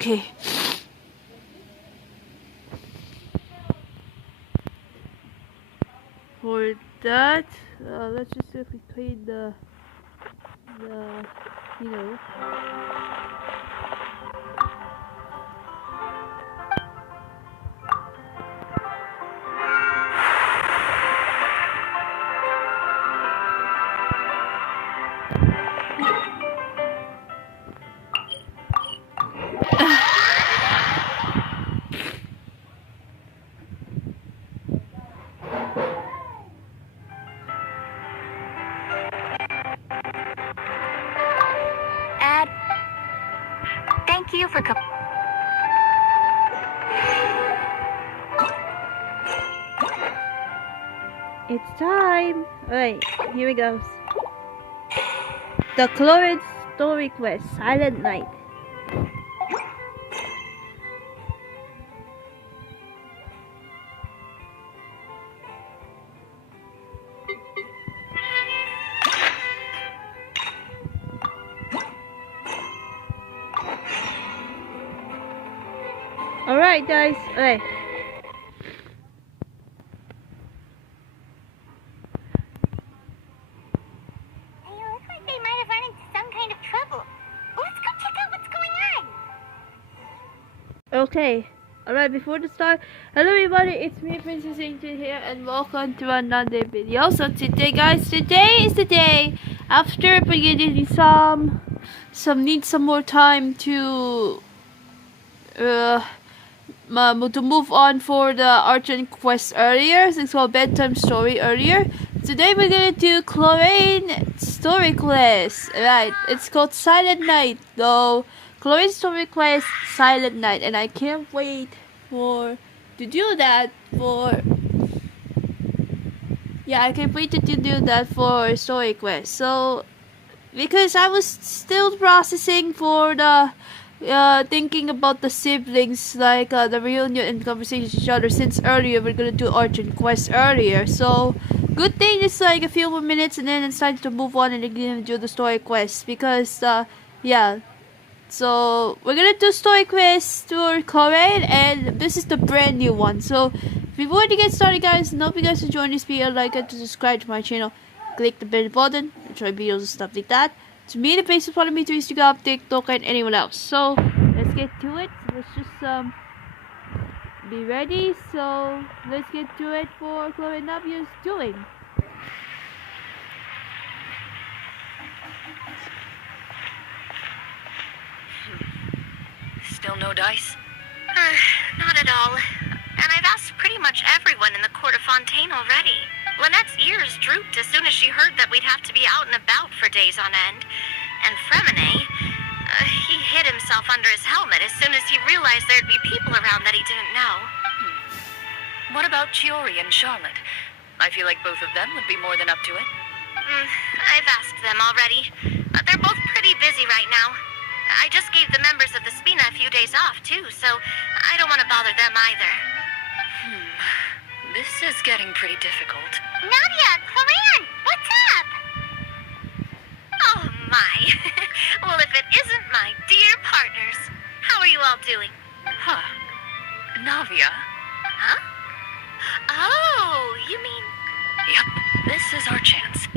Okay. For that, let's just see if we clean the you know. Thank you for It's time! Alright, here it goes. The Clorinde story quest, Silent Night. Alright guys, alright. Okay, alright, before the start, hello everybody, it's me, Princess Angel here, and welcome to another video. So today guys, today is the day after beginning some need some more time to move on for the Argent quest earlier. It's called bedtime story earlier. Today we're gonna do Clorinde story quest. Right, it's called Silent Night though. Clorinde story quest, Silent Night, and I can't wait to do that for. Yeah, I can't wait to do that for story quest. So, because I was still processing for the thinking about the siblings, like the reunion and conversation with each other, since earlier we're gonna do Argent quest earlier. So, good thing it's like a few more minutes and then it's time to move on and again do the story quest because yeah. So we're gonna do story quest for Clorinde, and this is the brand new one. So before we get started guys, I hope you guys enjoy this video, like it, to subscribe to my channel, click the bell button, enjoy videos and stuff like that. To me, the basic follow me to Instagram, TikTok, and anyone else. So let's get to it. Let's just be ready. So let's get to it for Clorinde Navia's doing. Still no dice? Not at all. And I've asked pretty much everyone in the court of Fontaine already. Lynette's ears drooped as soon as she heard that we'd have to be out and about for days on end. And Fremine, he hid himself under his helmet as soon as he realized there'd be people around that he didn't know. What about Chiori and Charlotte? I feel like both of them would be more than up to it. I've asked them already. They're both pretty busy right now. I just gave the members of the Spina a few days off, too, so I don't want to bother them either. This is getting pretty difficult. Nadia! Clorinde! What's up? Oh, my. Well, if it isn't my dear partners. How are you all doing? Huh. Navia? Huh? Oh, you mean... Yep, this is our chance.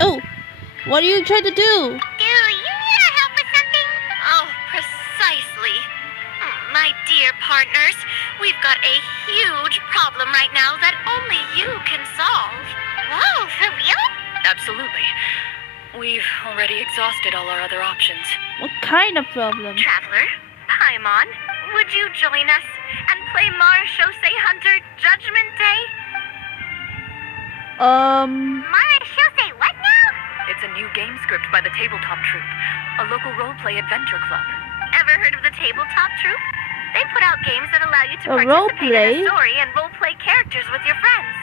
Oh, what are you trying to do? Do you need our help with something? Oh, precisely. My dear partners, we've got a huge problem right now that only you can solve. Whoa, for real? Absolutely. We've already exhausted all our other options. What kind of problem? Traveler, Paimon, would you join us and play Mara Shosei Hunter Judgment Day? Mara Shosei what now? It's a new game script by the Tabletop Troupe, a local roleplay adventure club. Ever heard of the Tabletop Troupe? They put out games that allow you to A participate roleplay? in a story and roleplay characters with your friends.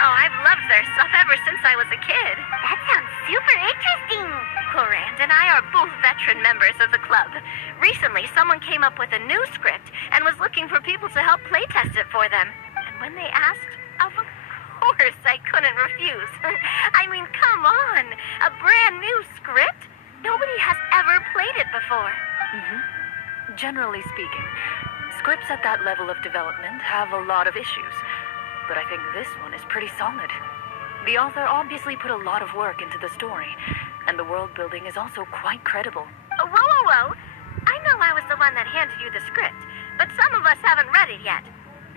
Oh, I've loved their stuff ever since I was a kid. That sounds super interesting. Clorinde and I are both veteran members of the club. Recently, someone came up with a new script and was looking for people to help playtest it for them. And when they asked, of course I couldn't refuse. I mean, come on. A brand new script? Nobody has ever played it before. Generally speaking, scripts at that level of development have a lot of issues, but I think this one is pretty solid. The author obviously put a lot of work into the story, and the world building is also quite credible. Whoa, whoa, whoa. I know I was the one that handed you the script, but some of us haven't read it yet.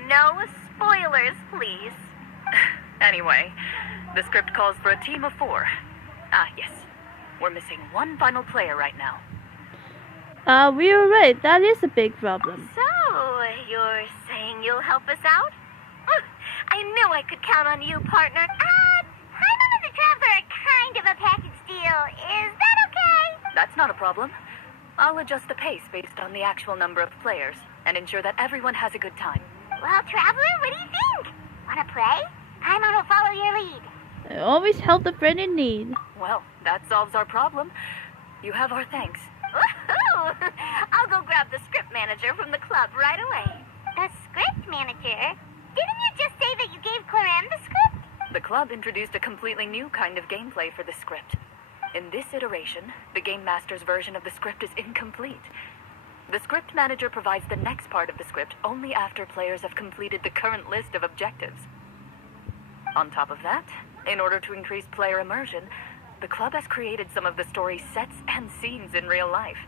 No spoilers, please. Anyway, the script calls for a team of 4. Ah, yes. We're missing one final player right now. We were right. That is a big problem. So, you're saying you'll help us out? I knew I could count on you, partner. Paimon and the Traveler are kind of a package deal. Is that okay? That's not a problem. I'll adjust the pace based on the actual number of players and ensure that everyone has a good time. Well, Traveler, what do you think? Wanna play? Paimon will follow your lead. I always help the friend in need. Well, that solves our problem. You have our thanks. Woohoo! I'll go grab the script manager from the club right away. The script manager? Didn't you just say that you gave Clorinde the script? The club introduced a completely new kind of gameplay for the script. In this iteration, the Game Master's version of the script is incomplete. The script manager provides the next part of the script only after players have completed the current list of objectives. On top of that, in order to increase player immersion, the club has created some of the story's sets and scenes in real life.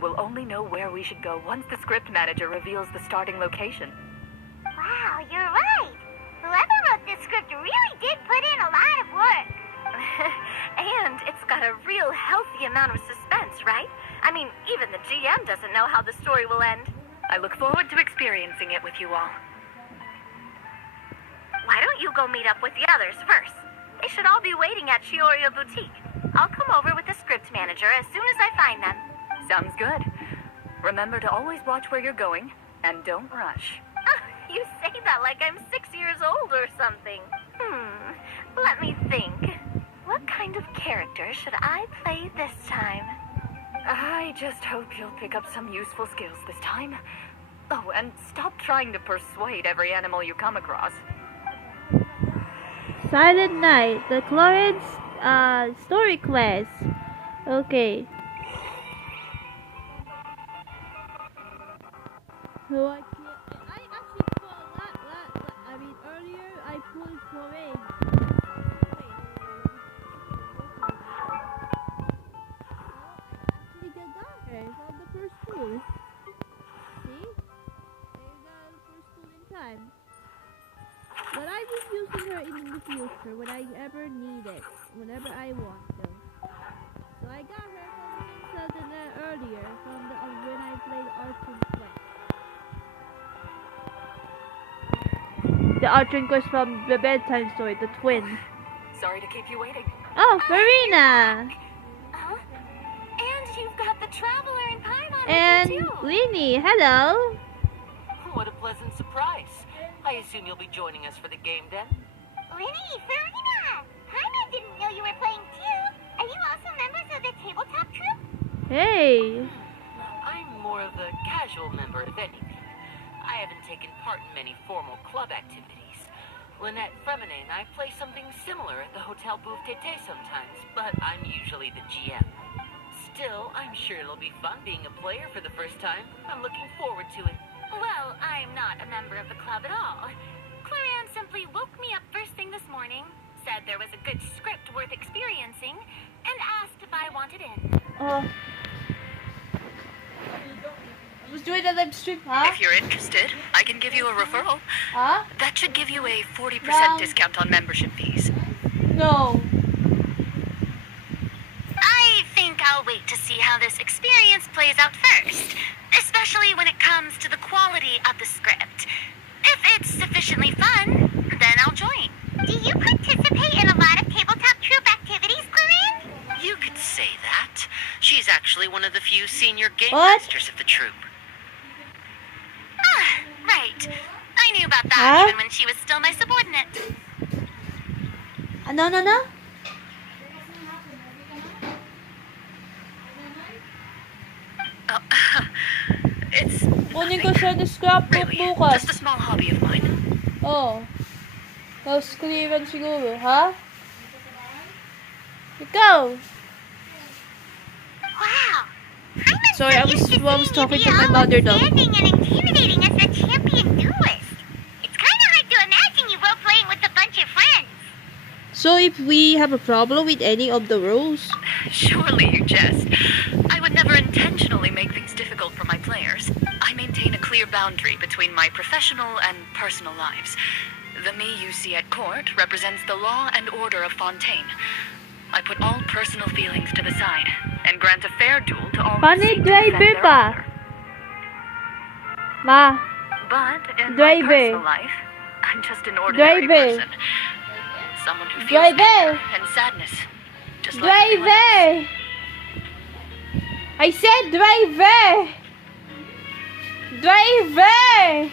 We'll only know where we should go once the script manager reveals the starting location. Wow, you're right. Whoever wrote this script really did put in a lot of work. And it's got a real healthy amount of suspense, right? I mean, even the GM doesn't know how the story will end. I look forward to experiencing it with you all. Why don't you go meet up with the others first? They should all be waiting at Chioria Boutique. I'll come over with the script manager as soon as I find them. Sounds good. Remember to always watch where you're going, and don't rush. You say that like I'm 6 years old or something. Let me think. What kind of character should I play this time? I just hope you'll pick up some useful skills this time. Oh, and stop trying to persuade every animal you come across. Silent Night, the Clorinde's story quest. Okay. So I actually pulled earlier I pulled Clorinde. I got her from the first pool. See? I got the first pool in time. But I will be using her in the future when I ever need it, whenever I want to. So I got her from earlier from the when I played Archon Quest. The Archon Quest from the bedtime story, the twin. Sorry to keep you waiting. Oh, Farina! Huh? And you've got the Traveler and Paimon And with you too. Lini, hello! What a pleasant surprise. I assume you'll be joining us for the game then? Linny, Farina! Paimon didn't know you were playing too. Are you also members of the tabletop troupe? Hey! I'm more of a casual member, if anything. I haven't taken part in many formal club activities. Lynette, Fremine, and I play something similar at the Hotel Booth Tété sometimes, but I'm usually the GM. Still, I'm sure it'll be fun being a player for the first time. I'm looking forward to it. Well, I'm not a member of the club at all. Clorinde simply woke me up first thing this morning, said there was a good script worth experiencing, and asked if I wanted in. I was doing a live stream, huh? If you're interested, I can give you a referral. Huh? That should give you a 40% No. discount on membership fees. No. I think I'll wait to see how this experience plays out first, especially when it comes to the quality of the script. If it's sufficiently fun, then I'll join. Do you participate in a lot of tabletop troupe activities, Clorinde? You could say that. She's actually one of the few senior game What? masters of the troupe. Ah, right. I knew about that Huh? even when she was still my subordinate. No. Oh, it's Kunin ko siya ng scrapbook really bukas. just a small hobby of mine. Oh. Tapos Cleveland siguro, ha? Ikaw! Wow. Paimon Sorry, I was talking to my mother though. Standing and intimidating as the champion duelist. It's kind of hard to imagine you role-playing with a bunch of friends. So if we have a problem with any of the rules, Surely you jest. I would never intentionally make things difficult for my players. I maintain a clear boundary between my professional and personal lives. The me you see at court represents the law and order of Fontaine. I put all personal feelings to the side and grant a fair duel to all who Paano seek to driver defend their pa? honor. Ma, But in my Driver. personal life, I'm just an ordinary Driver. person. Someone who feels Driver. anger and sadness. Just like everyone else. driver! I said driver! Driver!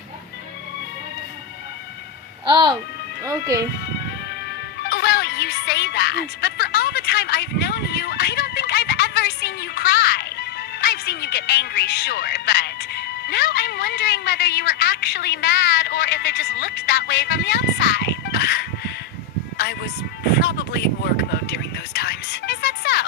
Oh, okay. Well, you say that, but for all the time I've known you, I don't think I've ever seen you cry. I've seen you get angry, sure, but now I'm wondering whether you were actually mad or if it just looked that way from the outside. I was probably in work mode during those times. Is that so?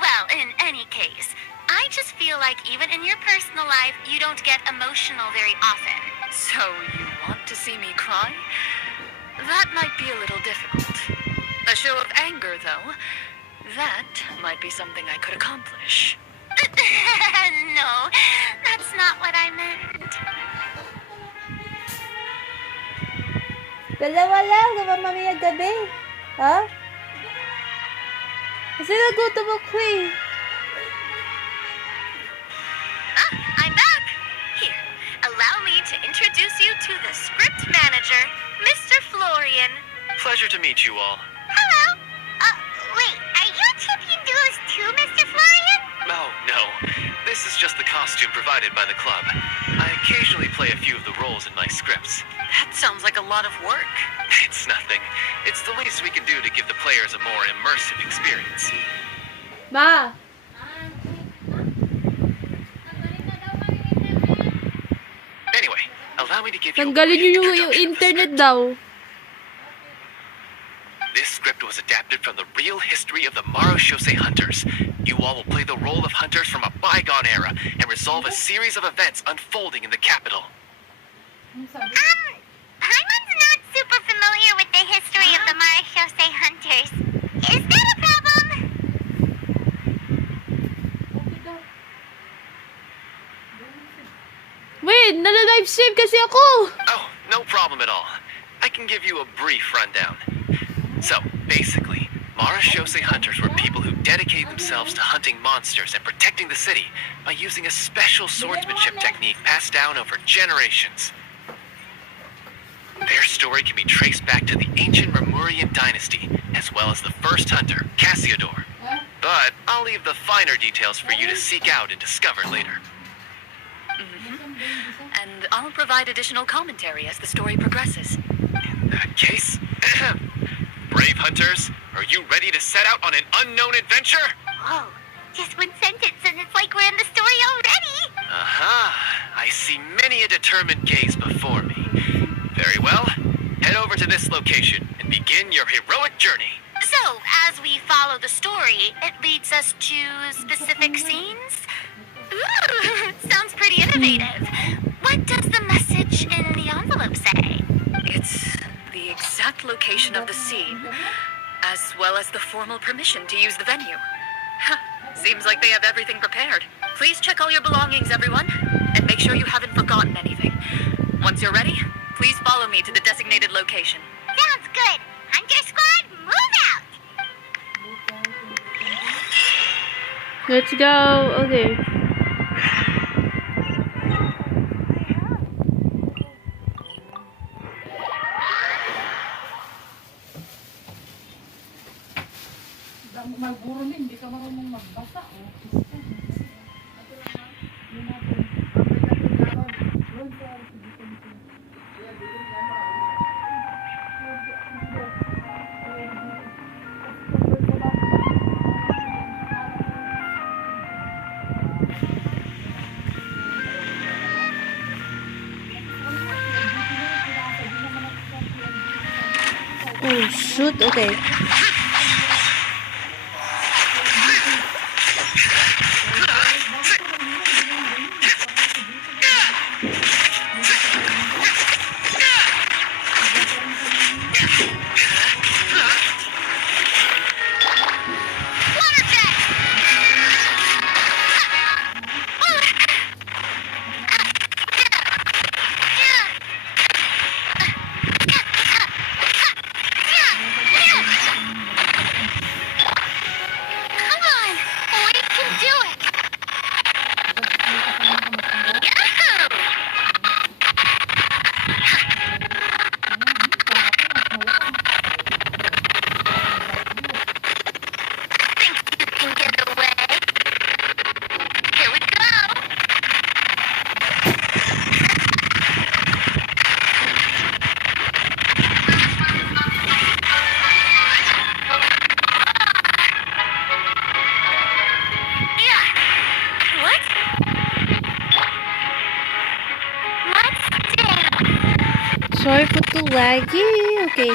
Well, in any case, I just feel like even in your personal life, you don't get emotional very often. So you want to see me cry? That might be a little difficult. A show of anger, though, that might be something I could accomplish. No, that's not what I meant. Dalawa lang, naman mamaya gabi. Ha? Kasi nagutom ako eh. Ah, I'm back. Here, allow me to introduce you to the script manager, Mr. Florian. Pleasure to meet you all. Hello. Wait, are you a champion duelist too, Mr. Florian? Oh, no. This is just the costume provided by the club. I occasionally play a few of the roles in my scripts. That sounds like a lot of work. It's nothing. It's the least we can do to give the players a more immersive experience. Ma! Anyway, allow me to give you a Tanggalin brief nyo yung introduction of the internet script. daw. This script was adapted from the real history of the Marashose hunters. You all will play the role of hunters from a bygone era and resolve a series of events unfolding in the capital. Paimon's not super familiar with the history of the Marashose hunters. Is that a problem? Wait, nala-live stream kasi ako! Oh, no problem at all. I can give you a brief rundown. So, basically, Marashose hunters were people who dedicated themselves to hunting monsters and protecting the city by using a special swordsmanship technique passed down over generations. Their story can be traced back to the ancient Remurian dynasty, as well as the first hunter, Cassiodor. But I'll leave the finer details for you to seek out and discover later. And I'll provide additional commentary as the story progresses. In that case, brave hunters, are you ready to set out on an unknown adventure? Whoa, just one sentence and it's like we're in the story already. Aha, I see many a determined gaze before me. Very well, head over to this location and begin your heroic journey. So, as we follow the story, it leads us to specific scenes? Ooh, sounds pretty innovative. What does the message in the envelope say? It's the exact location of the scene, as well as the formal permission to use the venue. Huh, seems like they have everything prepared. Please check all your belongings, everyone, and make sure you haven't forgotten anything. Once you're ready, please follow me to the designated location. Sounds good. Hunter Squad, move out! Let's go. Okay. Magburo na, hindi ka marunong magbasa. Oh, shoot. Okay. Sorry for too laggy. Okay.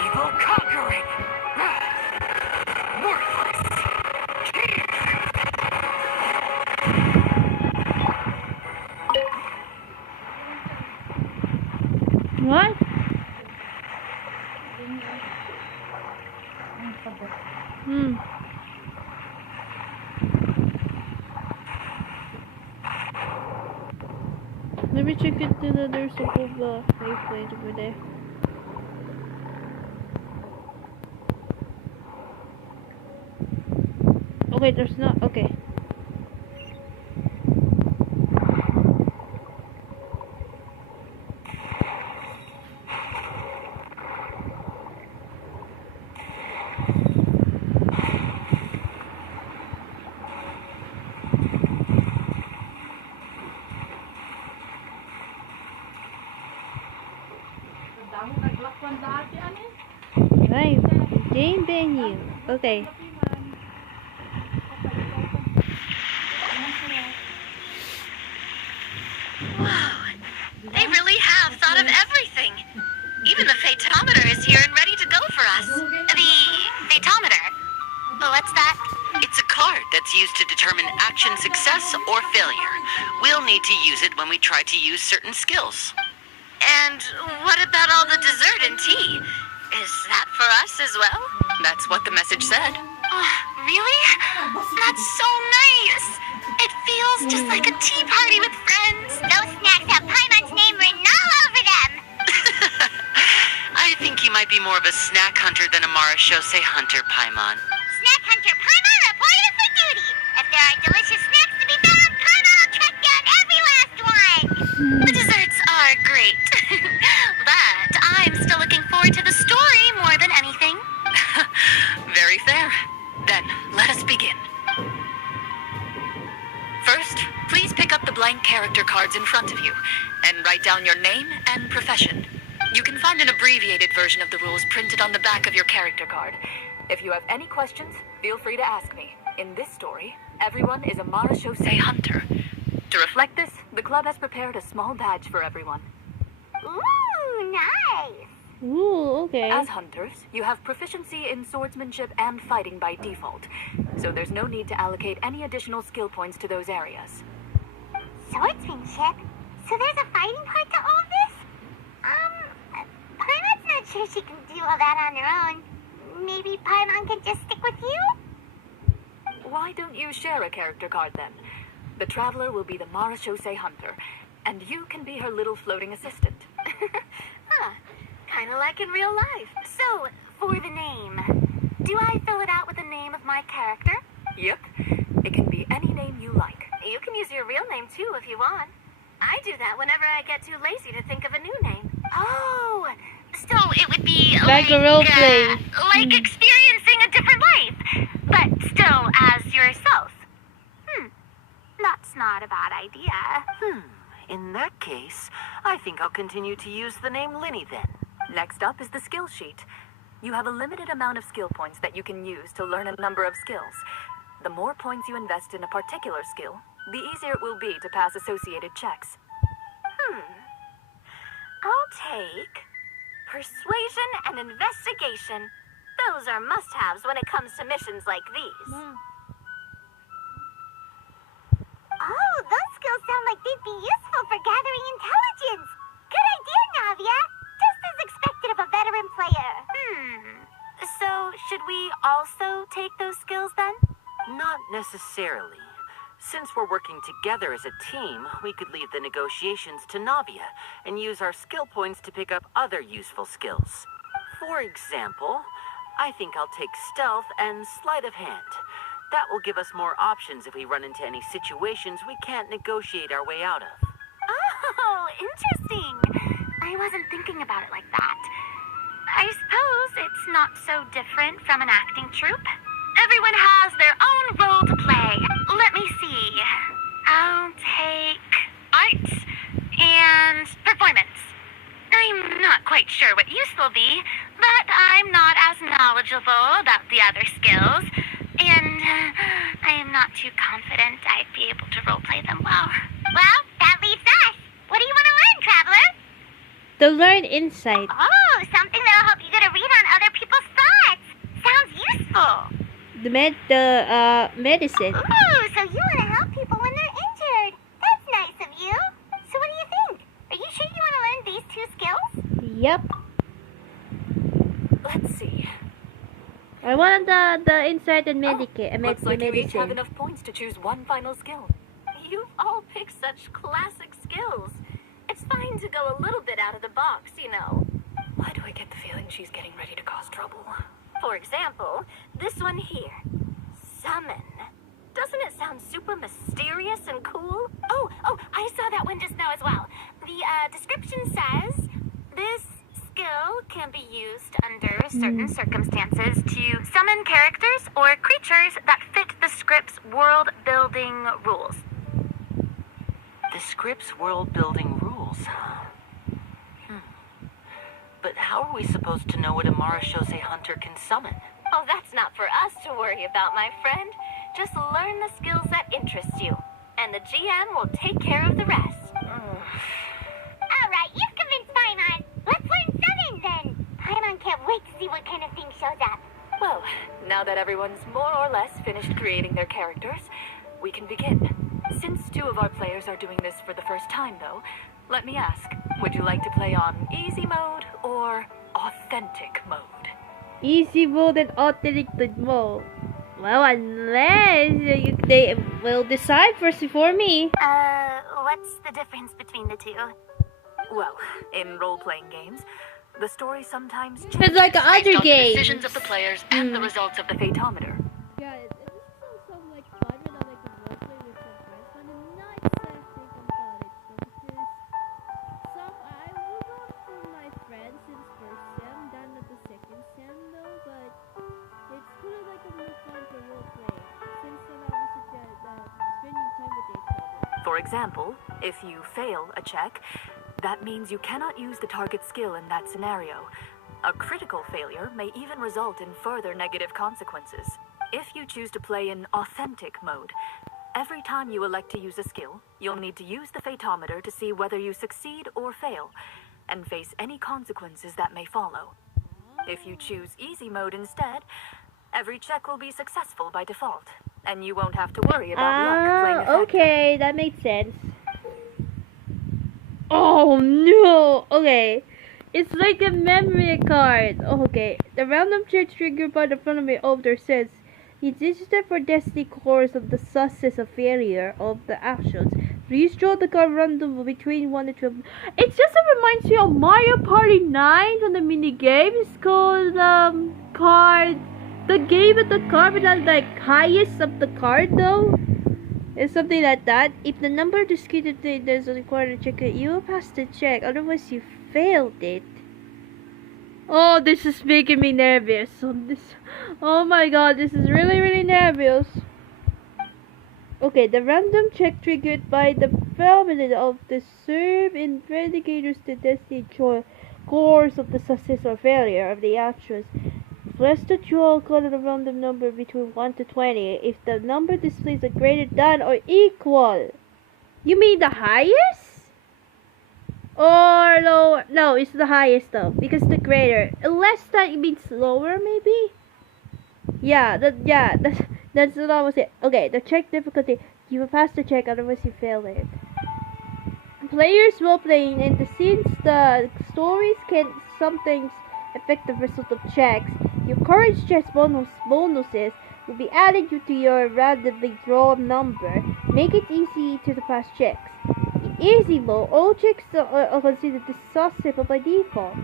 Evil conquering. Worthless. What? Hmm. Maybe check it to the other side of the place over there. Okay, there's not. Okay. Dahon naglakwan dati ani. Right. Game venue. Okay. They really have thought of everything. Even the fatometer is here and ready to go for us. The fatometer? What's that? It's a card that's used to determine action success or failure. We'll need to use it when we try to use certain skills. And what about all the dessert and tea? Is that for us as well? That's what the message said. Oh, really? That's so nice. It feels just like a tea party with friends. Those snacks have Paimon's name written all over them. I think you might be more of a snack hunter than a Marashose hunter, Paimon. Snack hunter Paimon reported for duty. If there are delicious snacks to be found, Paimon will track down every last one. The desserts are great. But I'm still looking forward to the story more than anything. Very fair. Then, let us begin. First, please pick up the blank character cards in front of you and write down your name and profession. You can find an abbreviated version of the rules printed on the back of your character card. If you have any questions, feel free to ask me. In this story, everyone is a Marashose hunter. To reflect this, the club has prepared a small badge for everyone. Ooh, nice. Ooh, okay. As hunters, you have proficiency in swordsmanship and fighting by default, so there's no need to allocate any additional skill points to those areas. Swordsmanship? So there's a fighting part to all this? Paimon's not sure she can do all that on her own. Maybe Paimon can just stick with you? Why don't you share a character card then? The traveler will be the Marashose hunter, and you can be her little floating assistant. Huh. Kinda like in real life. So, for the name, do I fill it out with the name of my character? Yep. It can be any name you like. You can use your real name too if you want. I do that whenever I get too lazy to think of a new name. Oh, so it would be Like a roleplay. like experiencing a different life, but still as yourself. That's not a bad idea. In that case, I think I'll continue to use the name Linny then. Next up is the skill sheet. You have a limited amount of skill points that you can use to learn a number of skills. The more points you invest in a particular skill, the easier it will be to pass associated checks. I'll take persuasion and investigation. Those are must-haves when it comes to missions like these. Oh, those skills sound like they'd be useful for gathering intelligence. Good idea, Navia. Just as expected of a veteran player. So, should we also take those skills then? Not necessarily. Since we're working together as a team, we could leave the negotiations to Navia and use our skill points to pick up other useful skills. For example, I think I'll take stealth and sleight of hand. That will give us more options if we run into any situations we can't negotiate our way out of. Oh, interesting. I wasn't thinking about it like that. I suppose it's not so different from an acting troupe. Everyone has their own role to play. Let me see. I'll take arts and performance. I'm not quite sure what use will be, but I'm not as knowledgeable about the other skills, and I am not too confident I'd be able to roleplay them well. Well, that leaves us. What do you want to learn, Traveler? To learn insight. Oh, something that'll help you get a read on other people's thoughts. Sounds useful. The medicine. Ooh, so you want to help people when they're injured. That's nice of you. So what do you think? Are you sure you want to learn these two skills? Yep. Let's see. I wanted the insight and medicine. Looks like you each have enough points to choose one final skill. You've all picked such classic skills. It's fine to go a little bit out of the box, you know. Why do I get the feeling she's getting ready to cause trouble? For example, this one here. Summon. Doesn't it sound super mysterious and cool? Oh, I saw that one just now as well. The description says, this skill can be used under certain circumstances to summon characters or creatures that fit the script's world-building rules. The script's world-building rules. But how are we supposed to know what a Marashose hunter can summon? Oh, that's not for us to worry about, my friend. Just learn the skills that interest you, and the GM will take care of the rest. All right, you've convinced Paimon. Let's learn Summon then. Paimon can't wait to see what kind of thing shows up. Well, now that everyone's more or less finished creating their characters, we can begin. Since two of our players are doing this for the first time, though, let me ask, would you like to play on easy mode or authentic mode? Easy mode and authentic mode. Well, unless they will decide first for me. What's the difference between the two? Well, in role-playing games, the story sometimes changes It's like other based on the games. decisions of the players and the results of the Fatometer. Yeah, it just sounds like fun when I like to roleplay with some friends, but I'm not excited about it. So because I will go to my friends since first sem, done at the second sem though, but it's kind of like a more fun to roleplay since then I was spending time with each other. For example, if you fail a check, that means you cannot use the target skill in that scenario. A critical failure may even result in further negative consequences. If you choose to play in authentic mode, every time you elect to use a skill, you'll need to use the Fatometer to see whether you succeed or fail, and face any consequences that may follow. If you choose easy mode instead, every check will be successful by default, and you won't have to worry about luck playing a factor. Okay, that makes sense. Oh no! Okay. It's like a memory card. Okay. The random check triggered by the front of my order says it's registered for destiny course of the success or failure of the actions. Please draw the card randomly between 1 and 12. It just reminds me of Mario Party 9 from the mini game. It's called card. The game with the card with the like highest of the card though. It's something like that. If the number disputed there's a required to check it, you will pass the check. Otherwise, you failed it. Oh, this is making me nervous. Oh my god, this is really nervous. Okay, the random check triggered by the phenomenon of the serve indicators the destiny course of the success or failure of the actions. Press the draw card of a random number between 1 to 20 if the number displays a greater than or equal. You mean the highest? Or lower? No, it's the highest though, because the greater. Less than it means lower maybe? Yeah, that's what I was saying. Okay, the check difficulty. You will pass the check, otherwise you fail it. Players role-playing and since the stories can sometimes affect the result of checks, your courage checks bonuses will be added to your randomly drawn number. Make it easy to pass checks. In easy mode, all checks are considered successful by default.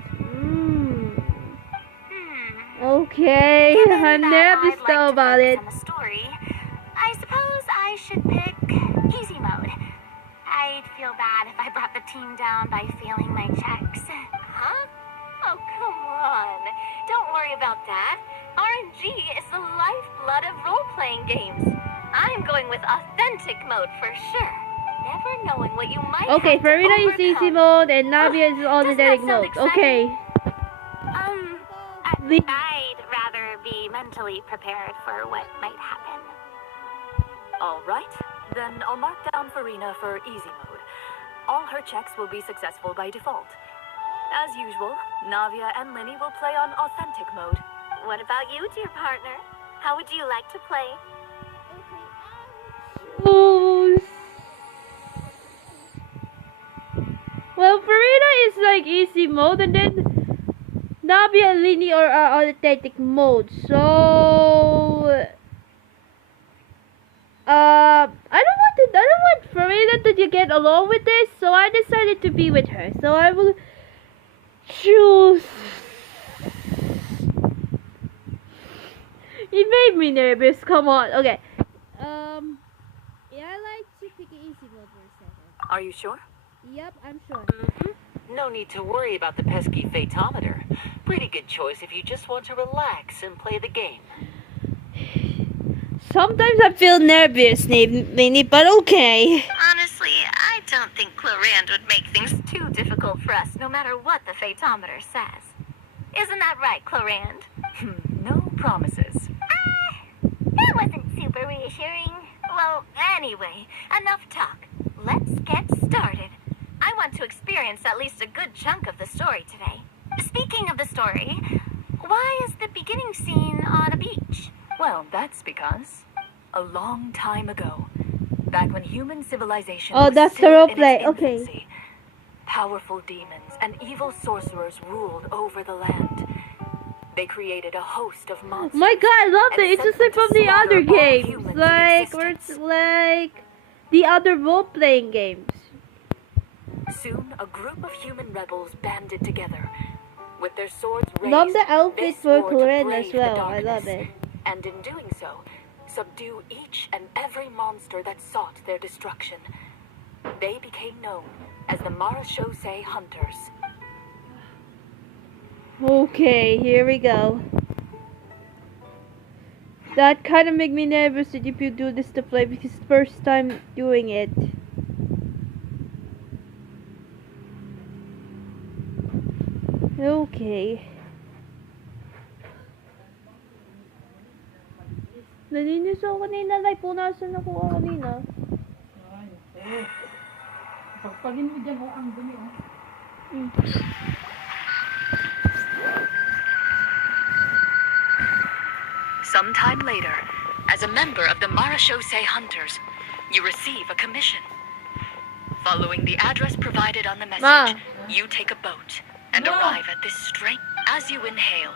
Okay, I'm nervous though about it. The story, I suppose I should pick easy mode. I'd feel bad if I brought the team down by failing my checks. Huh? Oh, come on. Don't worry about that. RNG is the lifeblood of role-playing games. I'm going with authentic mode for sure. Never knowing what you might Okay, have to Farina is easy overcome. mode and Navia is authentic sound mode. Okay. I'd rather be mentally prepared for what might happen. Alright, then I'll mark down Farina for easy mode. All her checks will be successful by default. As usual, Navia and Linny will play on authentic mode. What about you, dear partner? How would you like to play? Oh. Well, Farina is like easy mode, and then Navia and Lini are authentic mode. So I don't want Farina to get along with this, so I decided to be with her. So I will choose. It made me nervous. Come on. Okay. Yeah, I like to pick easy mode for a second. Are you sure? Yep, I'm sure. No need to worry about the pesky fatometer. Pretty good choice if you just want to relax and play the game. Sometimes I feel nervous, Nini, but okay. Honestly, I don't think Clorinde would make things Too difficult for us, no matter what the fatometer says. Isn't that right, Clorinde? No promises. That wasn't super reassuring. Well, anyway, enough talk. Let's get started. I want to experience at least a good chunk of the story today. Speaking of the story, why is the beginning scene on a beach? Well, that's because a long time ago, back when human civilization Oh, was that's the still in roleplay. its Okay. infancy, powerful demons and evil sorcerers ruled over the land. They created a host of monsters. My God, I love and that. It's sent just like them from to the other slaughter all games, humans in like where it's existence. like the other role-playing games. Soon, a group of human rebels banded together. With their swords raised, Love the they outfit for swore to Clorinde brave as the well. I love darkness, it. and in doing so, subdue each and every monster that sought their destruction. They became known as the Marashose Hunters. Okay, here we go. That kind of make me nervous that if you do this to play because it's first time doing it. Okay. Nalinis ako kanina, like punasan ako kanina. Ay, pagpagin mo dyan, oh, ang dumi, oh. Sometime later, as a member of the Marashose Hunters, you receive a commission. Following the address provided on the message, you take a boat and arrive at this strange. As you inhale,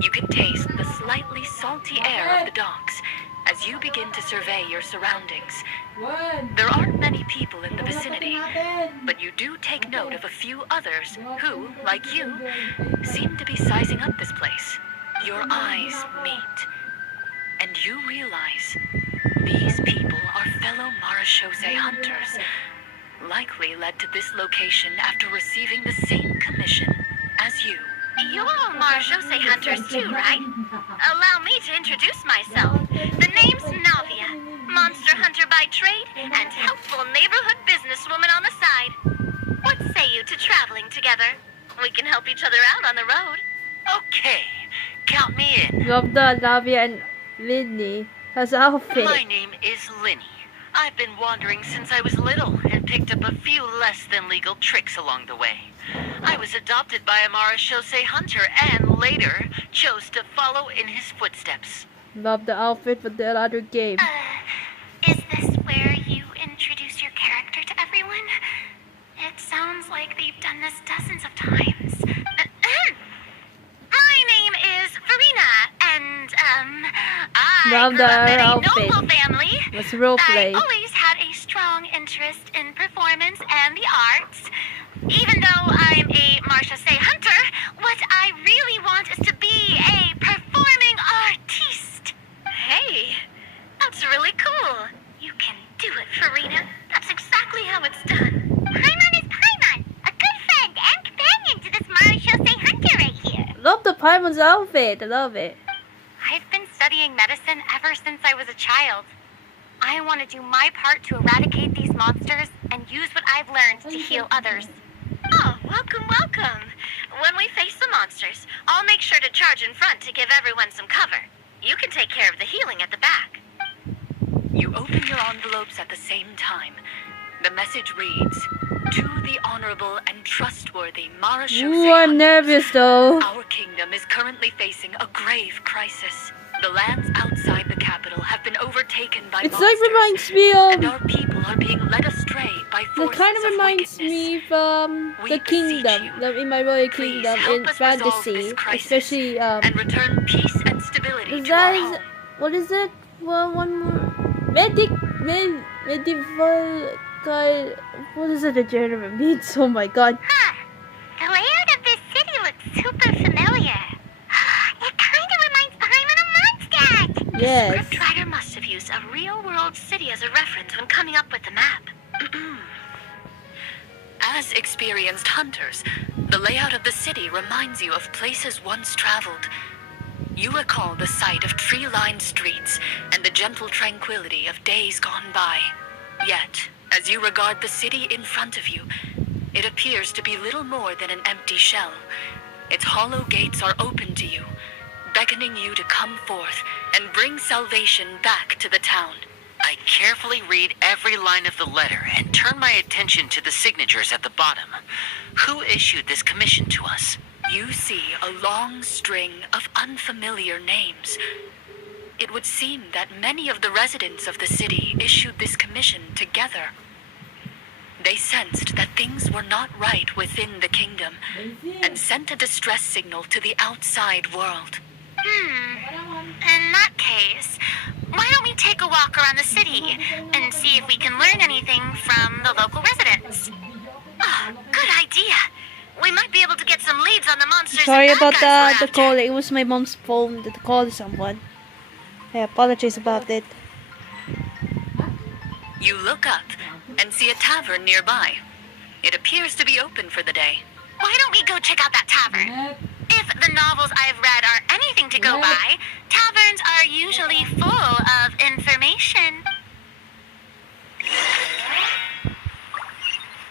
you can taste the slightly salty air of the docks as you begin to survey your surroundings. There aren't many people in the vicinity, but you do take note of a few others who, like you, seem to be sizing up this place. Your eyes meet, and you realize these people are fellow Marashose hunters, likely led to this location after receiving the same commission as you. You're all Marashose hunters too, right? Allow me to introduce myself. The name's Navia, monster hunter by trade and helpful neighborhood businesswoman on the side. What say you to traveling together? We can help each other out on the road. Okay, count me in. Love the Navia and Lindy has outfit. My name is Linny. I've been wandering since I was little and picked up a few less than legal tricks along the way. I was adopted by a Marashose hunter and later chose to follow in his footsteps. Love the outfit for the other game. Is this where you introduce your character to everyone? It sounds like they've done this dozens of times. My name is Farina, and I Love grew up the in a outfit. noble family. Let's roleplay. I always had a strong interest in performance and the arts. Even though I'm a Marashose hunter, what I really want is to be a performing artiste. Hey, that's really cool. You can do it, Farina. That's exactly how it's done. Paimon is Paimon, a good friend and companion to this Marashose hunter right here. Love the Paimon's outfit. I love it. I've been studying medicine ever since I was a child. I want to do my part to eradicate these monsters and use what I've learned to heal others. Oh, Welcome, welcome. When we face the monsters, I'll make sure to charge in front to give everyone some cover. You can take care of the healing at the back. You open your envelopes at the same time. The message reads, "To the honorable and trustworthy Mara Shosei Ooh, I'm nervous though. Our kingdom is currently facing a grave crisis. The lands outside the capital have been overtaken by It's monsters, like reminds me and of. our people are being led astray by It forces kind of reminds wickedness. me from We the beseech kingdom, you, in my royal Please kingdom help in us resolve fantasy, this crisis especially and return peace and stability the to our guys. home. What is it? Well, one more medieval guy. What is it? The genre means? Oh my god. Huh. The layout of this city looks super familiar. It kind of reminds Paimon of Mondstadt. Yes. The scriptwriter must have used a real-world city as a reference when coming up with the map. As experienced hunters, the layout of the city reminds you of places once traveled. You recall the sight of tree-lined streets and the gentle tranquility of days gone by. Yet, as you regard the city in front of you, it appears to be little more than an empty shell. Its hollow gates are open to you, beckoning you to come forth and bring salvation back to the town. I carefully read every line of the letter and turn my attention to the signatures at the bottom. Who issued this commission to us? You see a long string of unfamiliar names. It would seem that many of the residents of the city issued this commission together. They sensed that things were not right within the kingdom and sent a distress signal to the outside world. In that case, why don't we take a walk around the city and see if we can learn anything from the local residents? Ah, good idea. We might be able to get some leads on the monsters. Sorry and bad about guys the we're call. after. It was my mom's phone that called someone. I apologize about it. You look up and see a tavern nearby. It appears to be open for the day. Why don't we go check out that tavern? If the novels I've read are anything to go by, taverns are usually full of information.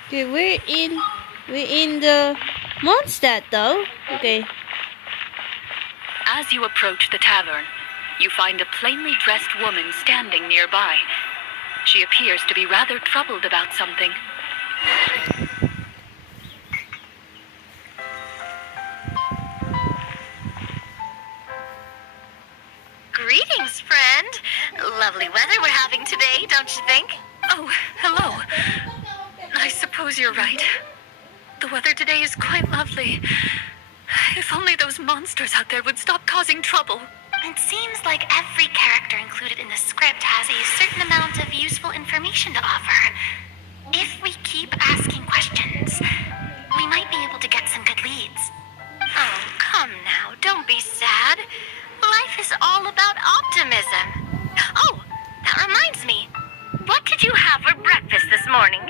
Okay, we're in the Mondstadt though. Okay. As you approach the tavern, you find a plainly dressed woman standing nearby. She appears to be rather troubled about something. Greetings, friend. Lovely weather we're having today, don't you think? Oh, hello. I suppose you're right. The weather today is quite lovely. If only those monsters out there would stop causing trouble. It seems like every character included in the script has a certain amount of useful information to offer. If we keep asking questions, we might be able to get some good leads. Oh, come now, don't be sad. Life is all about optimism. Oh, that reminds me. What did you have for breakfast this morning?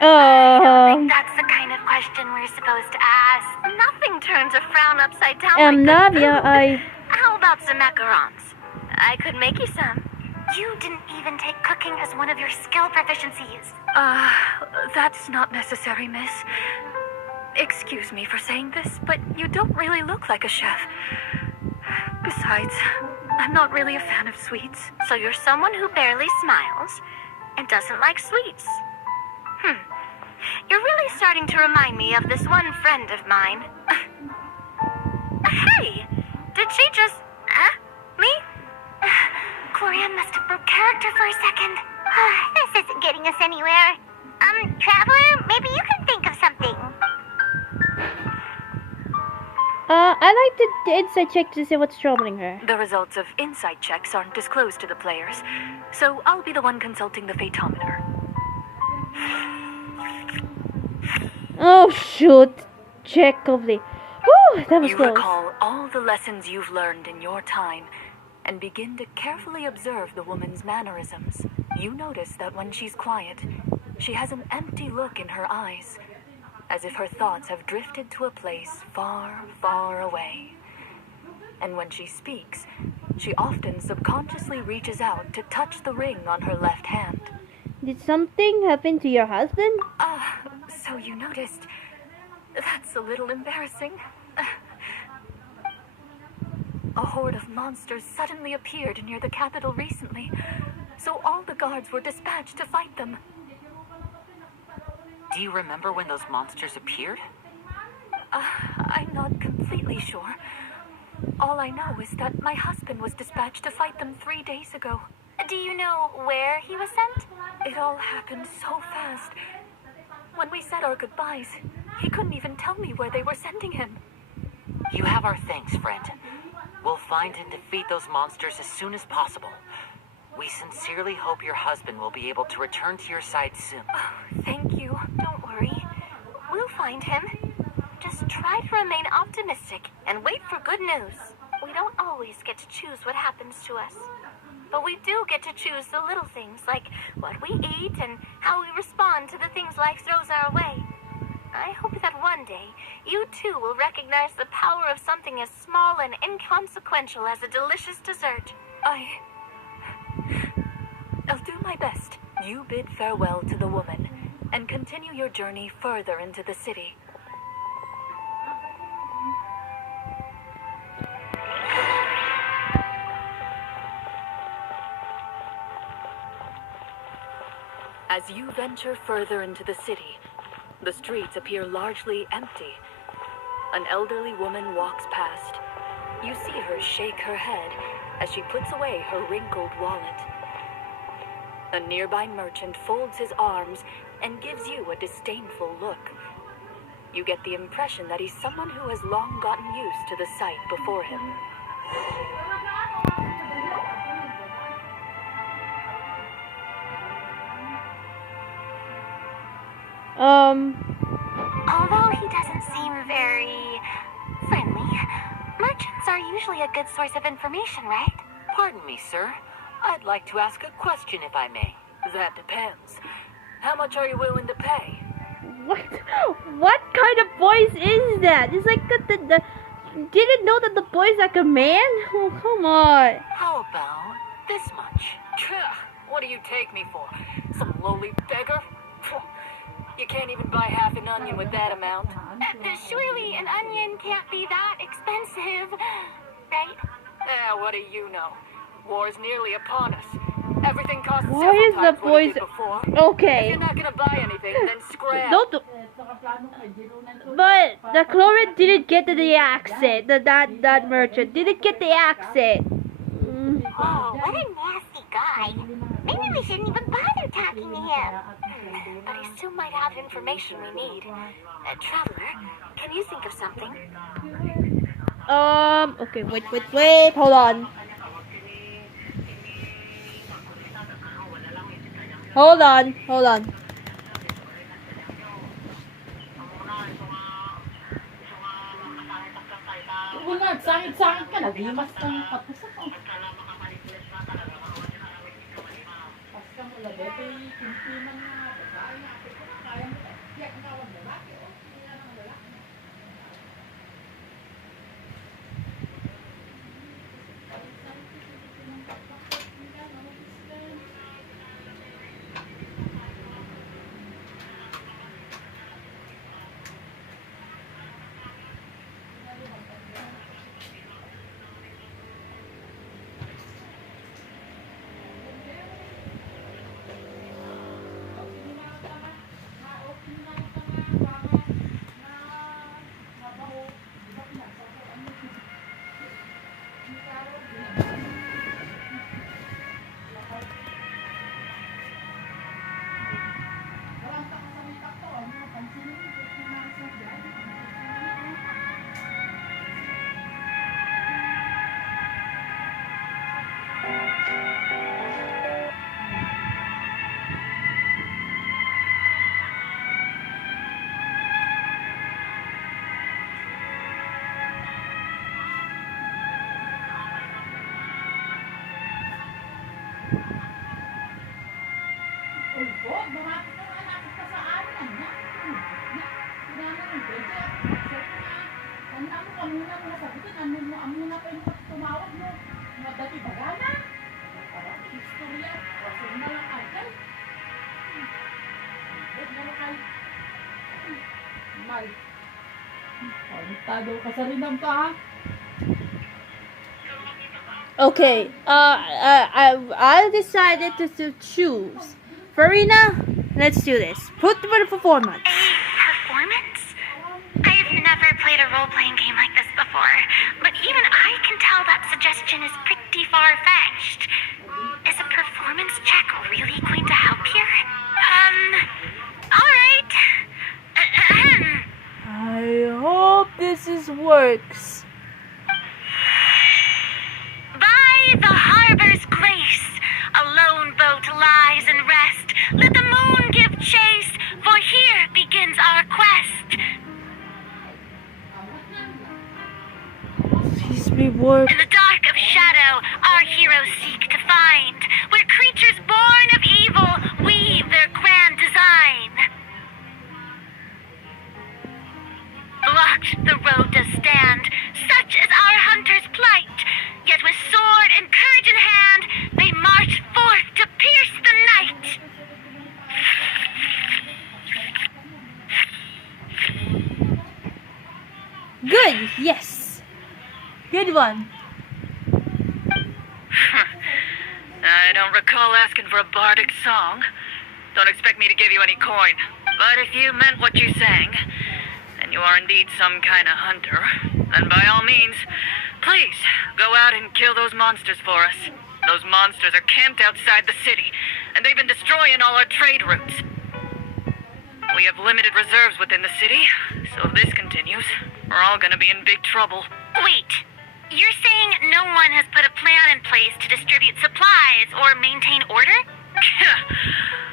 That's the kind of question we're supposed to ask. Nothing turns a frown upside down like good Navia, food. How about some macarons? I could make you some. You didn't even take cooking as one of your skill proficiencies. That's not necessary, miss. Excuse me for saying this, but you don't really look like a chef. Besides, I'm not really a fan of sweets. So you're someone who barely smiles and doesn't like sweets. You're really starting to remind me of this one friend of mine. Hey, did she just... me? Clorinde must have broke character for a second. This isn't getting us anywhere. Traveler, maybe you can think of something. I like the inside check to see what's troubling her. The results of insight checks aren't disclosed to the players, so I'll be the one consulting the fatometer. Oh shoot! Check of the. Whew, that was You close. recall all the lessons you've learned in your time and begin to carefully observe the woman's mannerisms. You notice that when she's quiet, she has an empty look in her eyes, as if her thoughts have drifted to a place far, far away. And when she speaks, she often subconsciously reaches out to touch the ring on her left hand. Did something happen to your husband? So you noticed. That's a little embarrassing. A horde of monsters suddenly appeared near the capital recently, so all the guards were dispatched to fight them. Do you remember when those monsters appeared? I'm not completely sure. All I know is that my husband was dispatched to fight them 3 days ago. Do you know where he was sent? It all happened so fast. When we said our goodbyes, he couldn't even tell me where they were sending him. You have our thanks, friend. We'll find and defeat those monsters as soon as possible. We sincerely hope your husband will be able to return to your side soon. Oh, thank you. Don't worry. We'll find him. Just try to remain optimistic and wait for good news. We don't always get to choose what happens to us. But we do get to choose the little things, like what we eat and how we respond to the things life throws our way. I hope that one day, you too will recognize the power of something as small and inconsequential as a delicious dessert. I'll do my best. You bid farewell to the woman, and continue your journey further into the city. As you venture further into the city, the streets appear largely empty. An elderly woman walks past. You see her shake her head as she puts away her wrinkled wallet. A nearby merchant folds his arms and gives you a disdainful look. You get the impression that he's someone who has long gotten used to the sight before him. Although he doesn't seem very friendly, merchants are usually a good source of information, right? Pardon me, sir. I'd like to ask a question, if I may. That depends. How much are you willing to pay? What kind of voice is that? It's like the didn't know that the boy's like a man? Oh, come on. How about this much? What do you take me for? Some lowly beggar? You can't even buy half an onion with that amount. Surely an onion can't be that expensive, right? What do you know? War's nearly upon us. Everything costs Why several is the times what it voice did before. If okay? you're not gonna buy anything, then scrap. Don't. But the Clorinde didn't get the accent. That merchant didn't get the accent. Oh, what a nasty guy. Maybe we shouldn't even bother talking to him. But he still might have information we need. Traveler, can you think of something? Okay, wait. Hold on. Unag, sakit-sakit ka, nagimas ka ng patas ako. Pas ka mo labi, pintiman na, babae na, kaya mo, tiyak na awang lalaki, o, kaya ng lalaki. Ulbog, bumati ka nga nakit ka sa amin, na. Pinama ng beja, ano mo kamuna mo nasabitin, ano na pa yung tumawag mo, madati bagana. Parang istorya, wasin na lang agad. Ulbog na lang kayo. Mal. Konektado ka sa rinam pa. Okay, I decided to choose. Farina, let's do this. Put the performance. Performance? I've never played a role-playing game like this before, but even I can tell that suggestion is pretty far-fetched. Is a performance check really going to help here? Alright. I hope this works. By the harbor's grace, a lone boat lies in rest. Let the moon give chase, for here begins our quest. Please be work. In the dark of shadow, our heroes seek to find where creatures born of evil weave their grand design. Blocked the road does stand, such is our hunter's plight. Yet with sword and courage in hand, they march forth to pierce the night. Good, yes. Good one. I don't recall asking for a bardic song. Don't expect me to give you any coin. But if you meant what you sang, and you are indeed some kind of hunter, then by all means, please go out and kill those monsters for us. Those monsters are camped outside the city, and they've been destroying all our trade routes. We have limited reserves within the city, so if this continues, we're all gonna be in big trouble. Wait, you're saying no one has put a plan in place to distribute supplies or maintain order?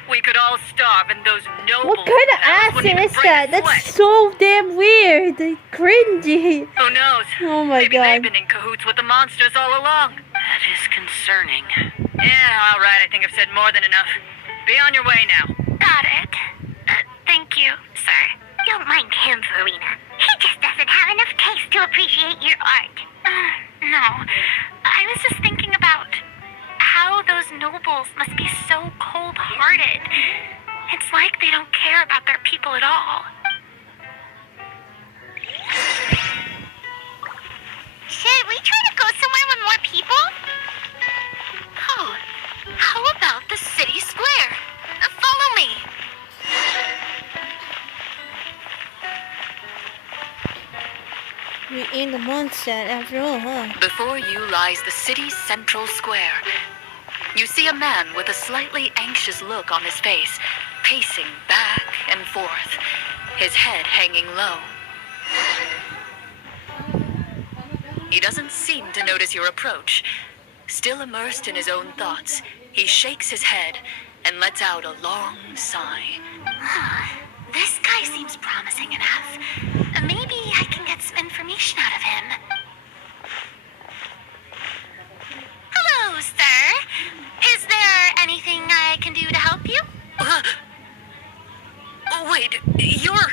We could all starve, and those noble What kind of fellas wouldn't accent even is break that? a That's sweat. so damn weird. Cringy. Who knows? Oh my Maybe God. they've been in cahoots with the monsters all along. That is concerning. Yeah, all right. I think I've said more than enough. Be on your way now. Got it. Thank you, sir. Don't mind him, Farina. He just doesn't have enough taste to appreciate your art. No. I was just thinking about how those nobles must be so cold-hearted. It's like they don't care about their people at all. Should we try to go somewhere with more people? Oh, how about the city square? Follow me. We in the monster after all, huh? Before you lies the city's central square. You see a man with a slightly anxious look on his face, pacing back and forth, his head hanging low. He doesn't seem to notice your approach. Still immersed in his own thoughts, he shakes his head and lets out a long sigh. This guy seems promising enough. Maybe I can get some information out of him. Hello, sir. Is there anything I can do to help you? Wait, you're...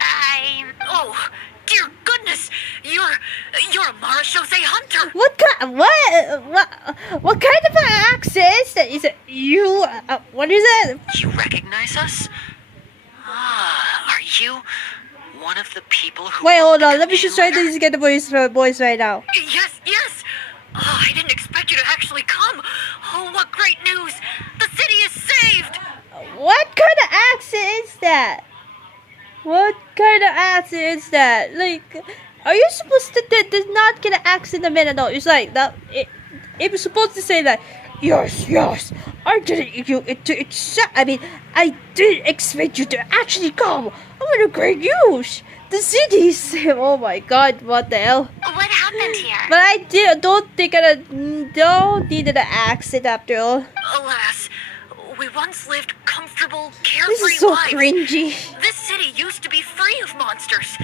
I'm... Oh, dear goodness! You're a Marashose hunter! What kind of an accent is that? Is it you? What is it? You recognize us? Ah, are you one of the people who... Wait, hold on. Let me Genshin just try letter? to get the voice right now. Yes, yes! Oh, I didn't expect you to actually come! Oh, what great news! The city is saved! What kind of accent is that? What kind of accent is that? Like, are you supposed to not get an accent a minute? No, it's like that. It was supposed to say that. Yes. I didn't. I didn't expect you to actually come. Oh, what a great news! The city's. Oh my God! What the hell? What happened here? But I don't need an accent after all. Alas, we once lived comfortable, carefree This is so lives. cringy. This city used to be free of monsters.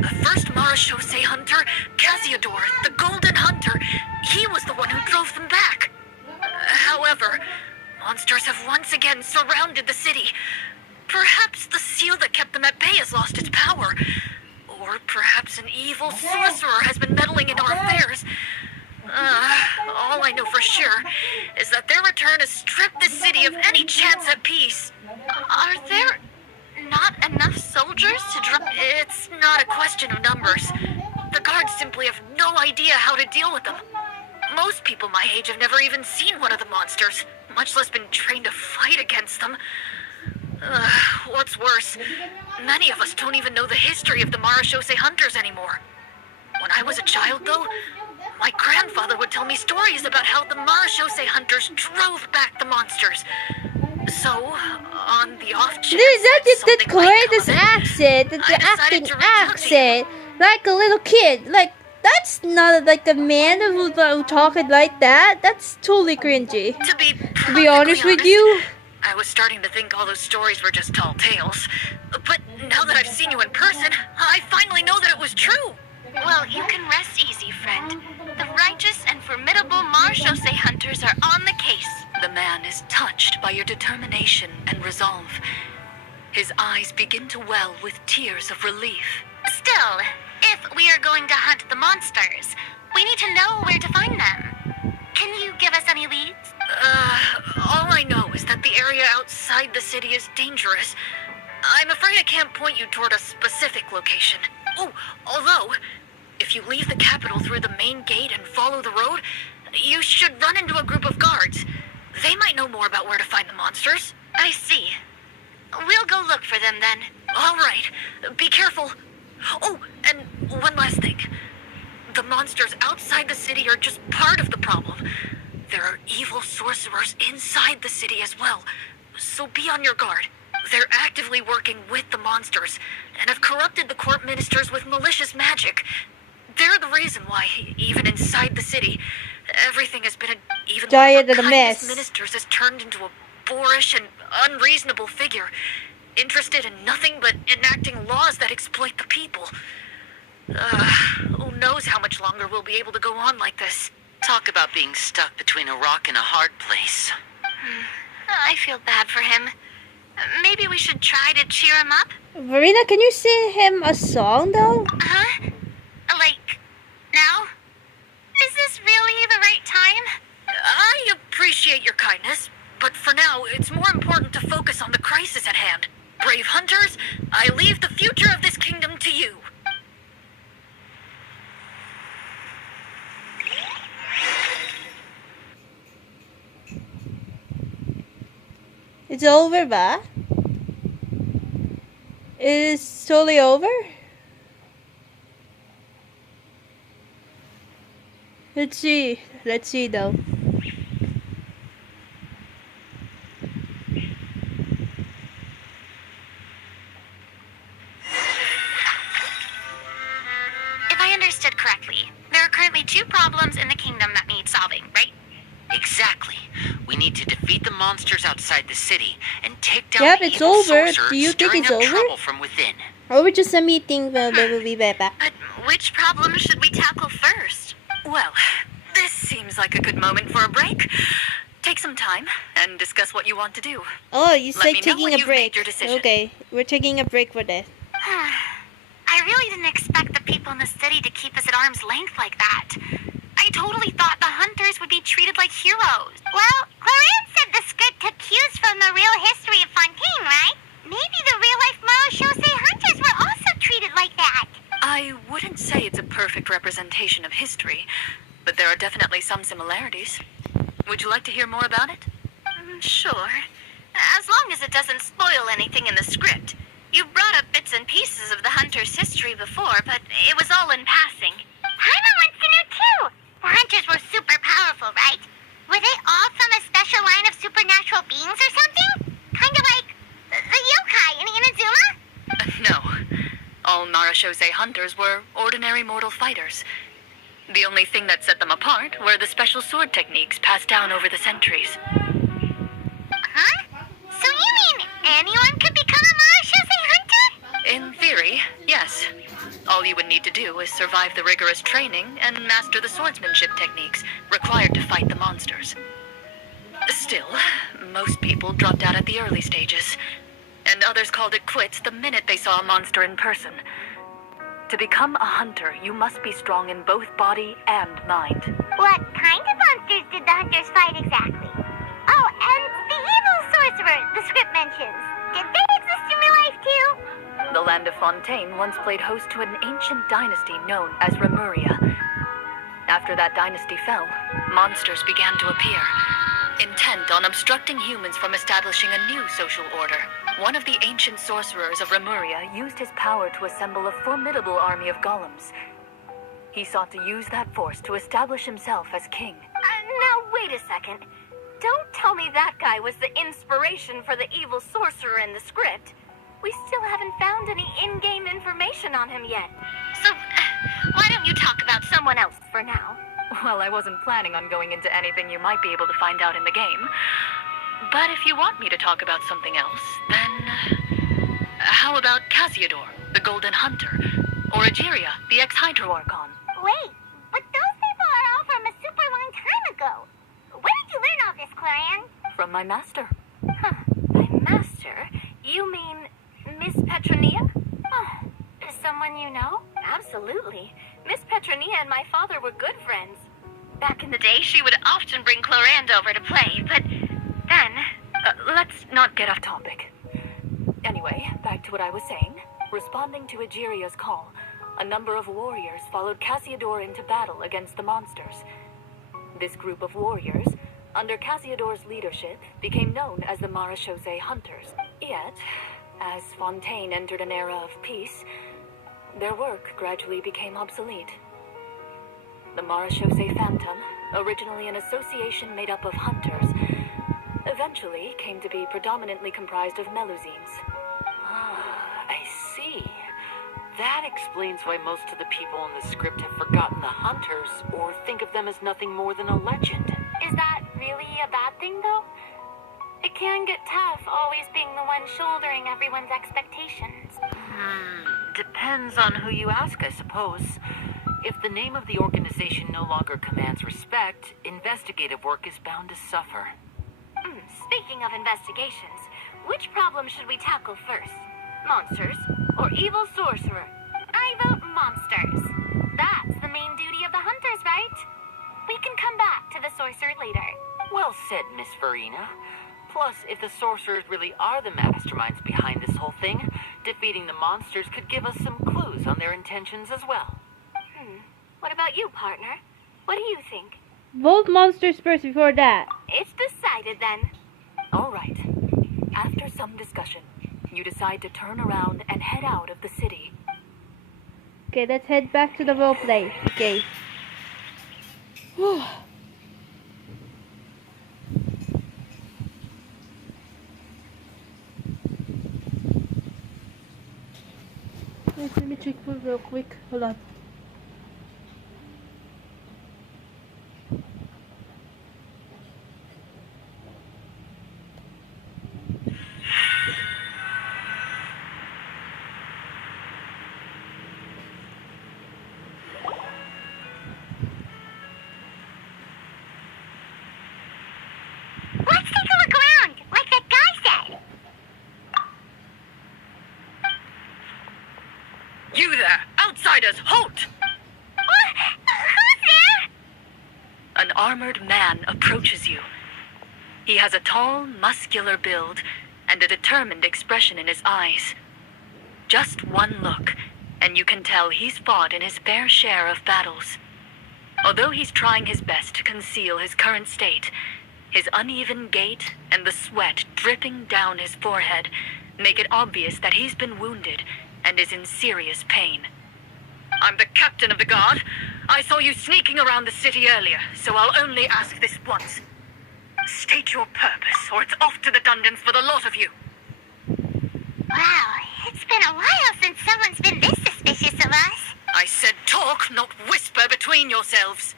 The first Marashose hunter, Casiodor, the Golden Hunter, he was the one who drove them back. However, monsters have once again surrounded the city. Perhaps the seal that kept them at bay has lost its power. Or perhaps an evil sorcerer has been meddling in our affairs. All I know for sure is that their return has stripped the city of any chance at peace. Are there not enough soldiers to drive? It's not a question of numbers. The guards simply have no idea how to deal with them. Most people my age have never even seen one of the monsters, much less been trained to fight against them. What's worse, many of us don't even know the history of the Marashose hunters anymore. When I was a child, though, my grandfather would tell me stories about how the Marashose hunters drove back the monsters. So, on the off chance That Clorinde's accent, the acting accent, like a little kid. Like, that's not like a man who talking like that. That's totally cringy. To be honest with you, I was starting to think all those stories were just tall tales. But now that I've seen you in person, I finally know that it was true. Well, you can rest easy, friend. The righteous and formidable Marashose hunters are on the case. The man is touched by your determination and resolve. His eyes begin to well with tears of relief. Still, if we are going to hunt the monsters, we need to know where to find them. Can you give us any leads? All I know is that the area outside the city is dangerous. I'm afraid I can't point you toward a specific location. Oh, although, if you leave the capital through the main gate and follow the road, you should run into a group of guards. They might know more about where to find the monsters. I see. We'll go look for them then. All right. Be careful. Oh, and one last thing. The monsters outside the city are just part of the problem. There are evil sorcerers inside the city as well. So be on your guard. They're actively working with the monsters and have corrupted the court ministers with malicious magic. They're the reason why, even inside the city, everything has been even giant one of and the a kindest mess. ministers has turned into a boorish and unreasonable figure, interested in nothing but enacting laws that exploit the people. Who knows how much longer we'll be able to go on like this. Talk about being stuck between a rock and a hard place. I feel bad for him. Maybe we should try to cheer him up? Verena, can you sing him a song though? Huh? Like, now? Is this really the right time? I appreciate your kindness, but for now, it's more important to focus on the crisis at hand. Brave hunters, I leave the future of this kingdom to you. It's over, ba? It is totally over? Let's see. Let's see though. If I understood correctly, there are currently 2 problems in the kingdom that need solving, right? Exactly. We need to defeat the monsters outside the city and take down Yep, the it's evil over. sorcerer Do you think stirring it's up over? trouble from within. Or we're just a meeting, well, they will be right back. But which problem should we tackle first? Well, this seems like a good moment for a break. Take some time and discuss what you want to do. Oh, you Let say me know taking when a you've made break. your decision. Okay, we're taking a break for this. I really didn't expect the people in the city to keep us at arm's length like that. I totally thought the hunters would be treated like heroes. Well, Clorinde said the script took cues from the real history of Fontaine, right? Maybe the real-life Marashose hunters were also treated like that. I wouldn't say it's a perfect representation of history, but there are definitely some similarities. Would you like to hear more about it? Sure. As long as it doesn't spoil anything in the script. You brought up bits and pieces of the hunters' history before, but it was all in passing. Paimon wants to know too. The hunters were super powerful, right? Were they all from a special line of supernatural beings or something? Kind of like the yokai in Inazuma? No. All Marashose hunters were ordinary mortal fighters. The only thing that set them apart were the special sword techniques passed down over the centuries. Huh? So you mean anyone could become a Marashose hunter? In theory, yes. All you would need to do is survive the rigorous training and master the swordsmanship techniques required to fight the monsters. Still, most people dropped out at the early stages, and others called it quits the minute they saw a monster in person. To become a hunter, you must be strong in both body and mind. What kind of monsters did the hunters fight exactly? Oh, and the evil sorcerer the script mentions. Did they exist in real life to? The land of Fontaine once played host to an ancient dynasty known as Remuria. After that dynasty fell, monsters began to appear, intent on obstructing humans from establishing a new social order. One of the ancient sorcerers of Remuria used his power to assemble a formidable army of golems. He sought to use that force to establish himself as king. Now, wait a second. Don't tell me that guy was the inspiration for the evil sorcerer in the script. We still haven't found any in-game information on him yet. So, why don't you talk about someone else for now? Well, I wasn't planning on going into anything you might be able to find out in the game. But if you want me to talk about something else, then... how about Casiodor, the Golden Hunter? Or Egeria, the ex-Hydro Archon? Wait, but those people are all from a super long time ago. Where did you learn all this, Clorinde? From my master. Huh. By master, you mean Miss Petronia? Someone you know? Absolutely. Miss Petronia and my father were good friends. Back in the day, she would often bring Clorinde over to play, but then... let's not get off topic. Anyway, back to what I was saying. Responding to Egeria's call, a number of warriors followed Casiodor into battle against the monsters. This group of warriors, under Casiodor's leadership, became known as the Marechaussee Hunters. Yet, as Fontaine entered an era of peace, their work gradually became obsolete. The Marechaussee Phantom, originally an association made up of hunters, eventually came to be predominantly comprised of Melusines. Ah, I see. That explains why most of the people in the script have forgotten the hunters or think of them as nothing more than a legend. Is that really a bad thing, though? It can get tough always being the one shouldering everyone's expectations. Depends on who you ask, I suppose. If the name of the organization no longer commands respect, investigative work is bound to suffer. Speaking of investigations, which problem should we tackle first? Monsters or evil sorcerer? I vote monsters. That's the main duty of the hunters, right? We can come back to the sorcerer later. Well said, Miss Farina. Plus, if the sorcerers really are the masterminds behind this whole thing, defeating the monsters could give us some clues on their intentions as well. What about you, partner? What do you think? Vote monsters first before that. It's decided then. All right. After some discussion, you decide to turn around and head out of the city. Okay, let's head back to the roleplay. Okay. Wait, let me check real quick. Hold on. Let's take a look around, like that guy said. You there! Outsiders, halt! Who's there? An armored man approaches you. He has a tall, muscular build and a determined expression in his eyes. Just one look, and you can tell he's fought in his fair share of battles. Although he's trying his best to conceal his current state, his uneven gait and the sweat dripping down his forehead make it obvious that he's been wounded and is in serious pain. I'm the captain of the guard. I saw you sneaking around the city earlier, so I'll only ask this once. State your purpose, or it's off to the dungeons for the lot of you. Wow, it's been a while since someone's been this suspicious of us. I said talk, not whisper between yourselves.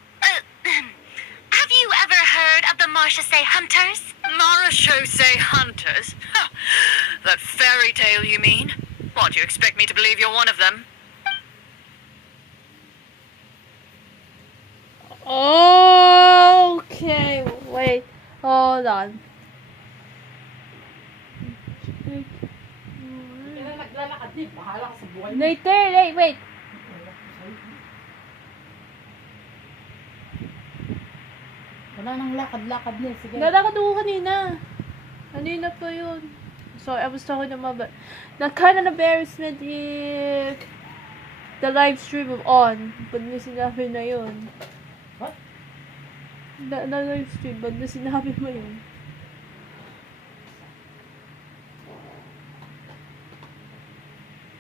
Have you ever heard of the Marechaussee Hunters? Marechaussee Hunters? Ha! That fairy tale, you mean? What, do you expect me to believe you're one of them? Okay, wait. Hold on. Kaya naglalakad din, bahala ka sa buhay mo. Later, wait. Wala nang lakad-lakad niya. Sige. Nalakad ako kanina. Kanina pa yun. So I was talking to Mom, but that kind of embarrassment if the live stream was on. Pag na sinabi na yun. What? The live stream, pag na sinabi mo yun.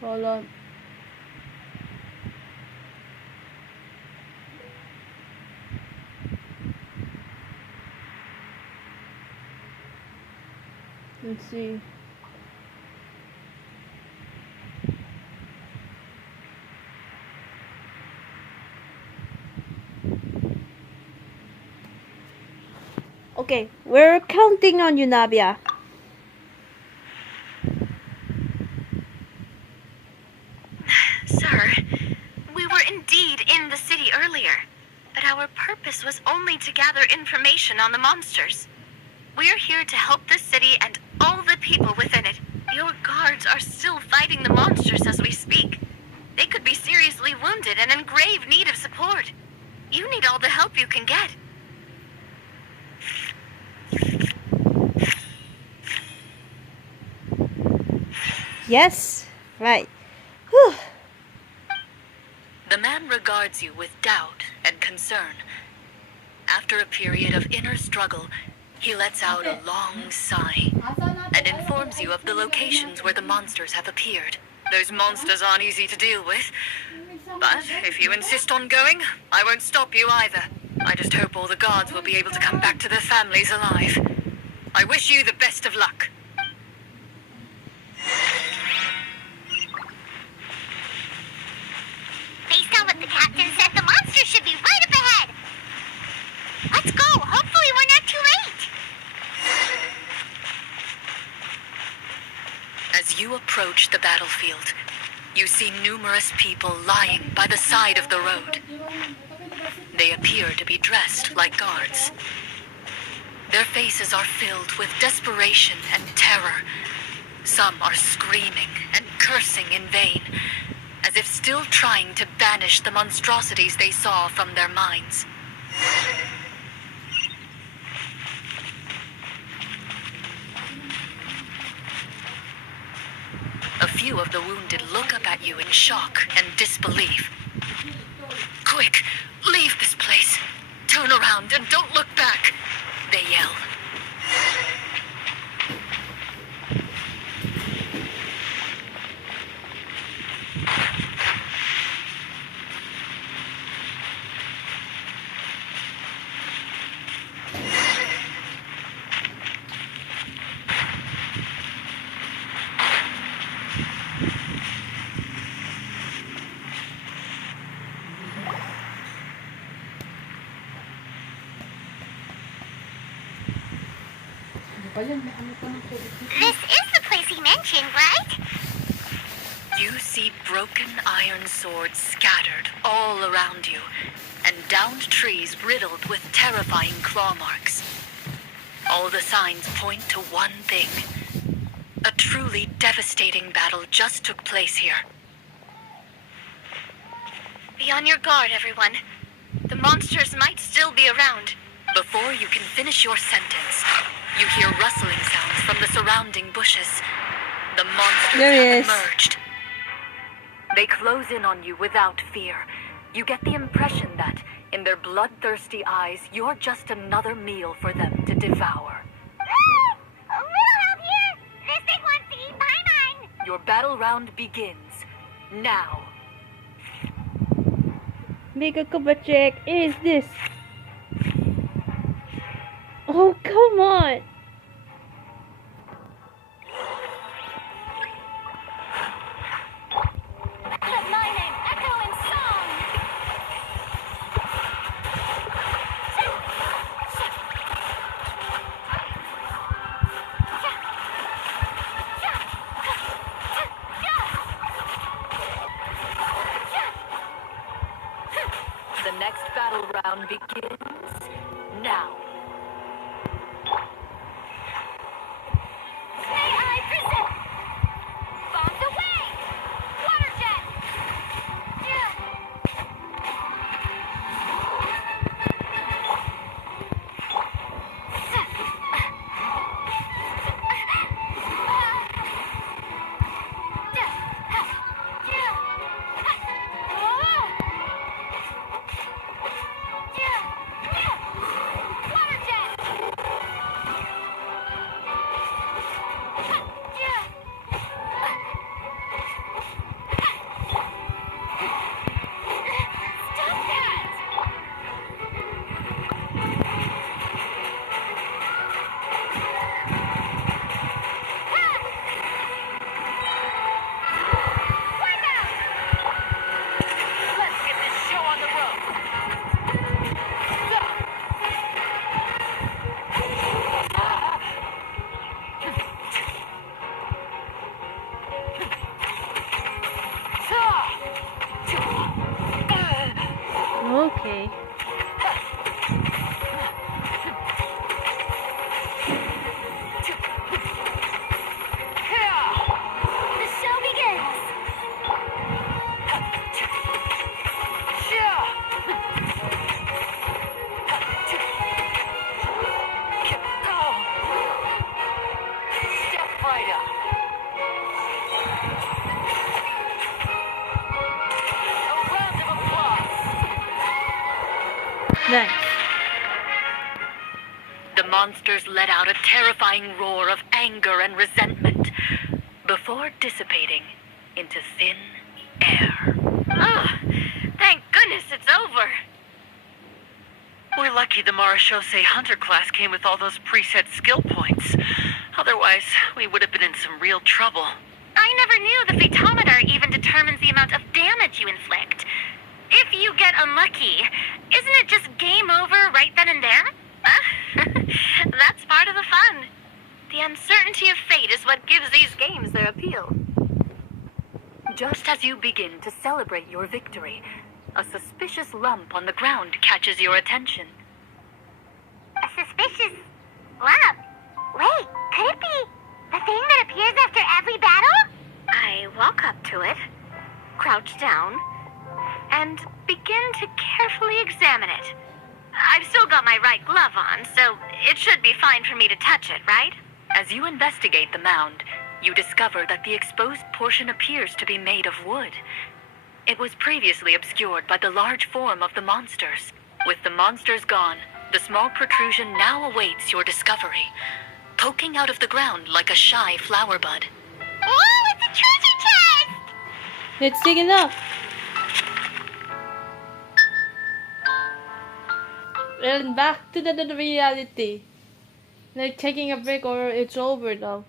Hold on. Let's see. Okay, we're counting on you, Nabia. Sir, we were indeed in the city earlier, but our purpose was only to gather information on the monsters. We're here to help the city and all the people within it. Your guards are still fighting the monsters as we speak. They could be seriously wounded and in grave need of support. You need all the help you can get. Yes, right. Whew. The man regards you with doubt and concern. After a period of inner struggle, he lets out a long sigh and informs you of the locations where the monsters have appeared. Those monsters aren't easy to deal with, but if you insist on going, I won't stop you either. I just hope all the guards will be able to come back to their families alive. I wish you the best of luck. Based on what the captain said, the monster should be right up ahead. Let's go. Hopefully we're not too late. As you approach the battlefield, you see numerous people lying by the side of the road. They appear to be dressed like guards. Their faces are filled with desperation and terror. Some are screaming and cursing in vain, as if still trying to banish the monstrosities they saw from their minds. A few of the wounded look up at you in shock and disbelief. Quick, leave this place. Turn around and don't look back, they yell. This is the place he mentioned, right? You see broken iron swords scattered all around you, and downed trees riddled with terrifying claw marks. All the signs point to one thing. A truly devastating battle just took place here. Be on your guard, everyone. The monsters might still be around. Before you can finish your sentence, you hear rustling sounds from the surrounding bushes. The monsters There he have is. emerged. They close in on you without fear. You get the impression that, in their bloodthirsty eyes, you're just another meal for them to devour. A little help here. This thing wants to eat mine. Your battle round begins now. Make a cup of check. Is this? Oh, come on. Put my name echo in song. The next battle round begins now. May I present? Bombs away! Water jet! Okay. The show begins. Step right up. A round of applause. Nice. The monsters let out a terrifying roar of anger and resentment before dissipating into thin air. Oh, thank goodness it's over. We're lucky the Marashose Hunter class came with all those preset skill points. Otherwise, we would have been in some real trouble. I never knew the photometer even determines the amount of damage you inflict. If you get unlucky, isn't it just game over right then and there? That's part of the fun. The uncertainty of fate is what gives these games their appeal. Just as you begin to celebrate your victory, a suspicious lump on the ground catches your attention. A suspicious lump. Wait, could it be the thing that appears after every battle? I walk up to it, crouch down, and begin to carefully examine it. I've still got my right glove on, so it should be fine for me to touch it, right? As you investigate the mound, you discover that the exposed portion appears to be made of wood. It was previously obscured by the large form of the monsters. With the monsters gone, the small protrusion now awaits your discovery, poking out of the ground like a shy flower bud. Oh, it's a treasure chest! Let's dig it up. And back to the reality. Like taking a break or it's over now.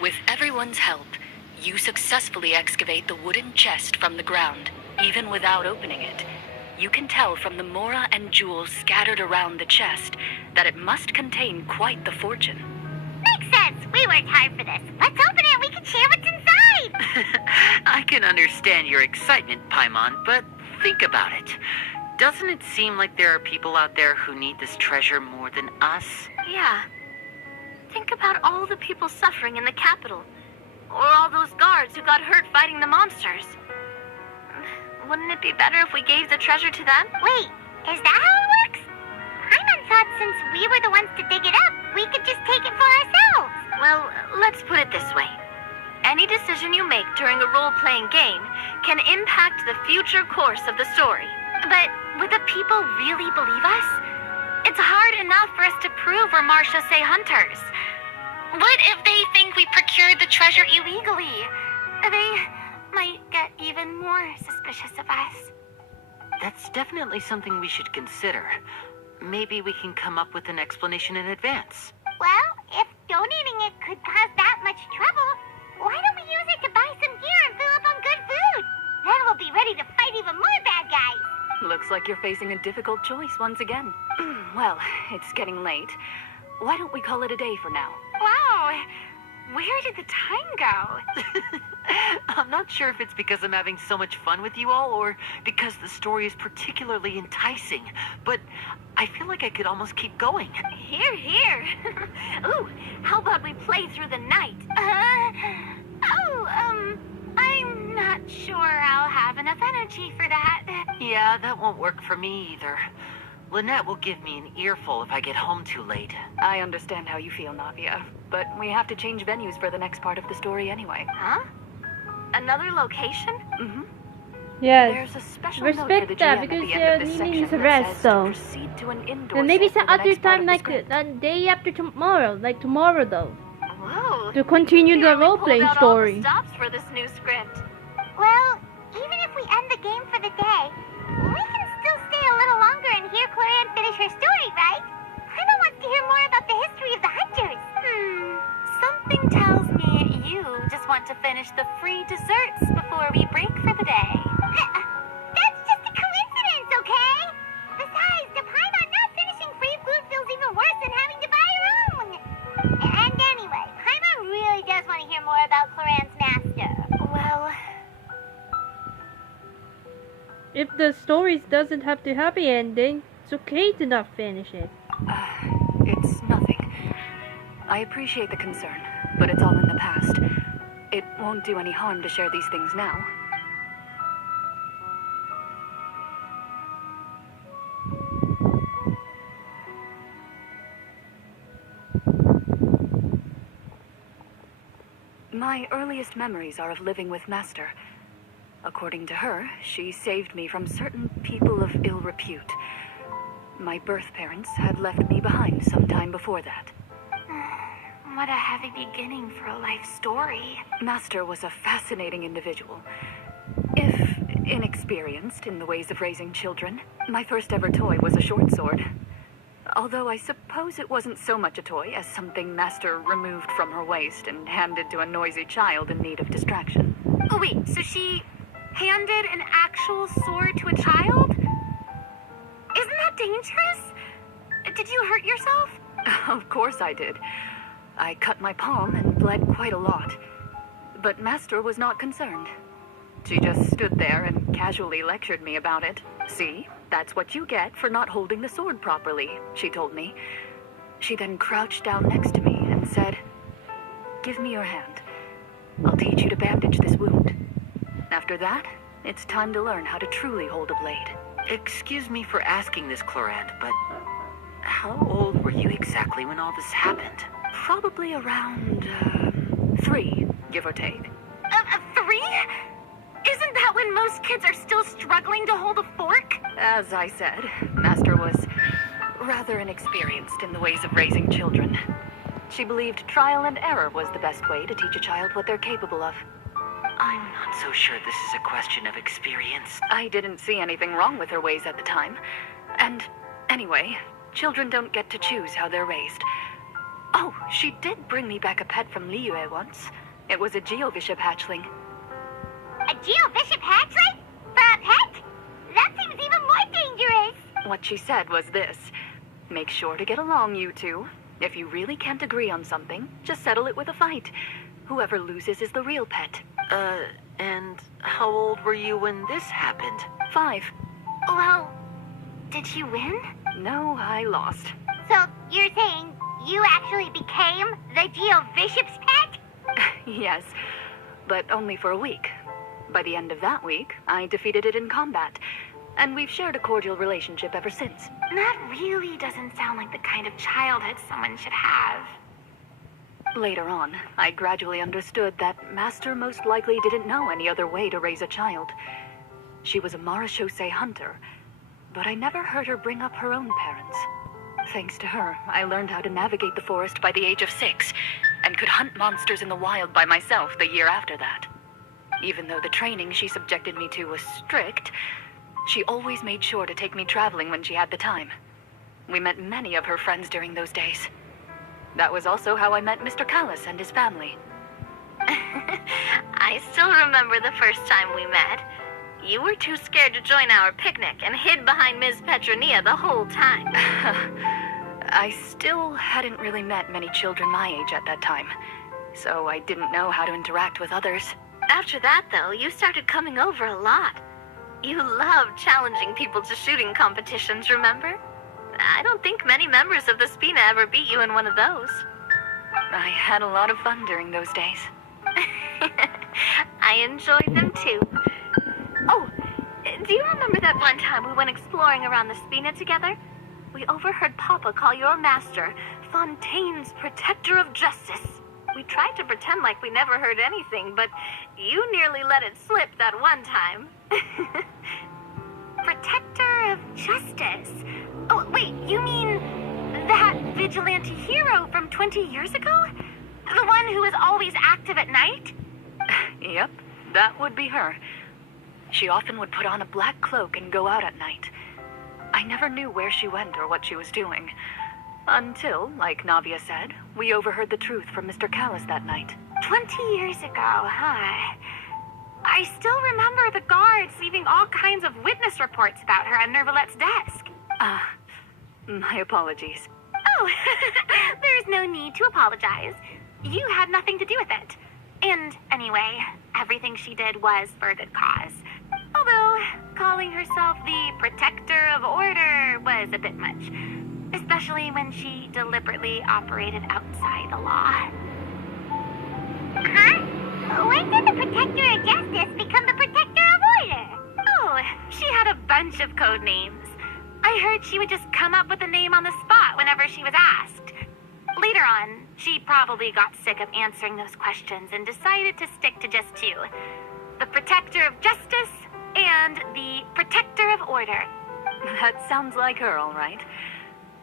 With everyone's help, you successfully excavate the wooden chest from the ground. Even without opening it, you can tell from the mora and jewels scattered around the chest that it must contain quite the fortune. Makes sense. We worked hard for this. Let's open it. We can share what's inside. I can understand your excitement, Paimon, but think about it. Doesn't it seem like there are people out there who need this treasure more than us? Yeah. Think about all the people suffering in the capital. Or all those guards who got hurt fighting the monsters. Wouldn't it be better if we gave the treasure to them? Wait, is that how it works? Paimon thought since we were the ones to dig it up, we could just take it for ourselves. Well, let's put it this way. Any decision you make during a role-playing game can impact the future course of the story. But would the people really believe us? It's hard enough for us to prove we're Marshose hunters. What if they think we procured the treasure illegally? They might get even more suspicious of us. That's definitely something we should consider. Maybe we can come up with an explanation in advance. Well, if donating it could cause that much trouble, why don't we use it to buy some gear and fill up on good food? Then we'll be ready to fight even more bad guys. Looks like you're facing a difficult choice once again. Well, it's getting late. Why don't we call it a day for now? Wow, where did the time go? I'm not sure if it's because I'm having so much fun with you all or because the story is particularly enticing, but I feel like I could almost keep going. Here, here. Ooh, how about we play through the night? I'm not sure I'll have enough energy for that. Yeah, that won't work for me either. Lynette will give me an earful if I get home too late. I understand how you feel, Navia, but we have to change venues for the next part of the story anyway. Huh? Another location? Mm-hmm. Yes. There's a special Respect note for the that GM because at the end of this he needs section a that rest, says to so. proceed to an indoor And maybe set for some the other next part time, of the like script. a day after tomorrow, like tomorrow though, Whoa. to continue You the really role pulled playing out all the story. stops for this new script. Well, even if we end the game for the day, we can still stay a little longer and hear Clorinde finish her story, right? Paimon wants to hear more about the history of the hunters. Something tells me you just want to finish the free desserts before we break for the day. That's just a coincidence, okay? Besides, the Paimon not finishing free food feels even worse than having to buy your own. And anyway, Paimon really does want to hear more about Clorinde's master. Well, If the story doesn't have the happy ending, it's okay to not finish it. It's nothing. I appreciate the concern, but it's all in the past. It won't do any harm to share these things now. My earliest memories are of living with Master. According to her, she saved me from certain people of ill repute. My birth parents had left me behind some time before that. what a heavy beginning for a life story. Master was a fascinating individual. If inexperienced in the ways of raising children, my first ever toy was a short sword. Although I suppose it wasn't so much a toy as something Master removed from her waist and handed to a noisy child in need of distraction. Oh wait, so she handed an actual sword to a child? Isn't that dangerous? Did you hurt yourself? Of course I did. I cut my palm and bled quite a lot. But Master was not concerned. She just stood there and casually lectured me about it. See, that's what you get for not holding the sword properly, she told me. She then crouched down next to me and said, "Give me your hand. I'll teach you to bandage this wound. After that, it's time to learn how to truly hold a blade." Excuse me for asking this, Clorinde, but how old were you exactly when all this happened? Probably around, 3, give or take. 3? Isn't that when most kids are still struggling to hold a fork? As I said, Master was rather inexperienced in the ways of raising children. She believed trial and error was the best way to teach a child what they're capable of. I'm not so sure this is a question of experience. I didn't see anything wrong with her ways at the time. And anyway, children don't get to choose how they're raised. Oh, she did bring me back a pet from Liyue once. It was a Geovishap hatchling. A Geovishap hatchling? For a pet? That seems even more dangerous. What she said was this: make sure to get along, you two. If you really can't agree on something, just settle it with a fight. Whoever loses is the real pet. And how old were you when this happened? 5. Well, did you win? No, I lost. So you're saying you actually became the Geovishap's pet? Yes, but only for a week. By the end of that week, I defeated it in combat, and we've shared a cordial relationship ever since. That really doesn't sound like the kind of childhood someone should have. Later on, I gradually understood that Master most likely didn't know any other way to raise a child. She was a marechaussee hunter, but I never heard her bring up her own parents. Thanks to her, I learned how to navigate the forest by the age of 6, and could hunt monsters in the wild by myself the year after that. Even though the training she subjected me to was strict, she always made sure to take me traveling when she had the time. We met many of her friends during those days. That was also how I met Mr. Callis and his family. I still remember the first time we met. You were too scared to join our picnic and hid behind Ms. Petronia the whole time. I still hadn't really met many children my age at that time, so I didn't know how to interact with others. After that, though, you started coming over a lot. You loved challenging people to shooting competitions, remember? I don't think many members of the Spina ever beat you in one of those. I had a lot of fun during those days. I enjoyed them too. Oh, do you remember that one time we went exploring around the Spina together? We overheard Papa call your master Fontaine's Protector of Justice. We tried to pretend like we never heard anything, but you nearly let it slip that one time. Protector of Justice? Oh, wait, you mean that vigilante hero from 20 years ago? The one who is always active at night? Yep, that would be her. She often would put on a black cloak and go out at night. I never knew where she went or what she was doing. Until, like Navia said, we overheard the truth from Mr. Callis that night. 20 years ago, huh? I still remember the guards leaving all kinds of witness reports about her on Nervalette's desk. My apologies. Oh, there's no need to apologize. You had nothing to do with it. And anyway, everything she did was for a good cause. Although, calling herself the protector of order was a bit much. Especially when she deliberately operated outside the law. Huh? When did the Protector of Justice become the Protector of Order? Oh, she had a bunch of code names. I heard she would just come up with a name on the spot whenever she was asked. Later on, she probably got sick of answering those questions and decided to stick to just two. The Protector of Justice and the Protector of Order. That sounds like her, all right.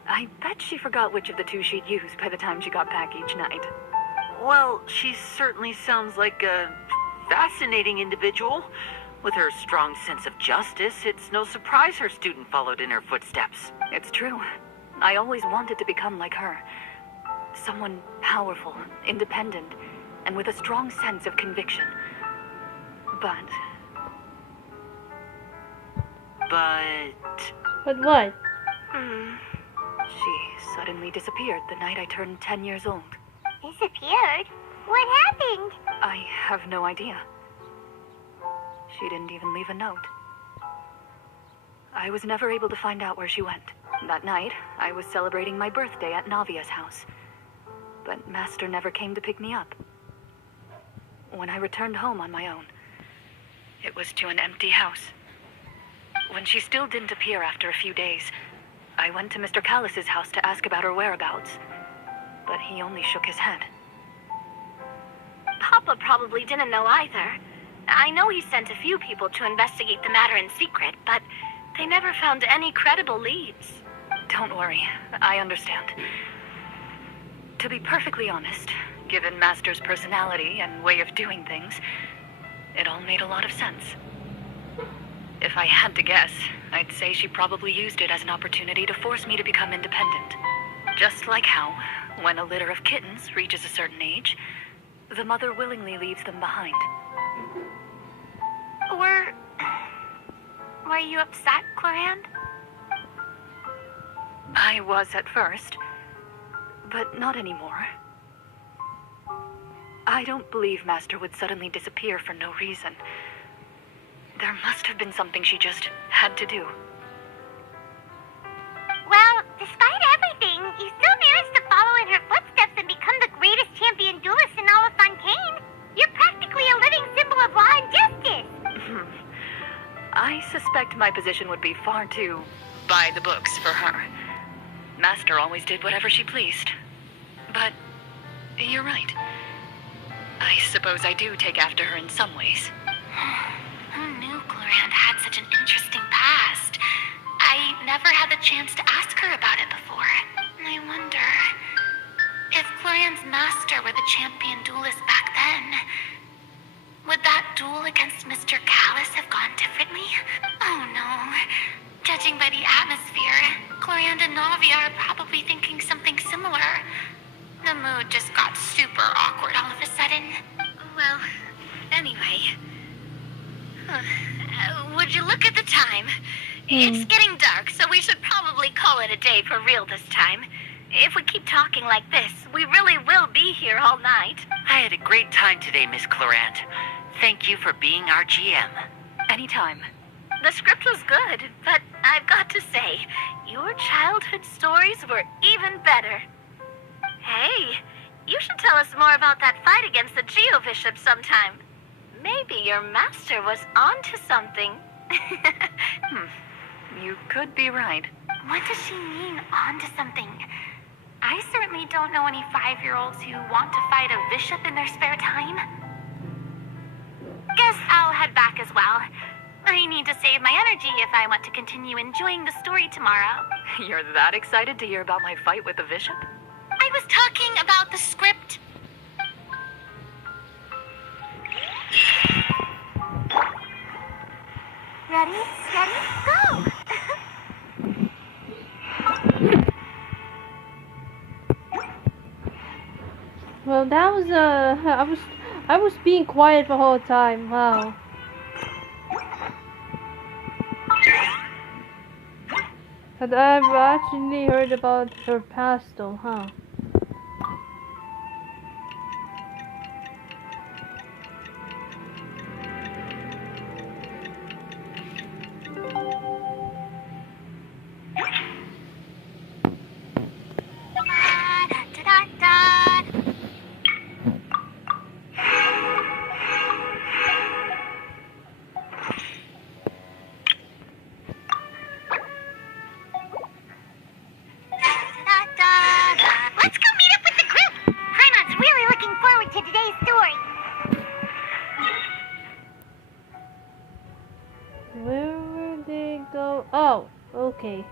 I bet she forgot which of the two she'd use by the time she got back each night. Well, she certainly sounds like a fascinating individual. With her strong sense of justice, it's no surprise her student followed in her footsteps. It's true. I always wanted to become like her. Someone powerful, independent, and with a strong sense of conviction. But But what? she suddenly disappeared the night I turned 10 years old. Disappeared? What happened? I have no idea. She didn't even leave a note. I was never able to find out where she went. That night, I was celebrating my birthday at Navia's house. But Master never came to pick me up. When I returned home on my own, it was to an empty house. When she still didn't appear after a few days, I went to Mr. Callis's house to ask about her whereabouts. But he only shook his head. Papa probably didn't know either. I know he sent a few people to investigate the matter in secret, but they never found any credible leads. Don't worry, I understand. To be perfectly honest, given Master's personality and way of doing things, it all made a lot of sense. If I had to guess, I'd say she probably used it as an opportunity to force me to become independent. Just like how, when a litter of kittens reaches a certain age, the mother willingly leaves them behind. Were you upset, Clorinde? I was at first, but not anymore. I don't believe Master would suddenly disappear for no reason. There must have been something she just had to do. Well, despite everything, you still managed to follow in her footsteps and become the greatest champion duelist in all of Fontaine. You're practically a living symbol of law and justice. I suspect my position would be far too by the books for her. Master always did whatever she pleased. But you're right. I suppose I do take after her in some ways. Who knew Clorinde had such an interesting past? I never had the chance to ask her about it before. I wonder if Clorinde's master were the champion duelist back then. Would that duel against Mr. Callis have gone differently? Oh no. Judging by the atmosphere, Clorinde and Navia are probably thinking something similar. The mood just got super awkward all of a sudden. Well, anyway. Would you look at the time? It's getting dark, so we should probably call it a day for real this time. If we keep talking like this, we really will be here all night. I had a great time today, Miss Clorinde. Thank you for being our GM. Anytime. The script was good, but I've got to say, your childhood stories were even better. Hey, you should tell us more about that fight against the Geo-Bishop sometime. Maybe your master was onto something. You could be right. What does she mean, onto something? I certainly don't know any 5-year-olds who want to fight a bishop in their spare time. Guess I'll head back as well. I need to save my energy if I want to continue enjoying the story tomorrow. You're that excited to hear about my fight with the bishop? I was talking about the script. Ready, steady, go! Well, that was I was being quiet the whole time. Wow. But I've actually heard about her past though, huh? Let's go meet up with the group. Paimon's really looking forward to today's story. Where would they go? Oh, okay.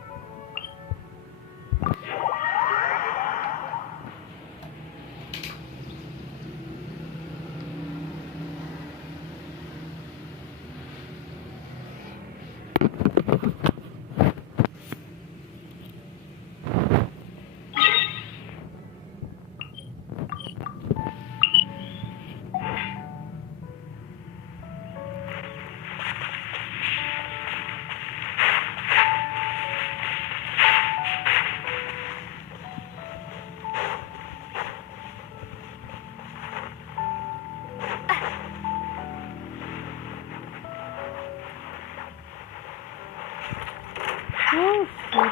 Oh, shit.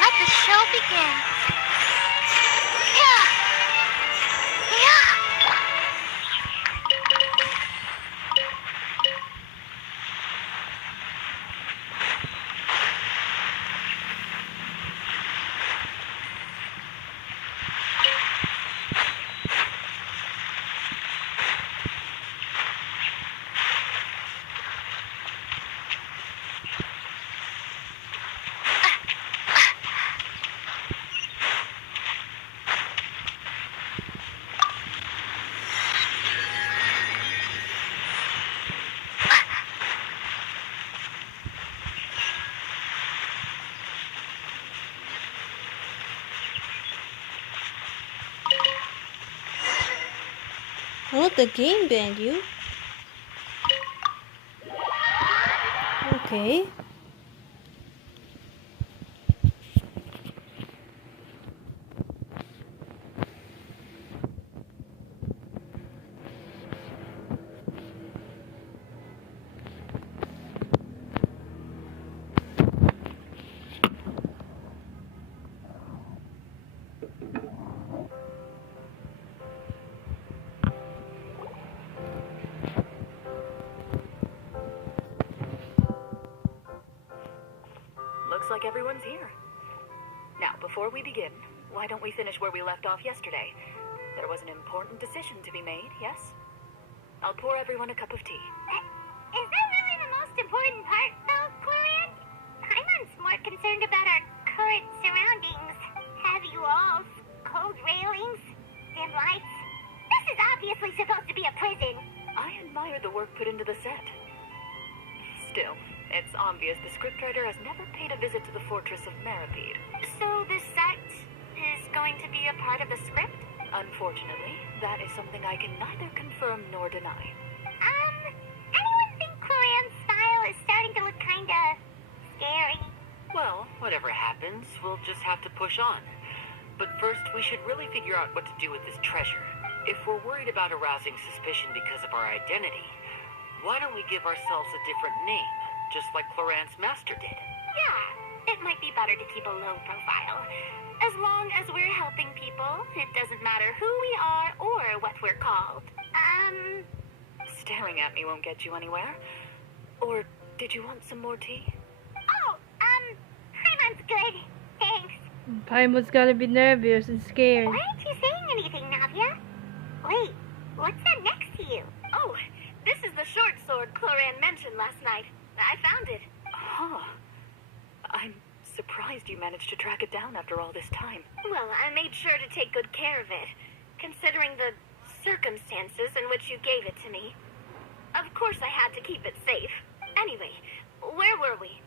Let the show begin. Yeah. Yeah. Oh, the game banned you. Okay. Looks like everyone's here. Now, before we begin, why don't we finish where we left off yesterday? There was an important decision to be made, yes? I'll pour everyone a cup of tea. Is that really the most important part, though, Clorinde? Paimon's more concerned about our current surroundings. Heavy walls, cold railings, dim lights. This is obviously supposed to be a prison. I admire the work put into the set. Still, it's obvious the scriptwriter has never paid a visit to the fortress of Meripede. So this sect is going to be a part of the script? Unfortunately, that is something I can neither confirm nor deny. Anyone think Clorinde's style is starting to look kinda scary? Well, whatever happens, we'll just have to push on. But first, we should really figure out what to do with this treasure. If we're worried about arousing suspicion because of our identity, why don't we give ourselves a different name, just like Clorinde's master did? Yeah, it might be better to keep a low profile. As long as we're helping people, it doesn't matter who we are or what we're called. Staring at me won't get you anywhere. Or did you want some more tea? Oh, Paimon's good. Thanks. Paimon's gotta be nervous and scared. Why aren't you saying anything, Navia? Wait, what's that next to you? Oh, this is the short sword Clorinde mentioned last night. I found it. Huh. I'm surprised you managed to track it down after all this time. Well, I made sure to take good care of it, considering the circumstances in which you gave it to me. Of course I had to keep it safe. Anyway, where were we?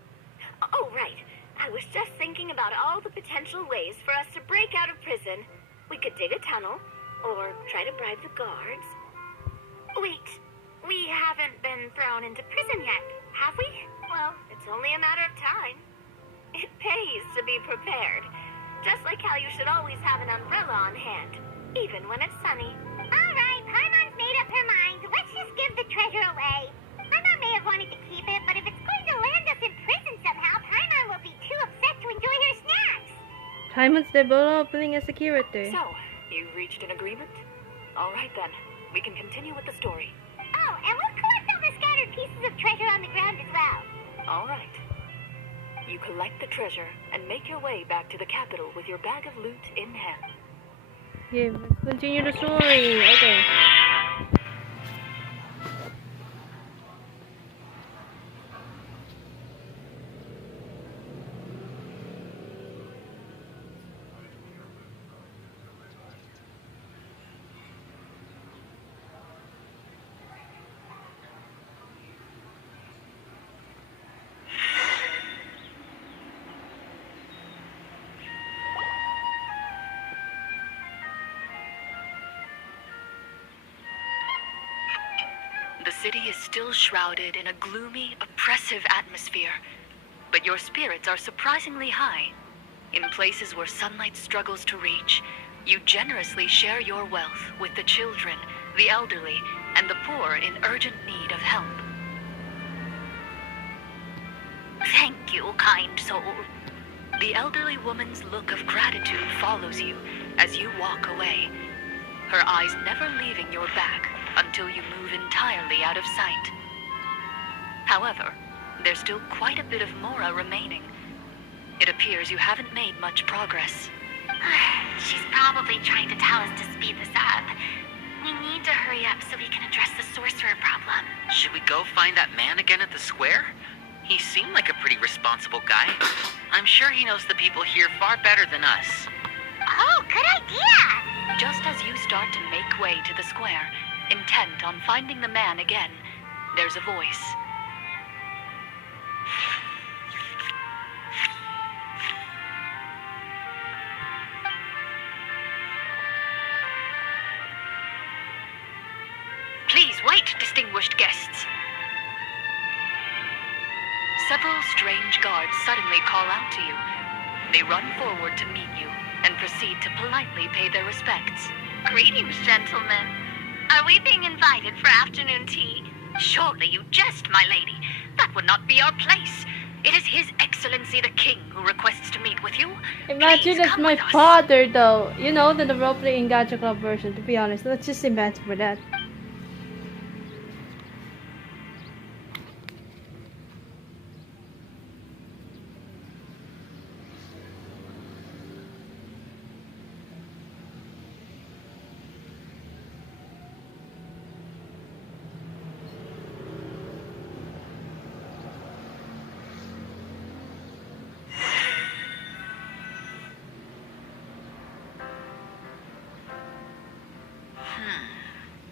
Oh, right. I was just thinking about all the potential ways for us to break out of prison. We could dig a tunnel, or try to bribe the guards. Wait, we haven't been thrown into prison yet, have we? Well, it's only a matter of time. It pays to be prepared. Just like how you should always have an umbrella on hand, even when it's sunny. All right, Paimon's made up her mind. Let's just give the treasure away. Paimon may have wanted to keep it, but if it's going to land us in prison somehow, Paimon will be too upset to enjoy her snacks. Paimon's developing as a character. So, you reached an agreement? All right then, we can continue with the story. Oh, and we'll collect all the scattered pieces of treasure on the ground as well. All right. You collect the treasure and make your way back to the capital with your bag of loot in hand. Yeah, let's continue the story. Okay. The city is still shrouded in a gloomy, oppressive atmosphere, but your spirits are surprisingly high. In places where sunlight struggles to reach, you generously share your wealth with the children, the elderly, and the poor in urgent need of help. Thank you, kind soul. The elderly woman's look of gratitude follows you as you walk away, her eyes never leaving your back until you move entirely out of sight. However, there's still quite a bit of Mora remaining. It appears you haven't made much progress. She's probably trying to tell us to speed this up. We need to hurry up so we can address the sorcerer problem. Should we go find that man again at the square? He seemed like a pretty responsible guy. I'm sure he knows the people here far better than us. Oh, good idea! Just as you start to make way to the square, intent on finding the man again, there's a voice. Please wait, distinguished guests. Several strange guards suddenly call out to you. They run forward to meet you and proceed to politely pay their respects. Greetings, gentlemen. Are we being invited for afternoon tea? Surely you jest, my lady. That would not be our place. It is His Excellency the King who requests to meet with you. Imagine Please it's come my with us. father, though. You know, the roleplay in Gacha Club version, to be honest. Let's just imagine for that.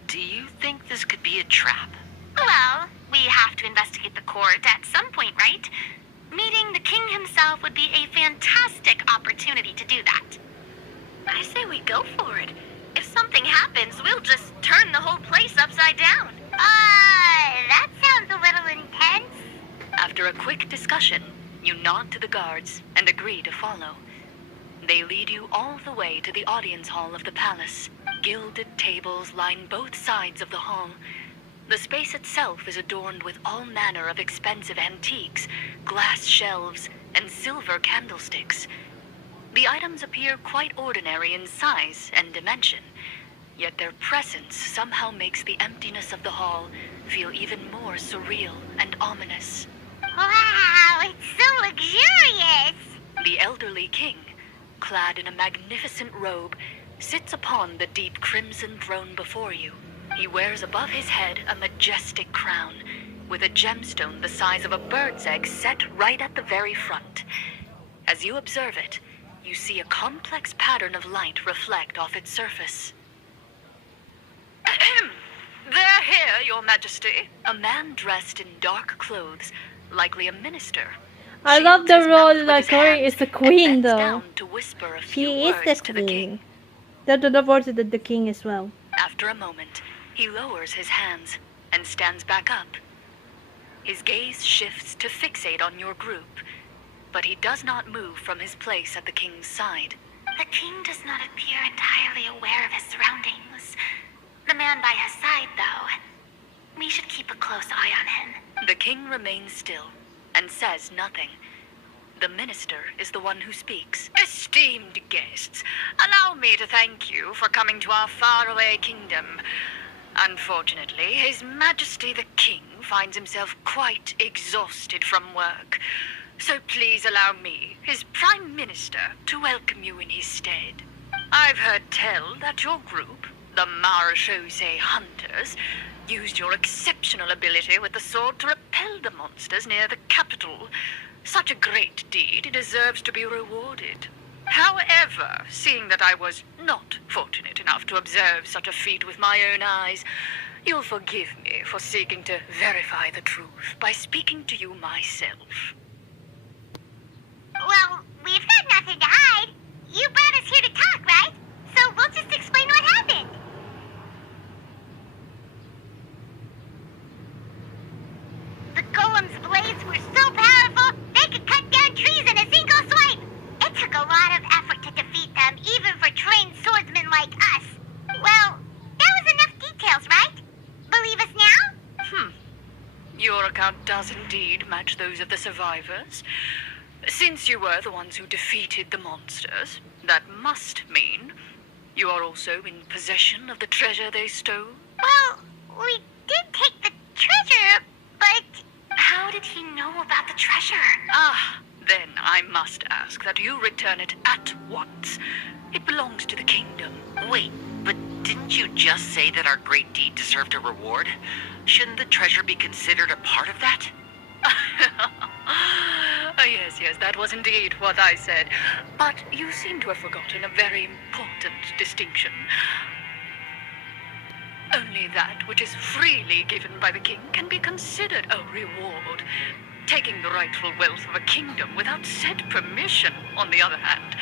Do you think this could be a trap? Well, we have have to investigate the court at some point, right? Meeting the king himself would be a fantastic opportunity to do that. I say we go for it. If something happens, we'll just turn the whole place upside down. That sounds a little intense. After a quick discussion, you nod to the guards and agree to follow. They lead you all the way to the audience hall of the palace. Gilded tables line both sides of the hall. The space itself is adorned with all manner of expensive antiques, glass shelves, and silver candlesticks. The items appear quite ordinary in size and dimension, yet their presence somehow makes the emptiness of the hall feel even more surreal and ominous. Wow, it's so luxurious. The elderly king, clad in a magnificent robe, sits upon the deep crimson throne before you. He wears above his head a majestic crown, with a gemstone the size of a bird's egg set right at the very front. As you observe it, you see a complex pattern of light reflect off its surface. They're here, Your Majesty. A man dressed in dark clothes, likely a minister. I love the role like Clorinde is the queen though. Down to whisper a few She is words the to the king. queen. The words to the king as well. After a moment, he lowers his hands and stands back up. His gaze shifts to fixate on your group, but he does not move from his place at the king's side. The king does not appear entirely aware of his surroundings. The man by his side, though. We should keep a close eye on him. The king remains still and says nothing. The minister is the one who speaks. Esteemed guests, allow me to thank you for coming to our faraway kingdom. Unfortunately, His Majesty the King finds himself quite exhausted from work. So please allow me, his Prime Minister, to welcome you in his stead. I've heard tell that your group, the Marechaussee Hunters, used your exceptional ability with the sword to repel the monsters near the capital. Such a great deed deserves to be rewarded. However, seeing that I was not fortunate enough to observe such a feat with my own eyes, you'll forgive me for seeking to verify the truth by speaking to you myself. Well, we've got nothing to hide. You brought us here to talk, right? So we'll just explain what happened. The golem's blades were so powerful, they could cut down trees in a single swipe. It took a lot of effort to defeat them, even for trained swordsmen like us. Well, that was enough details, right? Believe us now? Your account does indeed match those of the survivors. Since you were the ones who defeated the monsters, that must mean you are also in possession of the treasure they stole? Well, we did take the treasure, but... How did he know about the treasure? Then I must ask that you return it at once. It belongs to the kingdom. Wait, but didn't you just say that our great deed deserved a reward? Shouldn't the treasure be considered a part of that? Yes, that was indeed what I said. But you seem to have forgotten a very important distinction. Only that which is freely given by the king can be considered a reward. Taking the rightful wealth of a kingdom without said permission, on the other hand,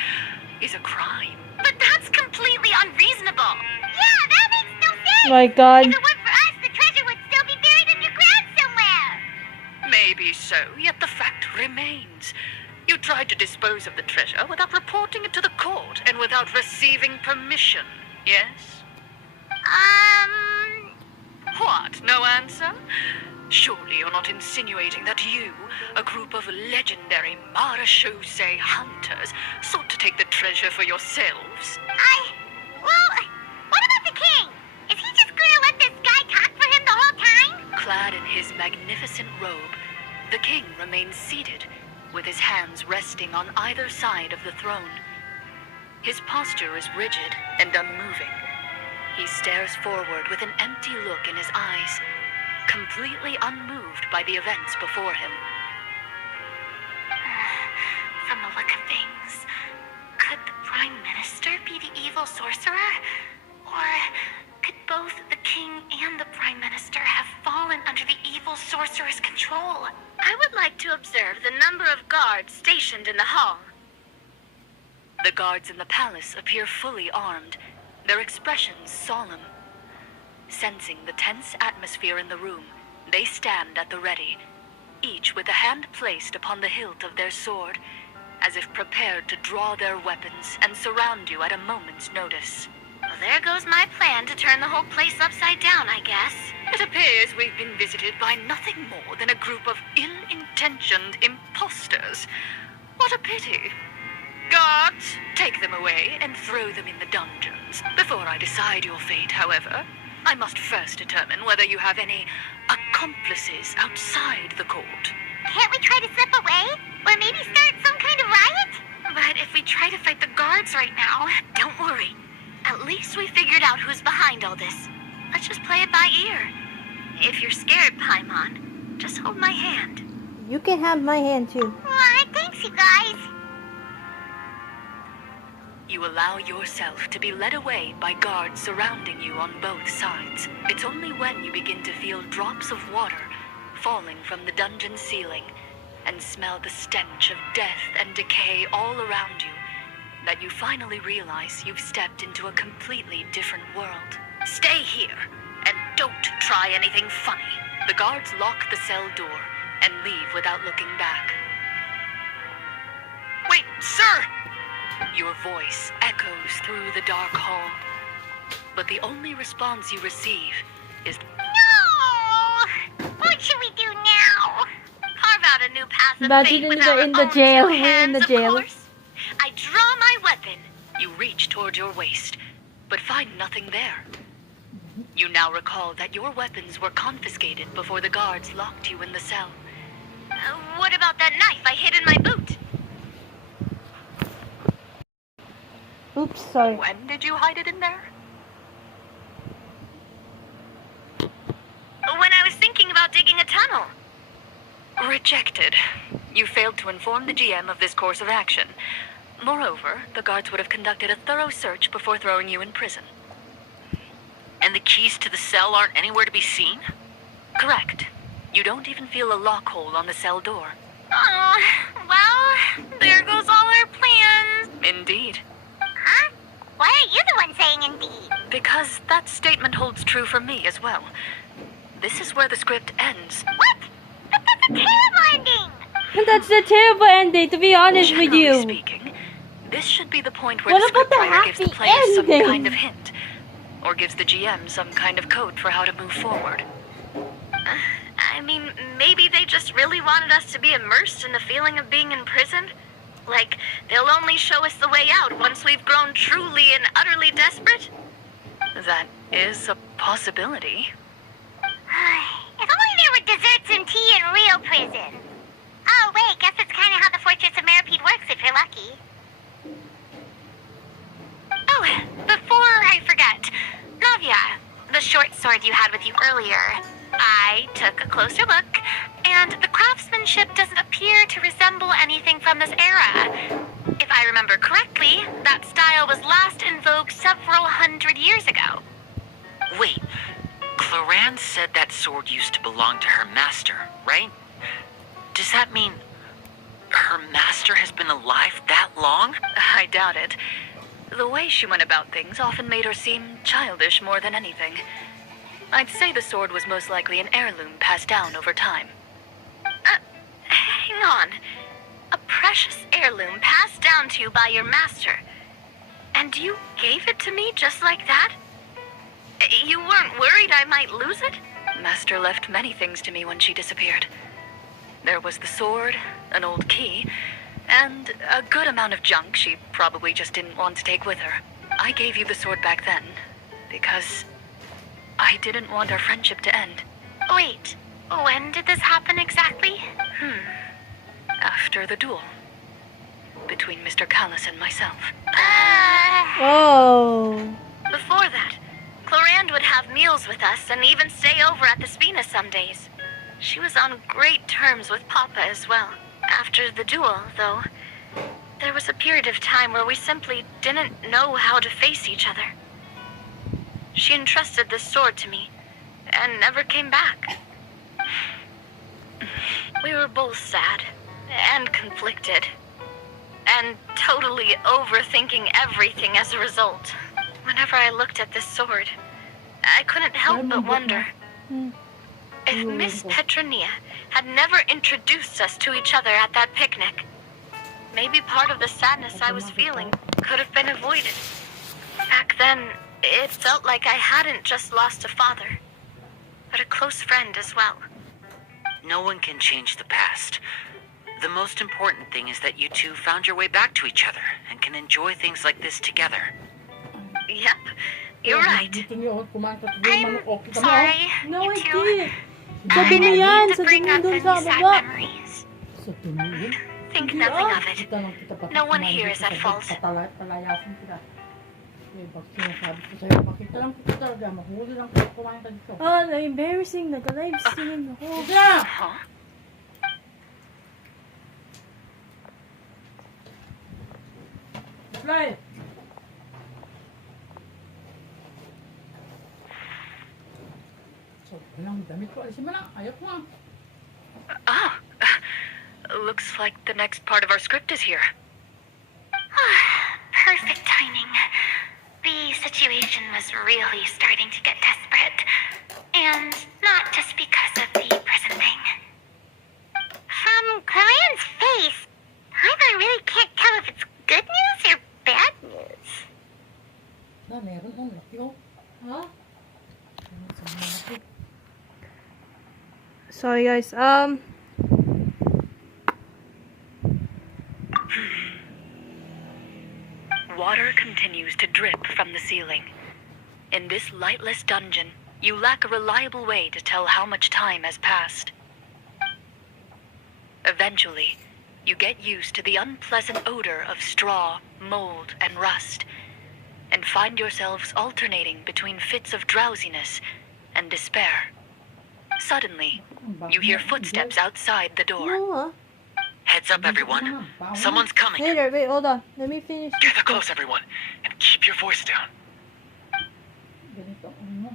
is a crime. But that's completely unreasonable. Yeah, that makes no sense! My God. If it weren't for us, the treasure would still be buried underground somewhere! Maybe so, yet the fact remains. You tried to dispose of the treasure without reporting it to the court and without receiving permission, yes? What, no answer? Surely you're not insinuating that you, a group of legendary Marechaussee hunters, sought to take the treasure for yourselves? Well, what about the king? Is he just gonna let this guy talk for him the whole time? Clad in his magnificent robe, the king remains seated, with his hands resting on either side of the throne. His posture is rigid and unmoving. He stares forward with an empty look in his eyes, completely unmoved by the events before him. From the look of things, could the Prime Minister be the evil sorcerer? Or could both the King and the Prime Minister have fallen under the evil sorceress control? I would like to observe the number of guards stationed in the hall. The guards in the palace appear fully armed, their expressions solemn. Sensing the tense atmosphere in the room, they stand at the ready, each with a hand placed upon the hilt of their sword, as if prepared to draw their weapons and surround you at a moment's notice. Well, there goes my plan to turn the whole place upside down, I guess. It appears we've been visited by nothing more than a group of ill-intentioned imposters. What a pity. Guards, take them away and throw them in the dungeons. Before I decide your fate, however, I must first determine whether you have any accomplices outside the court. Can't we try to slip away? Or maybe start some kind of riot? But if we try to fight the guards right now, don't worry. At least we figured out who's behind all this. Let's just play it by ear. If you're scared, Paimon, just hold my hand. You can have my hand too. Aw, thanks, you guys. You allow yourself to be led away by guards surrounding you on both sides. It's only when you begin to feel drops of water falling from the dungeon ceiling and smell the stench of death and decay all around you that you finally realize you've stepped into a completely different world. Stay here and don't try anything funny. The guards lock the cell door and leave without looking back. Wait, sir! Your voice echoes through the dark hall, but the only response you receive is, No! What should we do now? Carve out a new path of Imagine fate with we're our in the own jail, two we're in the hands, of jail. course. I draw my weapon. you reach toward your waist, but find nothing there. You now recall that your weapons were confiscated before the guards locked you in the cell. What about that knife I hid in my boot? Oops, sorry. When did you hide it in there? When I was thinking about digging a tunnel. Rejected. You failed to inform the GM of this course of action. Moreover, the guards would have conducted a thorough search before throwing you in prison. And the keys to the cell aren't anywhere to be seen? Correct. You don't even feel a lock hole on the cell door. Oh, well, there goes all our plans. Indeed. Huh? Why are you the one saying indeed? Because that statement holds true for me as well. This is where the script ends. What? But that's a terrible ending! That's a terrible ending, to be honest with Generally you. speaking, this should be the point where What the about the scriptwriter gives the happy player some ending? kind of hint, or gives the GM some kind of code for how to move forward. I mean, maybe they just really wanted us to be immersed in the feeling of being in prison. Like, they'll only show us the way out once we've grown truly and utterly desperate. That is a possibility. If only there were desserts and tea in real prison. Oh, wait, guess it's kind of how the Fortress of Meripede works if you're lucky. Oh, before I forget, Navia, the short sword you had with you earlier, I took a closer look, and the craftsmanship doesn't appear to resemble anything from this era. If I remember correctly, that style was last in vogue several hundred years ago. Wait, Clorinde said that sword used to belong to her master, right? Does that mean her master has been alive that long? I doubt it. The way she went about things often made her seem childish more than anything. I'd say the sword was most likely an heirloom passed down over time. Hang on. A precious heirloom passed down to you by your master. And you gave it to me just like that? You weren't worried I might lose it? Master left many things to me when she disappeared. There was the sword, an old key, and a good amount of junk she probably just didn't want to take with her. I gave you the sword back then, because I didn't want our friendship to end. Wait, when did this happen exactly? After the duel between Mr. Callis and myself. Oh. Before that, Clorinde would have meals with us and even stay over at the Spina some days. She was on great terms with Papa as well. After the duel, though, there was a period of time where we simply didn't know how to face each other. She entrusted this sword to me and never came back. We were both sad and conflicted and totally overthinking everything as a result. Whenever I looked at this sword, I couldn't help but wonder if Miss Petronia had never introduced us to each other at that picnic. Maybe part of the sadness I was feeling could have been avoided. Back then, it felt like I hadn't just lost a father, but a close friend as well. No one can change the past. The most important thing is that you two found your way back to each other and can enjoy things like this together. Yep, you're right. I'm sorry, No, you I two. did. I Sabi mo didn't yan, mean to sabi bring mo up dun any sa sad baba. memories. Sa tumingin. Think Hindi, nothing ah. of it. Kita lang kita pati No one kumain here dito is at sa fault. palayasin kita. Eh, bakit sinasabi ko sa'yo, makita lang kita talaga, mahuli lang kita kumain ka dito. Ah, na-embarrassing. Nag-live stream ako. Sige! Huh? Fly! So, walang damit ko. Alisin mo na. Ayot mo. Ah, looks like the next part of our script is here. Perfect timing. The situation was really starting to get desperate. And not just because of the prison thing. From Corinne's face, I really can't tell if it's good news or bad news. Na, meron ang laki oh. Ha? Sorry, guys. Water continues to drip from the ceiling. In this lightless dungeon, you lack a reliable way to tell how much time has passed. Eventually, you get used to the unpleasant odor of straw, mold, and rust, and find yourselves alternating between fits of drowsiness and despair. Suddenly, you hear footsteps outside the door. Oo ah. Heads up, everyone. Someone's coming. Later, wait, hold on. Let me finish this. Gather close, everyone, and keep your voice down. Ganito, ano?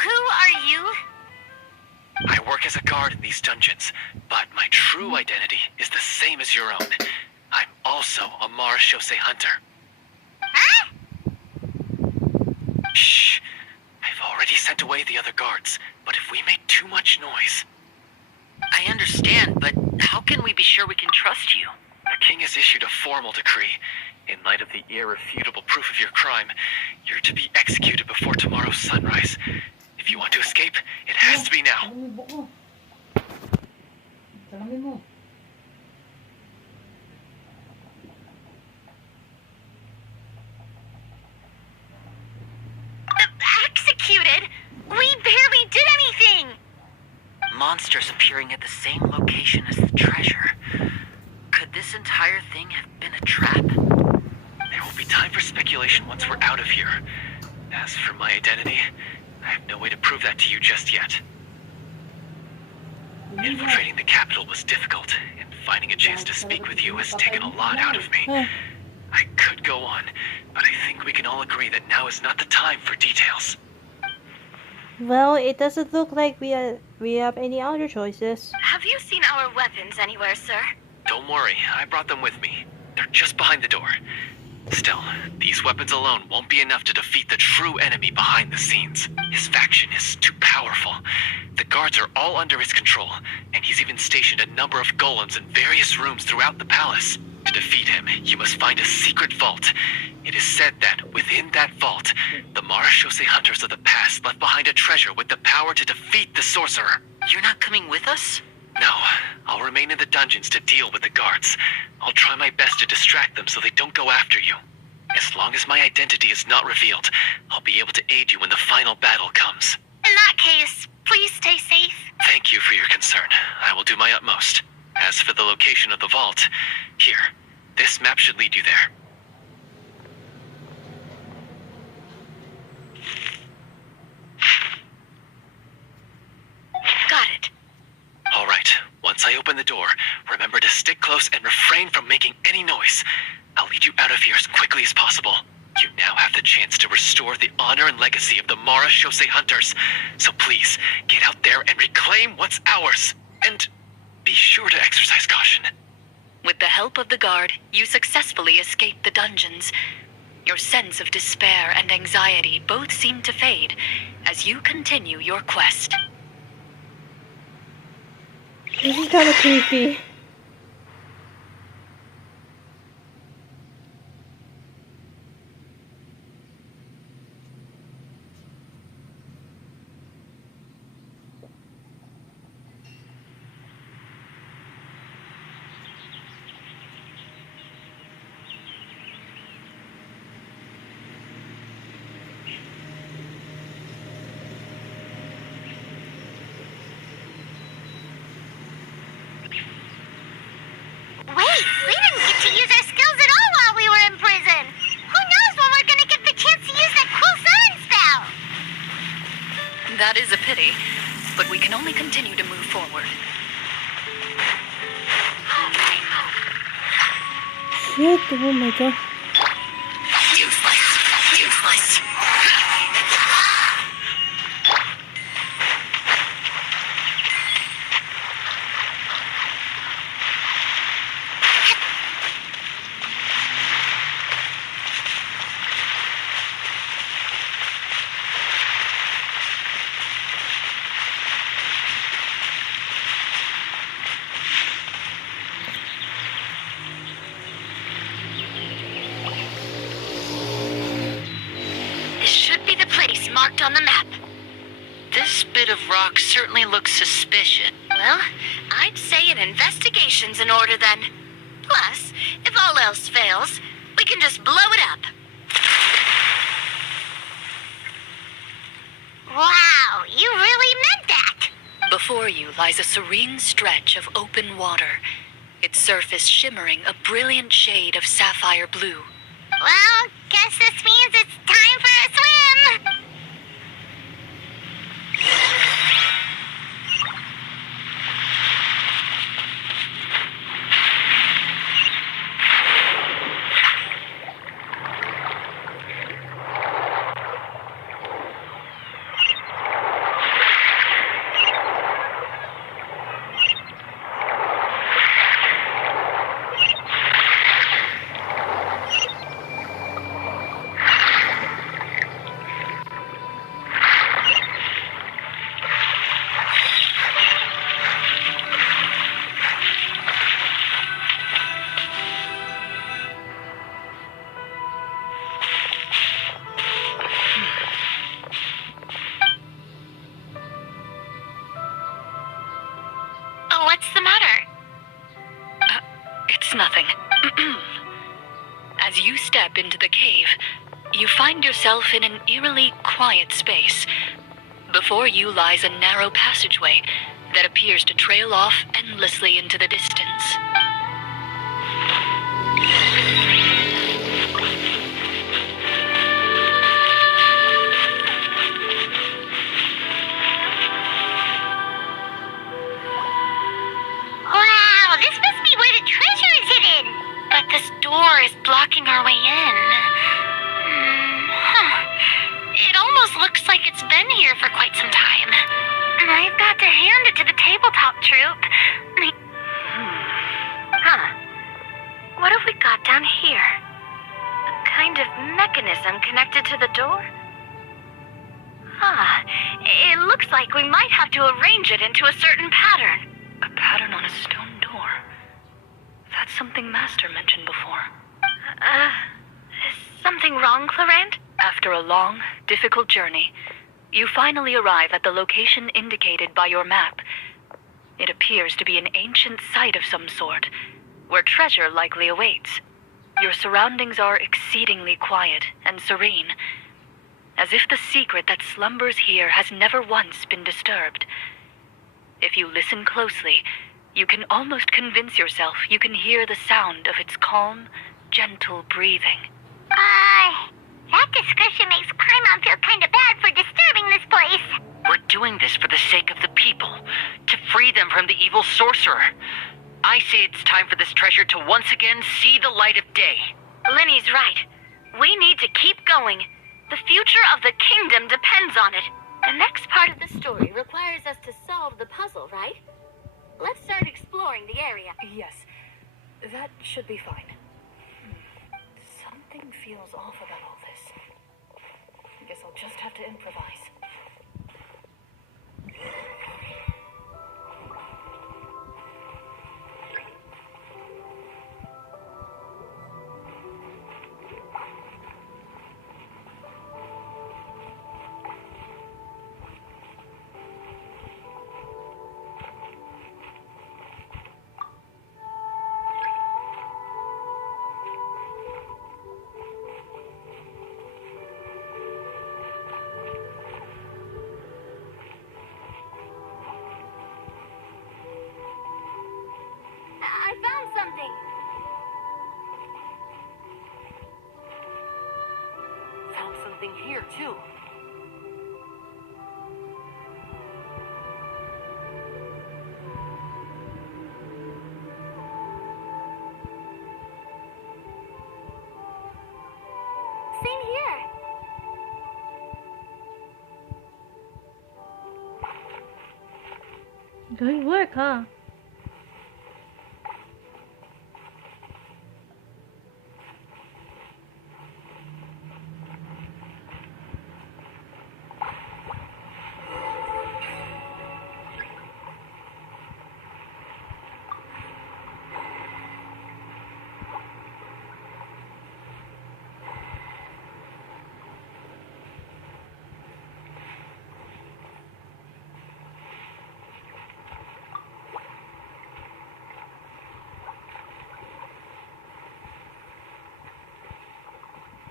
Who are you? I work as a guard in these dungeons, but my true identity is the same as your own. I'm also a marechaussee hunter. Huh? Shh. I've already sent away the other guards, but if we make too much noise... I understand, but how can we be sure we can trust you? The king has issued a formal decree. In light of the irrefutable proof of your crime, you're to be executed before tomorrow's sunrise. If you want to escape, it has to be now. Salamin mo ko. Salamin mo. Executed? We barely did anything! Monsters appearing at the same location as the treasure. Could this entire thing have been a trap? There will be time for speculation once we're out of here. As for my identity, I have no way to prove that to you just yet. Infiltrating the capital was difficult, and finding a chance to speak with you has taken a lot out of me. I could go on, but I think we can all agree that now is not the time for details. Well, it doesn't look like we have any other choices. Have you seen our weapons anywhere, sir? Don't worry, I brought them with me. They're just behind the door. Still, these weapons alone won't be enough to defeat the true enemy behind the scenes. His faction is too powerful. The guards are all under his control, and he's even stationed a number of golems in various rooms throughout the palace. To defeat him, you must find a secret vault. It is said that within that vault, the marechaussee hunters of the past left behind a treasure with the power to defeat the sorcerer. You're not coming with us? No, I'll remain in the dungeons to deal with the guards. I'll try my best to distract them so they don't go after you. As long as my identity is not revealed, I'll be able to aid you when the final battle comes. In that case, please stay safe. Thank you for your concern. I will do my utmost. As for the location of the vault, here, this map should lead you there. Got it. All right, once I open the door, remember to stay close and refrain from making any noise. I'll lead you out of here as quickly as possible. You now have the chance to restore the honor and legacy of the Mara Shosei Hunters. So please, get out there and reclaim what's ours. And be sure to exercise caution. With the help of the guard, you successfully escaped the dungeons. Your sense of despair and anxiety both seem to fade as you continue your quest. This is kind of creepy. Wait, we didn't get to use our skills at all while we were in prison. Who knows when we're gonna get the chance to use that cool sun spell? That is a pity, but we can only continue to move forward. Shit, oh my god. Useless. This should be the place marked on the map. This bit of rock certainly looks suspicious. Well, I'd say an investigation's in order then. Plus, if all else fails, we can just blow it up. Wow, you really meant that! Before you lies a serene stretch of open water, its surface shimmering a brilliant shade of sapphire blue. Well, guess this means it's time for a swim! What's the matter? It's nothing. As you step into the cave, you find yourself in an eerily quiet space. Before you lies a narrow passageway that appears to trail off endlessly into the distance. Wow, this must be where the treasure is hidden. But this door is blocking our way in. It almost looks like it's been here for quite some time. I've got to hand it to the tabletop troupe. What have we got down here? A kind of mechanism connected to the door? It looks like we might have to arrange it into a certain pattern. A pattern on a stone door. That's something Master mentioned before. Is something wrong, Clorinde? After a long, difficult journey, you finally arrive at the location indicated by your map. It appears to be an ancient site of some sort, where treasure likely awaits. Your surroundings are exceedingly quiet and serene, as if the secret that slumbers here has never once been disturbed. If you listen closely, you can almost convince yourself you can hear the sound of its calm, gentle breathing. That description makes Paimon feel kind of bad for disturbing this place. We're doing this for the sake of the people, to free them from the evil sorcerer. I say it's time for this treasure to once again see the light of day. Linny's right. We need to keep going. The future of the kingdom depends on it. The next part of the story requires us to solve the puzzle, right? Let's start exploring the area. Yes, that should be fine. Something feels off about all this. I guess I'll just have to improvise. I found something. Found something here, too. Same here. Good work, huh?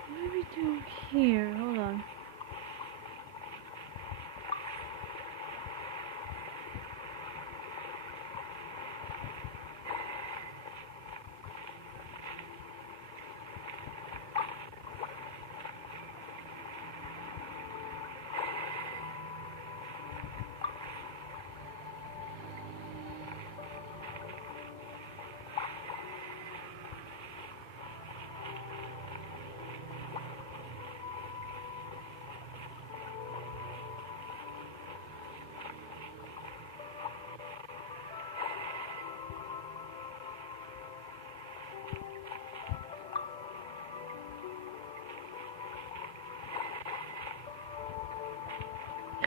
What do we do here? Hold on.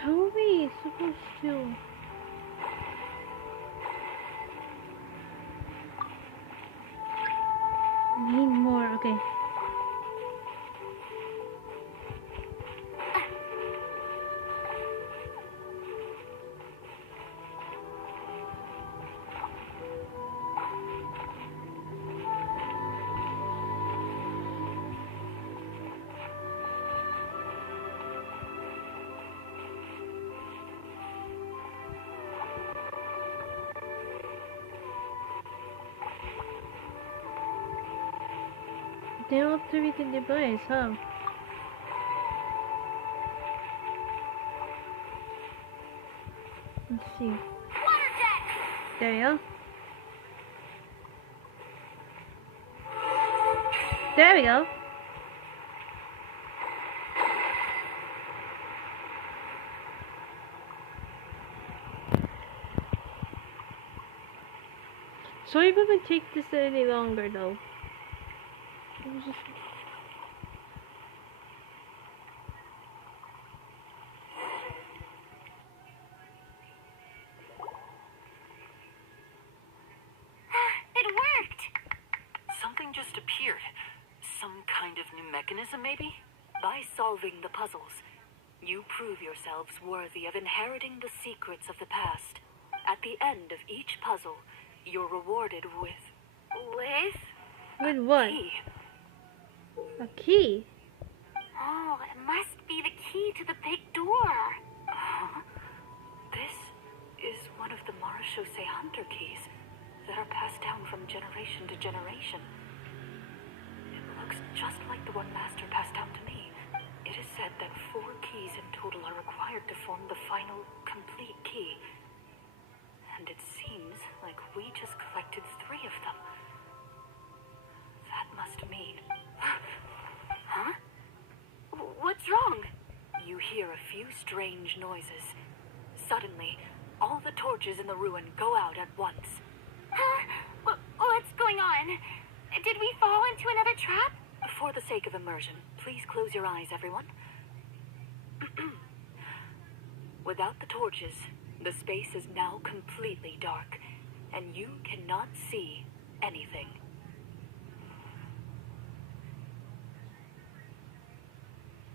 How are we supposed to? Need more, okay. They all have to read the device, huh? Let's see. There you go. There we go. Sorry if it would take this any longer though. It was just... It worked! Something just appeared. Some kind of new mechanism, maybe? By solving the puzzles, you prove yourselves worthy of inheriting the secrets of the past. At the end of each puzzle, you're rewarded with... With what? key. A key? Oh, it must be the key to the big door. This is one of the Marechaussee Hunter keys that are passed down from generation to generation. It looks just like the one Master passed down to me. It is said that 4 keys in total are required to form the final, complete key. And it seems like we just collected few strange noises. Suddenly, all the torches in the ruin go out at once. What's going on? Did we fall into another trap? For the sake of immersion, please close your eyes, everyone. Without the torches, the space is now completely dark, and you cannot see anything.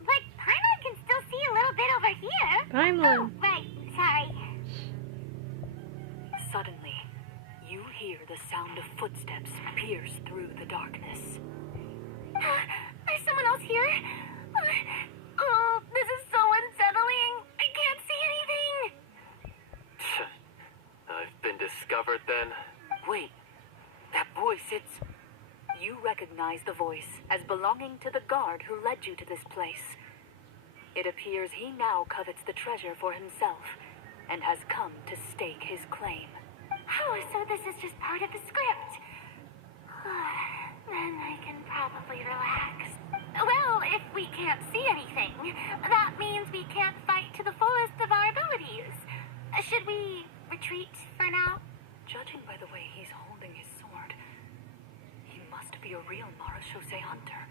But Paimon can still see a little bit over here. Paimon. Oh, right. Sorry. Suddenly, you hear the sound of footsteps pierce through the darkness. There's someone else here. Oh, this is so unsettling. I can't see anything. I've been discovered then. Wait, that voice, it's... You recognize the voice as belonging to the guard who led you to this place. It appears he now covets the treasure for himself and has come to stake his claim. Oh, so this is just part of the script. Then I can probably relax. Well, if we can't see anything, that means we can't fight to the fullest of our abilities. Should we retreat for now? Judging by the way he's holding his sword, he must be a real Marashose hunter.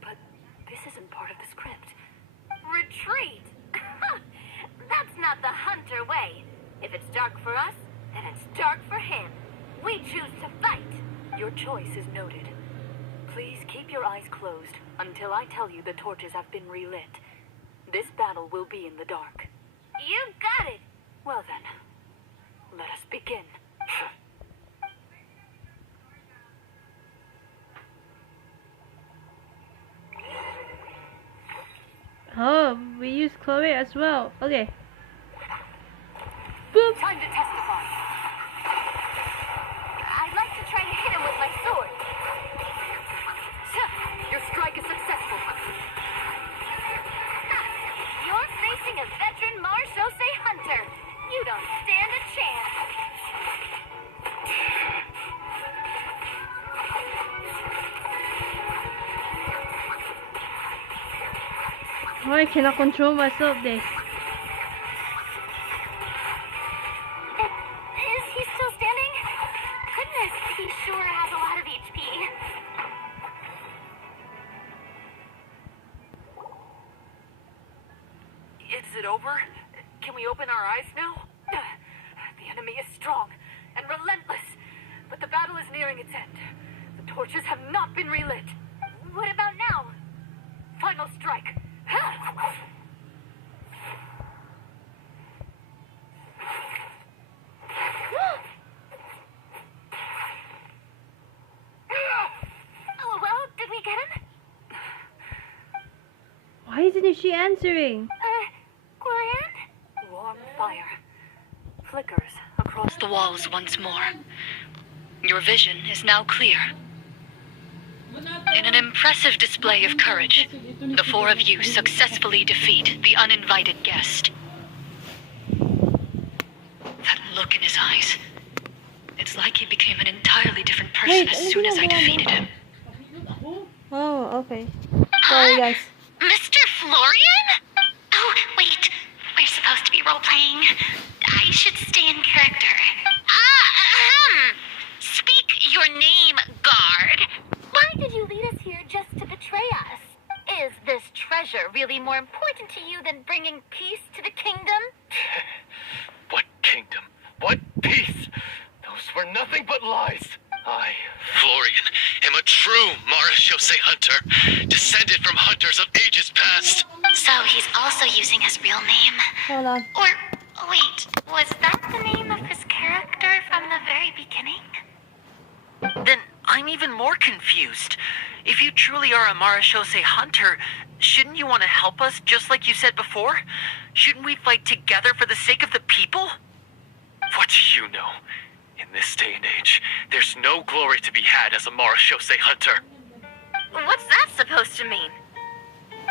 But this isn't part of the script. Retreat? That's not the hunter way. If it's dark for us, then it's dark for him. We choose to fight. Your choice is noted. Please keep your eyes closed until I tell you the torches have been relit. This battle will be in the dark. You got it. Well then, let us begin. Oh, we use Chloe as well. Okay. Boop. Time to testify. I'd like to try to hit him with my sword. Your strike is successful. You're facing a veteran Marashose hunter. You don't stand a chance. Oh, I cannot control myself there. Is he still standing? Goodness, he sure has a lot of HP. Is it over? Can we open our eyes now? The enemy is strong and relentless, but the battle is nearing its end. The torches have not been relit. What about now? Final strike. Oh, well, did we get him? Why isn't she answering? Clorinde? Warm fire flickers across The walls once more. Your vision is now clear. In an impressive display of courage, the four of you successfully defeat the uninvited guest. That look in his eyes. It's like he became an entirely different person as soon as I defeated him. Oh, okay. Sorry, guys. Mr. Florian? Oh, wait. We're supposed to be role-playing. I should stay in character. Speak your name, guard. Why did you lead us here just to betray us? Is this treasure really more important to you than bringing peace to the kingdom? What kingdom? What peace? Those were nothing but lies. I, Florian, am a true Marashose hunter, descended from hunters of ages past. So he's also using his real name. Hold on. Or, wait, was that the name of his character from the very beginning? Then I'm even more confused. If you truly are a Marashose hunter, shouldn't you want to help us just like you said before? Shouldn't we fight together for the sake of the people? What do you know? In this day and age, there's no glory to be had as a Marashose hunter. What's that supposed to mean?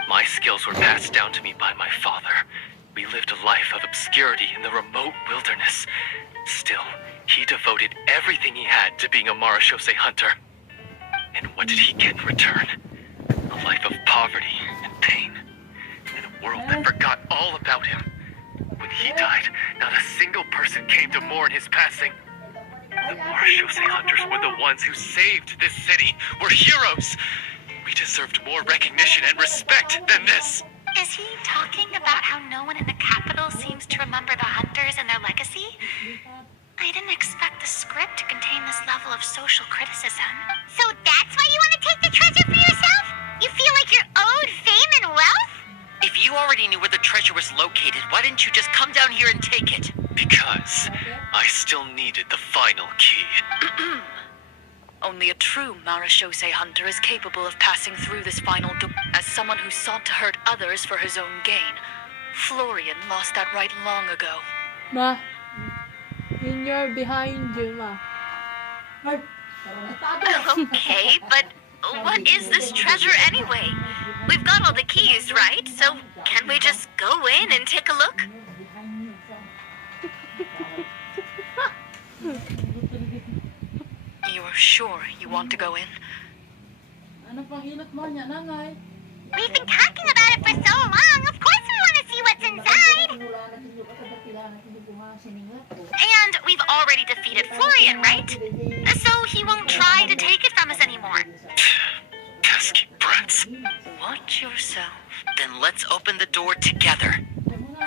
My skills were passed down to me by my father. We lived a life of obscurity in the remote wilderness. Still, he devoted everything he had to being a Marashose hunter. And what did he get in return? A life of poverty and pain. In a world that forgot all need to mourn his passing. The Marashose hunters were the ones who saved this city. We're heroes. We deserved more recognition and respect than this. Is he talking about how no one in the capital seems to remember the hunters and their legacy? I didn't expect the script to contain this level of social criticism. So that's why you want to take the treasure for yourself? You feel like you're owed fame and wealth? If you already knew where the treasure was located, why didn't you just come down here and take it? Because I still needed the final key. Only a true Marashose hunter is capable of passing through this final door. As someone who sought to hurt others for his own gain, Florian lost that right long ago. Ma, yun your behind you, ma. Ay, tarantado. Okay, but what is this treasure anyway? We've got all the keys, right? So can we just go in and take a look? You're sure you want to go in? Ano pang hilot mo niya, nanay? We've been talking about it for so long. Of course we want to see what's inside. And we've already defeated Florian, right? So he won't try to take it from us anymore. Pesky brats. Watch yourself. Then let's open the door together.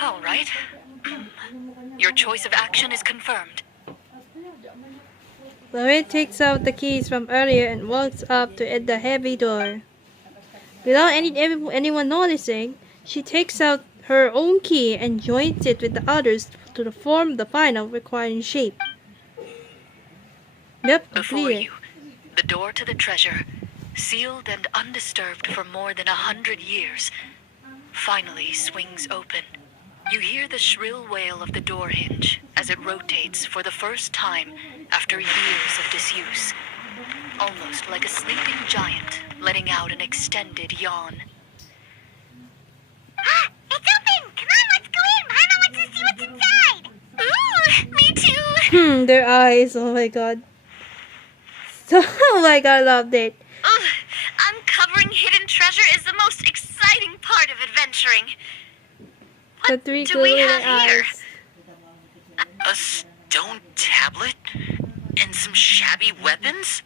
All right. Your choice of action is confirmed. Clorinde takes out the keys from earlier and walks up to the heavy door. Without anyone noticing, she takes out her own key and joins it with the others to form the final required shape. Yep, Before clear. you, the door to the treasure, sealed and undisturbed for more than 100 years, finally swings open. You hear the shrill wail of the door hinge as it rotates for the first time after years of disuse, almost like a sleeping giant letting out an extended yawn. Ah, it's open! Come on, let's go in! Mama wants to see what's inside! Ooh, me too. Their eyes, oh my god. So, oh my god, I loved it. Ugh, uncovering hidden treasure is the most exciting part of adventuring. The What three do we glowing have here? eyes. A stone tablet? And some shabby weapons?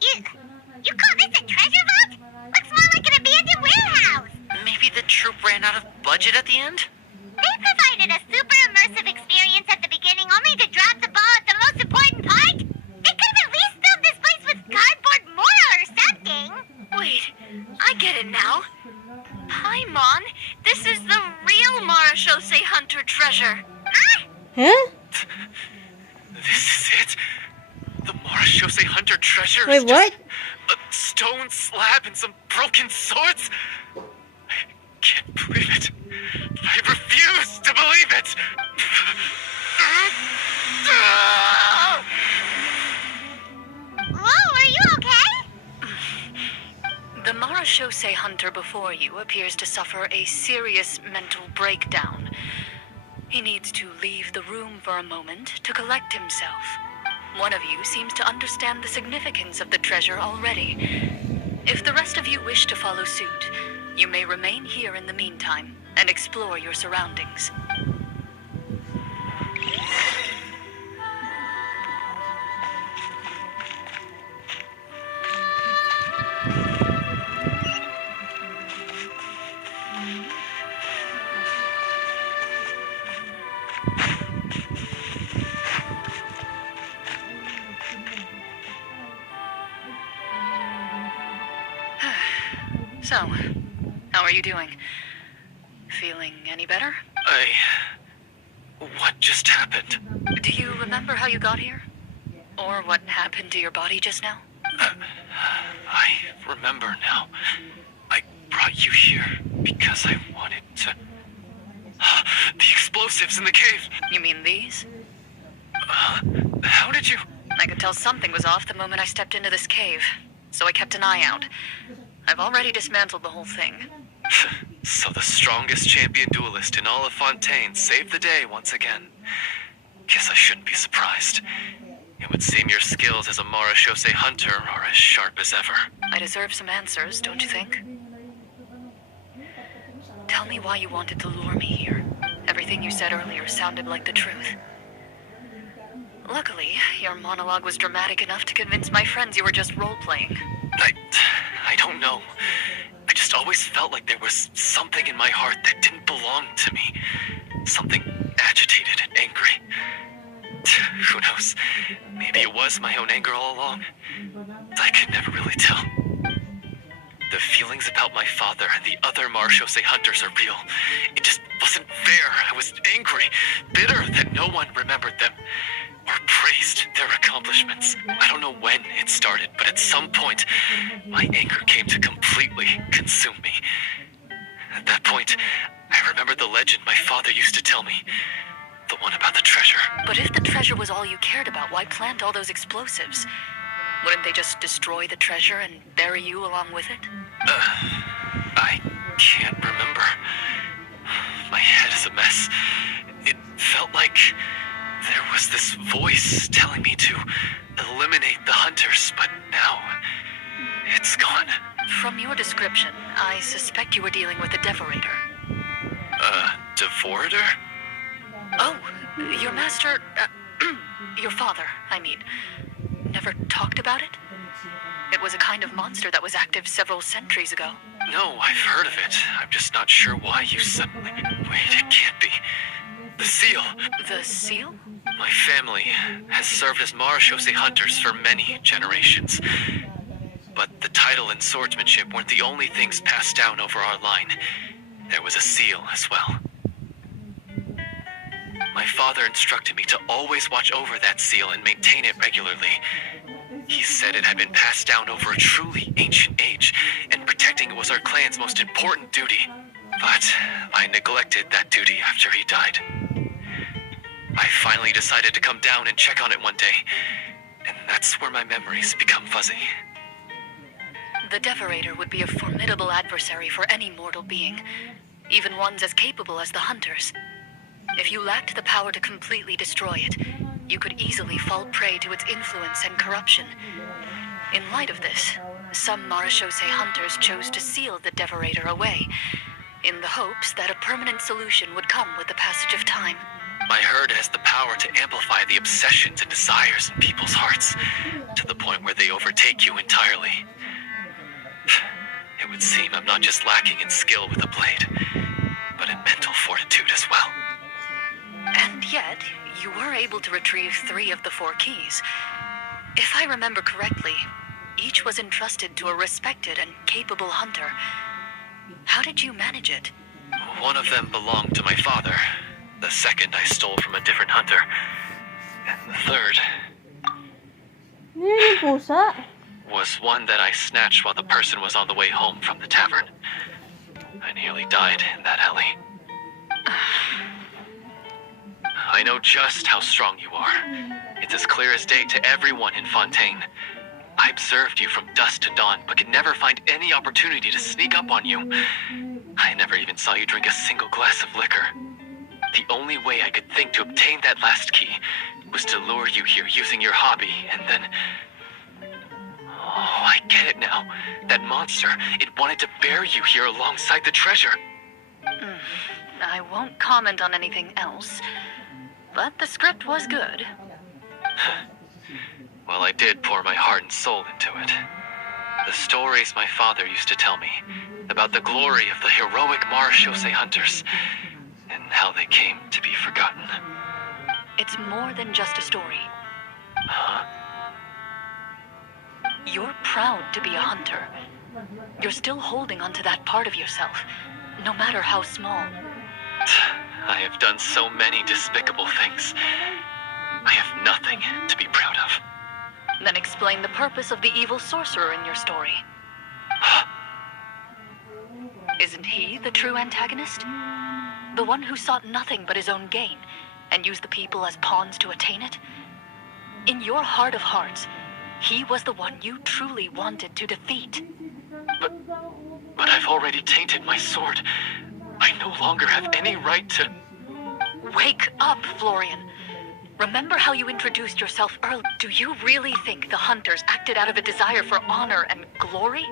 You call this a treasure vault? Looks more like an abandoned warehouse. Maybe the troop ran out of budget at the end? They provided a super immersive experience at the beginning only to drop the ball at the most important part. They could have at least filled this place with cardboard mora or something. Wait, I get it now. Paimon, this is the real Marashose hunter treasure. Huh? Huh? This is it? The Marashose hunter treasure Wait, is just what? a stone slab and some broken swords? I can't believe it. I refuse to believe it. Whoa, are you okay? The Marashose hunter before you appears to suffer a serious mental breakdown. He needs to leave the room for a moment to collect himself. One of you seems to understand the significance of the treasure already. If the rest of you wish to follow suit, you may remain here in the meantime and explore your surroundings. So, how are you doing? Feeling any better? What just happened? Do you remember how you got here? Or what happened to your body just now? I remember now. I brought you here because I wanted to... The explosives in the cave! You mean these? How did you... I could tell something was off the moment I stepped into this cave, so I kept an eye out. I've already dismantled the whole thing. So the strongest champion duelist in all of Fontaine saved the day once again. Guess I shouldn't be surprised. It would seem your skills as a Marashose hunter are as sharp as ever. I deserve some answers, don't you think? Tell me why you wanted to lure me here. Everything you said earlier sounded like the truth. Luckily, your monologue was dramatic enough to convince my friends you were just role-playing. I don't know. I just always felt like there was something in my heart that didn't belong to me. Something agitated and angry. Who knows? Maybe it was my own anger all along. I could never really tell. The feelings about my father and the other Marechaussee hunters are real. It just wasn't fair. I was angry, bitter that no one remembered them or praised their accomplishments. I don't know when it started, but at some point, my anger came to completely consume me. At that point, I remembered the legend my father used to tell me. The one about the treasure. But if the treasure was all you cared about, why plant all those explosives? Wouldn't they just destroy the treasure and bury you along with it? I can't remember. My head is a mess. It felt like there was this voice telling me to eliminate the hunters, but now it's gone. From your description, I suspect you were dealing with a Devorator. Devorator? Oh, your master, your father, I mean, never talked about it? It was a kind of monster that was active several centuries ago. No, I've heard of it. I'm just not sure why you suddenly... Wait, it can't be. The seal. The seal? My family has served as Marechaussee hunters for many generations. But the title and swordsmanship weren't the only things passed down over our line. There was a seal as well. My father instructed me to always watch over that seal and maintain it regularly. He said it had been passed down over a truly ancient age, and protecting it was our clan's most important duty. But I neglected that duty after he died. I finally decided to come down and check on it one day, and that's where my memories become fuzzy. The Devorator would be a formidable adversary for any mortal being, even ones as capable as the hunters. If you lacked the power to completely destroy it, you could easily fall prey to its influence and corruption. In light of this, some Marechaussee hunters chose to seal the Devorator away, in the hopes that a permanent solution would come with the passage of time. My herd has the power to amplify the obsessions and desires in people's hearts, to the point where they overtake you entirely. It would seem I'm not just lacking in skill with a blade, but in mental fortitude as well. And yet, you were able to retrieve 3 of the 4 keys. If I remember correctly, each was entrusted to a respected and capable hunter. How did you manage it? One of them belonged to my father. The second I stole from a different hunter. And the third Yung pusa. was one that I snatched while the person was on the way home from the tavern. I nearly died in that alley. I know just how strong you are. It's as clear as day to everyone in Fontaine. I observed you from dusk to dawn, but could never find any opportunity to sneak up on you. I never even saw you drink a single glass of liquor. The only way I could think to obtain that last key was to lure you here using your hobby, and then... Oh, I get it now. That monster, it wanted to bury you here alongside the treasure. I won't comment on anything else, but the script was good. Well, I did pour my heart and soul into it. The stories my father used to tell me about the glory of the heroic Marechaussee hunters and how they came to be forgotten. It's more than just a story. Huh? You're proud to be a hunter. You're still holding onto that part of yourself, no matter how small. I have done so many despicable things. I have nothing to be proud of. Then explain the purpose of the evil sorcerer in your story. Isn't he the true antagonist? The one who sought nothing but his own gain, and used the people as pawns to attain it? In your heart of hearts, he was the one you truly wanted to defeat. But I've already tainted my sword. I no longer have any right to... Wake up, Florian. Remember how you introduced yourself earlier? Do you really think the hunters acted out of a desire for honor and glory?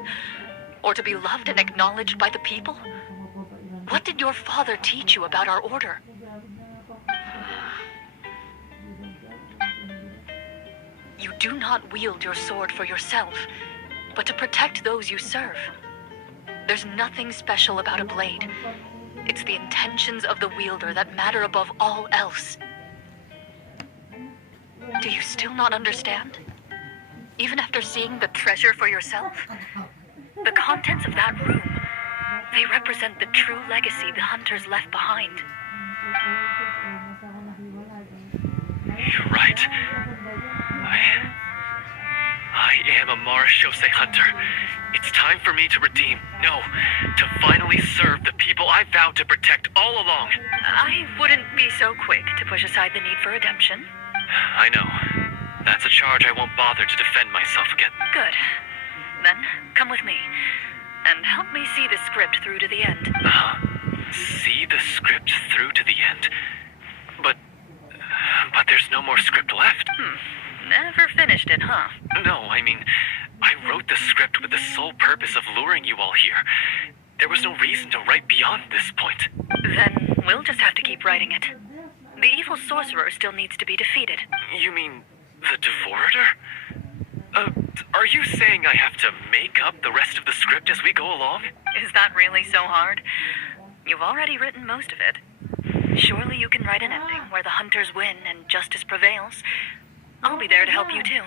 Or to be loved and acknowledged by the people? What did your father teach you about our order? You do not wield your sword for yourself, but to protect those you serve. There's nothing special about a blade. It's the intentions of the wielder that matter above all else. Do you still not understand? Even after seeing the treasure for yourself? The contents of that room, they represent the true legacy the hunters left behind. You're right. I am a Marashose hunter. It's time for me to redeem, no, to finally serve the people I vowed to protect all along. I wouldn't be so quick to push aside the need for redemption. I know. That's a charge I won't bother to defend myself against. Good. Then, come with me, and help me see the script through to the end. See the script through to the end? But there's no more script left. Never finished it, huh? No, I mean, I wrote the script with the sole purpose of luring you all here. There was no reason to write beyond this point. Then we'll just have to keep writing it. The evil sorcerer still needs to be defeated. You mean the Devorator? Are you saying I have to make up the rest of the script as we go along? Is that really so hard? You've already written most of it. Surely you can write an ending where the hunters win and justice prevails. I'll be there to help you too.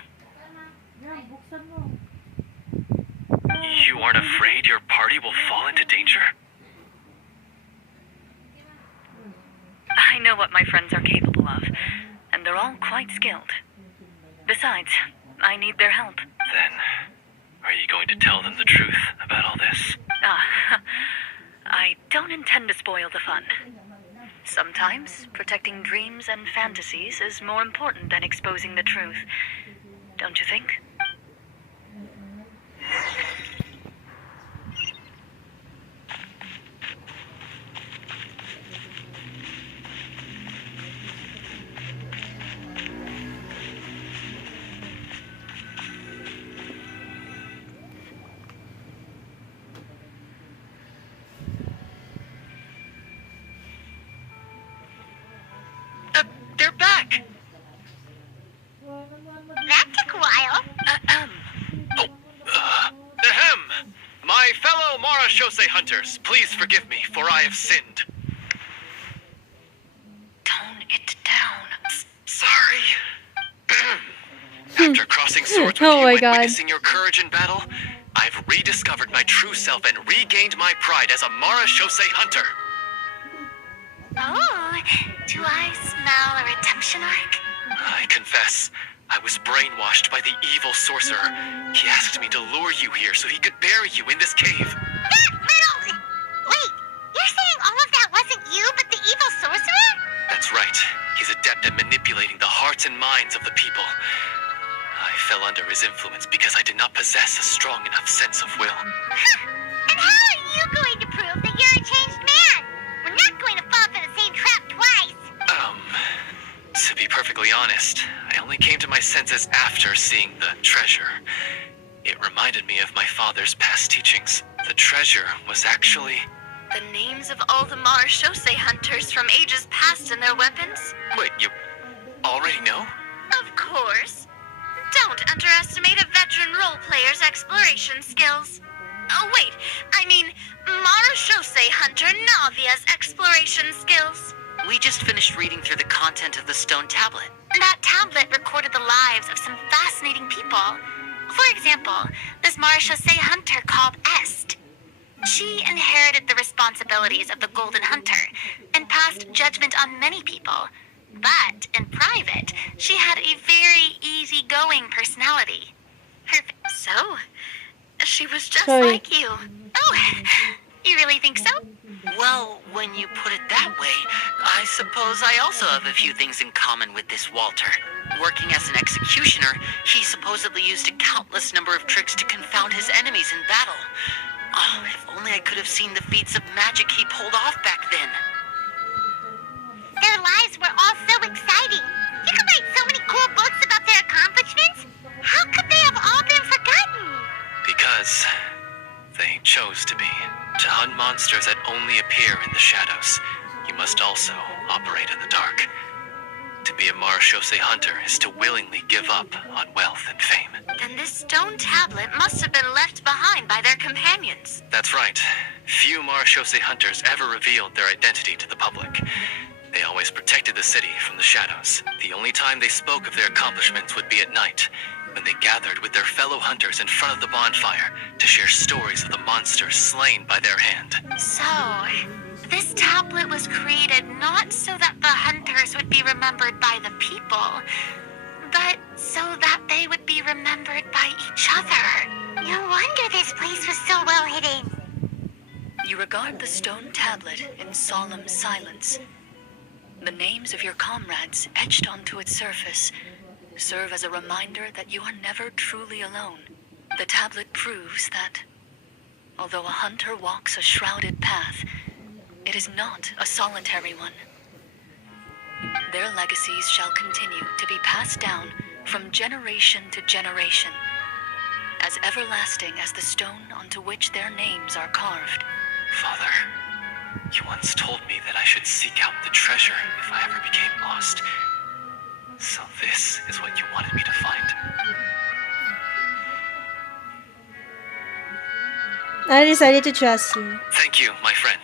You aren't afraid your party will fall into danger? I know what my friends are capable of, and they're all quite skilled. Besides, I need their help. Then, are you going to tell them the truth about all this? I don't intend to spoil the fun. Sometimes, protecting dreams and fantasies is more important than exposing the truth. Don't you think? They're back! That took a while. Ahem! My fellow Marashose hunters, please forgive me, for I have sinned. Tone it down. Sorry. After crossing swords with Oh you my and God. witnessing your courage in battle, I've rediscovered my true self and regained my pride as a Marashose hunter. Oh, do I smell a redemption arc? I confess, I was brainwashed by the evil sorcerer. He asked me to lure you here so he could bury you in this cave. That little... Wait, you're saying all of that wasn't you, but the evil sorcerer? That's right. He's adept at manipulating the hearts and minds of the people. I fell under his influence because I did not possess a strong enough sense of will. Huh. And how are you going to prove that you're a changed man? We're not going to fall for the same trap twice. To be perfectly honest, I only came to my senses after seeing the treasure. It reminded me of my father's past teachings. The treasure was actually... The names of all the Marashose hunters from ages past and their weapons? Wait, you already know? Of course. Don't underestimate a veteran role player's exploration skills. Oh, wait, I mean Marashose hunter Navia's exploration skills. We just finished reading through the content of the stone tablet. That tablet recorded the lives of some fascinating people. For example, this Marashose hunter called Est. She inherited the responsibilities of the Golden Hunter and passed judgment on many people. But in private, she had a very easygoing personality. So, she was just like you. Oh, you really think so? Well, when you put it that way, I suppose I also have a few things in common with this Walter. Working as an executioner, he supposedly used a countless number of tricks to confound his enemies in battle. Oh, if only I could have seen the feats of magic he pulled off back then. Their lives were all so exciting. You could write so many cool books about their accomplishments. How could they have all been forgotten? Because they chose to be. To hunt monsters that only appear in the shadows, you must also operate in the dark. To be a Marashose hunter is to willingly give up on wealth and fame. Then this stone tablet must have been left behind by their companions. That's right. Few Marashose hunters ever revealed their identity to the public. They always protected the city from the shadows. The only time they spoke of their accomplishments would be at night, when they gathered with their fellow hunters in front of the bonfire to share stories of the monsters slain by their hand. So, this tablet was created not so that the hunters would be remembered by the people, but so that they would be remembered by each other. No wonder this place was so well hidden. You regard the stone tablet in solemn silence. The names of your comrades etched onto its surface serve as a reminder that you are never truly alone. The tablet proves that, although a hunter walks a shrouded path, it is not a solitary one. Their legacies shall continue to be passed down from generation to generation, as everlasting as the stone onto which their names are carved. Father, you once told me that I should seek out the treasure if I ever became lost. So this is what you wanted me to find. I decided to trust you. Thank you, my friend.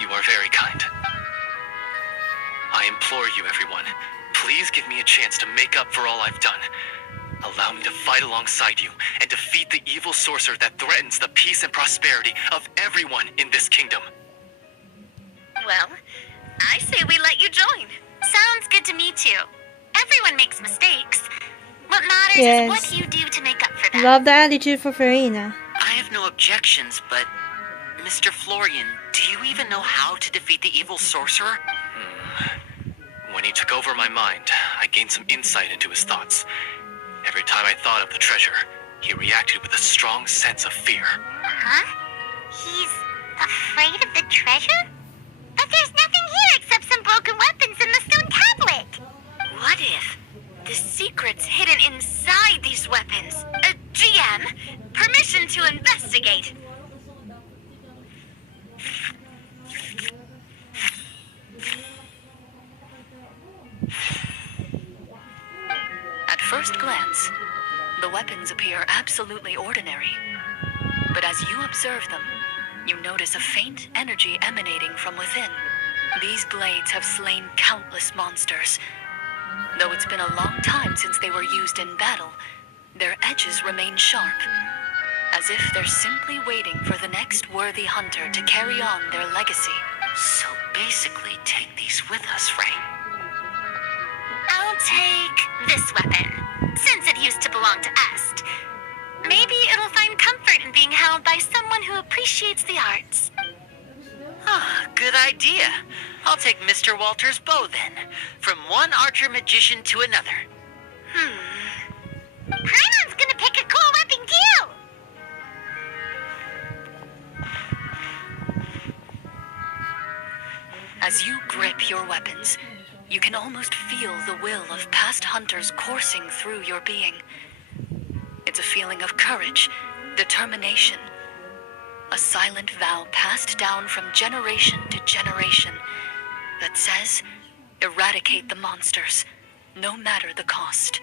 You are very kind. I implore you, everyone, please give me a chance to make up for all I've done. Allow me to fight alongside you and defeat the evil sorcerer that threatens the peace and prosperity of everyone in this kingdom. Well, I say we let you join. Sounds good to me too. Everyone makes mistakes. What matters is what you do to make up for them. Love the attitude for Farina. I have no objections, but Mr. Florian, do you even know how to defeat the evil sorcerer? When he took over my mind, I gained some insight into his thoughts. Every time I thought of the treasure, he reacted with a strong sense of fear. Huh? He's afraid of the treasure? But there's nothing here except some broken weapons and the stone tablet. What if the secret's hidden inside these weapons? GM, permission to investigate. At first glance, the weapons appear absolutely ordinary. But as you observe them, you notice a faint energy emanating from within. These blades have slain countless monsters. Though it's been a long time since they were used in battle, their edges remain sharp, as if they're simply waiting for the next worthy hunter to carry on their legacy. So basically, take these with us, right? I'll take this weapon, since it used to belong to Est. Maybe it'll find comfort in being held by someone who appreciates the arts. Ah, good idea. I'll take Mr. Walter's bow then, from one archer-magician to another. Paimon's gonna pick a cool weapon too! As you grip your weapons, you can almost feel the will of past hunters coursing through your being. It's a feeling of courage, determination, a silent vow passed down from generation to generation that says, eradicate the monsters, no matter the cost.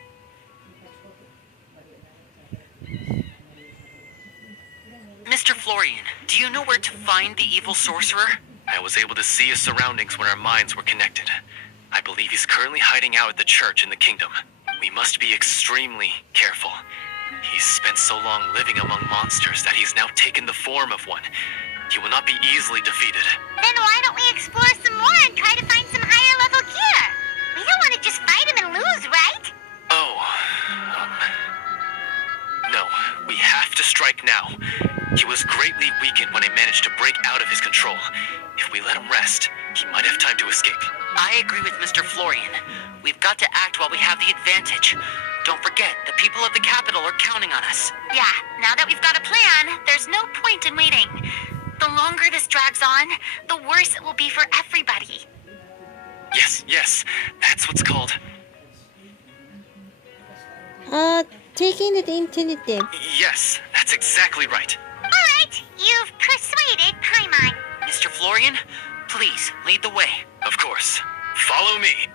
Mr. Florian, do you know where to find the evil sorcerer? I was able to see his surroundings when our minds were connected. I believe he's currently hiding out at the church in the kingdom. We must be extremely careful. He's spent so long living among monsters that he's now taken the form of one. He will not be easily defeated. Then why don't we explore some more and try to find some higher level gear? We don't want to just fight him and lose, right? No, we have to strike now. He was greatly weakened when I managed to break out of his control. If we let him rest, he might have time to escape. I agree with Mr. Florian. We've got to act while we have the advantage. Don't forget, the people of the capital are counting on us. Yeah, now that we've got a plan, there's no point in waiting. The longer this drags on, the worse it will be for everybody. Yes, that's what's called. Taking the initiative. Yes, that's exactly right. Alright, you've persuaded Paimon. Mr. Florian, please lead the way. Of course. Follow me.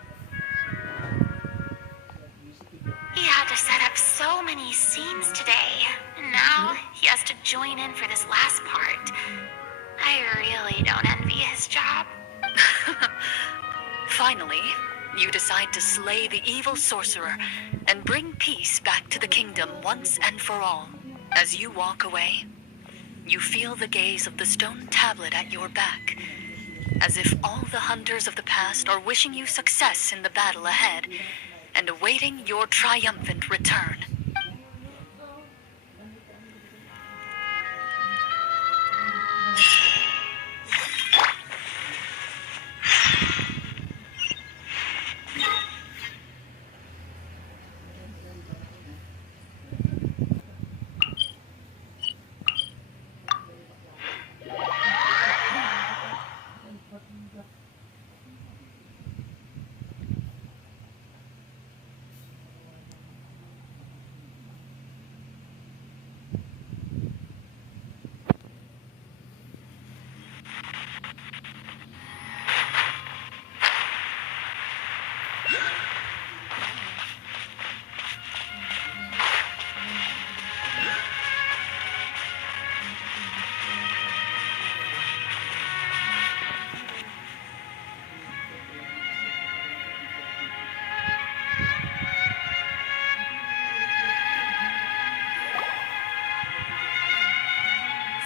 really don't envy his job. Finally, you decide to slay the evil sorcerer and bring peace back to the kingdom once and for all. As you walk away, you feel the gaze of the stone tablet at your back, as if all the hunters of the past are wishing you success in the battle ahead and awaiting your triumphant return.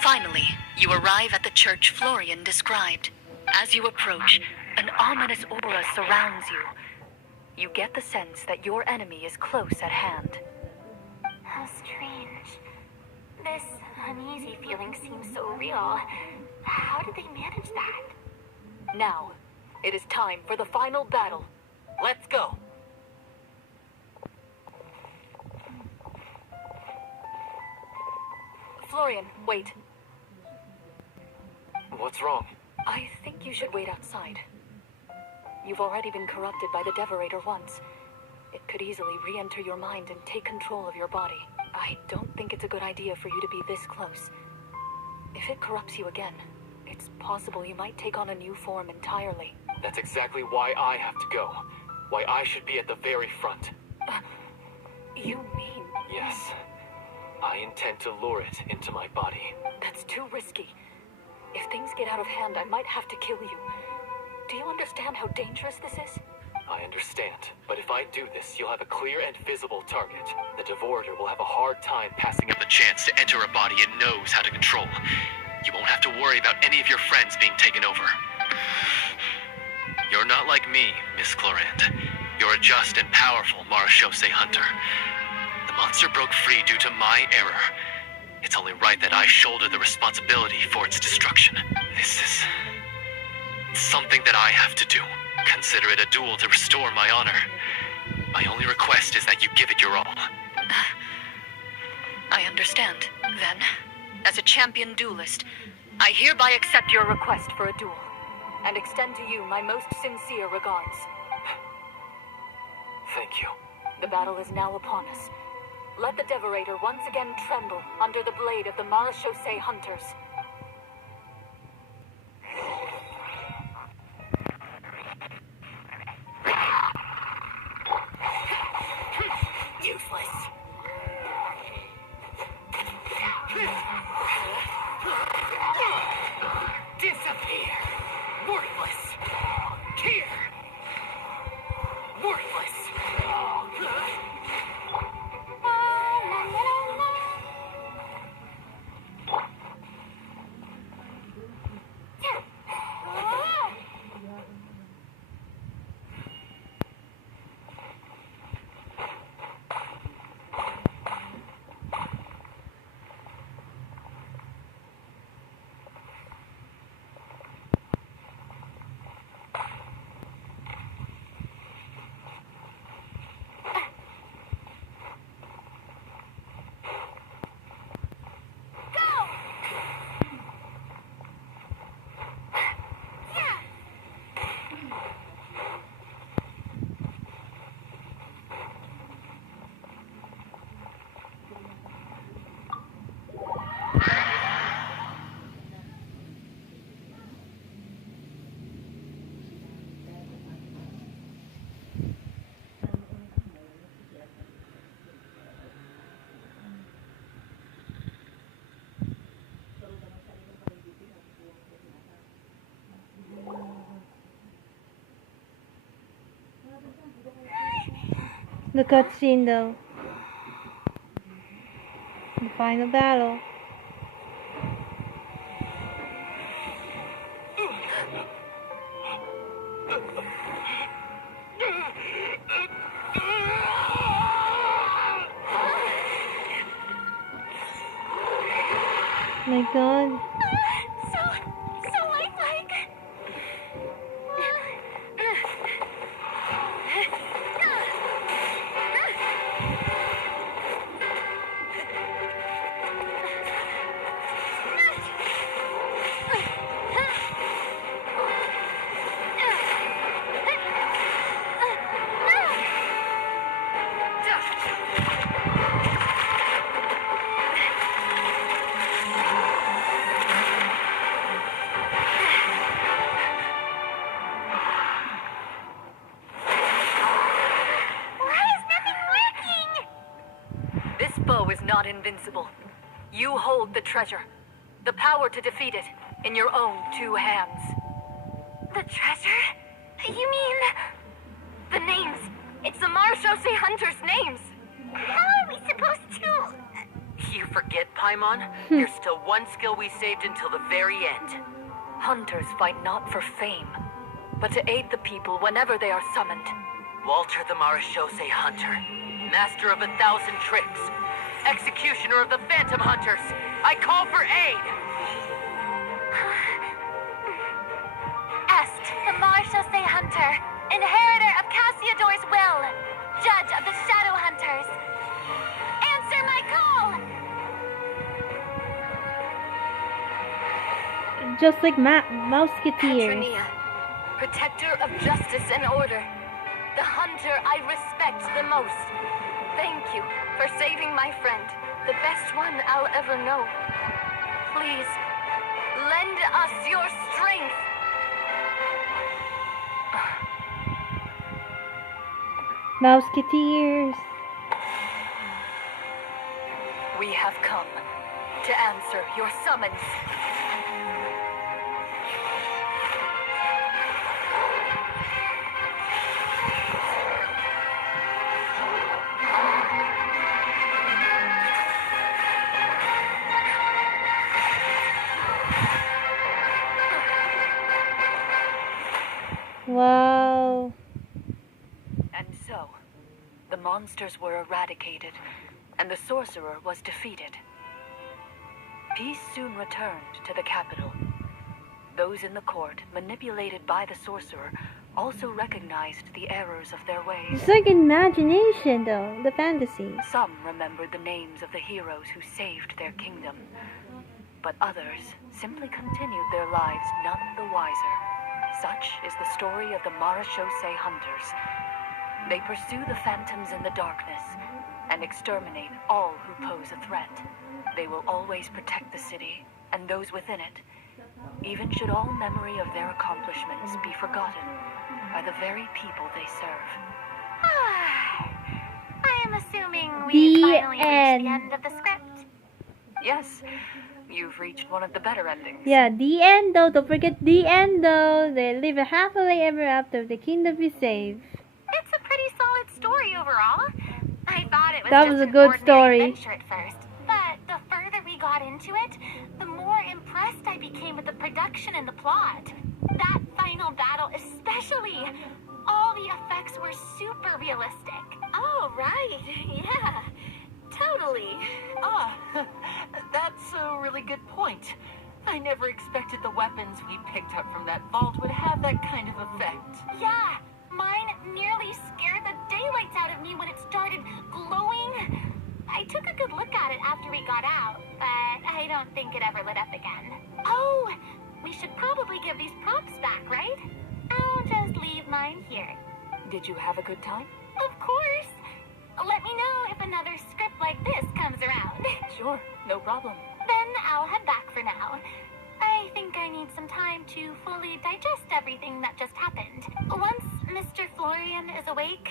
Finally, you arrive at the church Florian described. As you approach, an ominous aura surrounds you. You get the sense that your enemy is close at hand. How strange. This uneasy feeling seems so real. How did they manage that? Now, it is time for the final battle. Let's go! Florian, wait. What's wrong? I think you should wait outside. You've already been corrupted by the Devorator once. It could easily re-enter your mind and take control of your body. I don't think it's a good idea for you to be this close. If it corrupts you again, it's possible you might take on a new form entirely. That's exactly why I have to go. Why I should be at the very front. You mean... Yes. I intend to lure it into my body. That's too risky. If things get out of hand, I might have to kill you. Do you understand how dangerous this is? I understand, but if I do this, you'll have a clear and visible target. The Devorator will have a hard time passing up the chance to enter a body it knows how to control. You won't have to worry about any of your friends being taken over. You're not like me, Miss Clorinde. You're a just and powerful Marechaussee hunter. The monster broke free due to my error. It's only right that I shoulder the responsibility for its destruction. This is something that I have to do. Consider it a duel to restore my honor. My only request is that you give it your all. I understand. Then, as a champion duelist, I hereby accept your request for a duel. And extend to you my most sincere regards. Thank you. The battle is now upon us. Let the Devorator once again tremble under the blade of the Marechaussee hunters. Useless. Disappear. Worthless. Here. Worthless. The cutscene though. The final battle. My god. So lifelike. This bow is not invincible. You hold the treasure. The power to defeat it in your own 2 hands. The treasure? You mean... the names. It's the Marechaussee Hunters' names. How are we supposed to... You forget, Paimon? There's still one skill we saved until the very end. Hunters fight not for fame, but to aid the people whenever they are summoned. Walter the Marechaussee Hunter, master of 1,000 tricks, executioner of the Phantom Hunters. I call for aid! Est, the Marechaussee Hunter, inheritor of Cassiodor's will, judge of the Shadow Hunters. Answer my call! Just like Mouseketeer. Petronia, protector of justice and order. The hunter I respect the most. Thank you for saving my friend, the best one I'll ever know. Please, lend us your strength. Mouseketeers. We have come to answer your summons. Wow. And so, the monsters were eradicated, and the sorcerer was defeated. Peace soon returned to the capital. Those in the court, manipulated by the sorcerer, also recognized the errors of their ways. It's like imagination though, the fantasy. Some remembered the names of the heroes who saved their kingdom, but others simply continued their lives none the wiser. Such is the story of the Marechaussee Hunters. They pursue the phantoms in the darkness and exterminate all who pose a threat. They will always protect the city and those within it, even should all memory of their accomplishments be forgotten by the very people they serve. I am assuming we The finally reached end. the end of the script. Yes, you've reached one of the better endings. Yeah, the end though. Don't forget the end though. They live a happily ever after. The kingdom is saved. It's a pretty solid story overall. I thought it was That just was a an good ordinary story. adventure at first, but the further we got into it, the more impressed I became with the production and the plot. That final battle especially. All the effects were super realistic. Oh, right. Yeah. Totally. That's a really good point. I never expected the weapons we picked up from that vault would have that kind of effect. Yeah. Mine nearly scared the daylights out of me when it started glowing. I took a good look at it after we got out, but I don't think it ever lit up again. Oh, we should probably give these props back, right? I'll just leave mine here. Did you have a good time? Of course. Let me know if another script like this comes around. Sure, no problem. Then I'll head back for now. I think I need some time to fully digest everything that just happened. Once Mr. Florian is awake,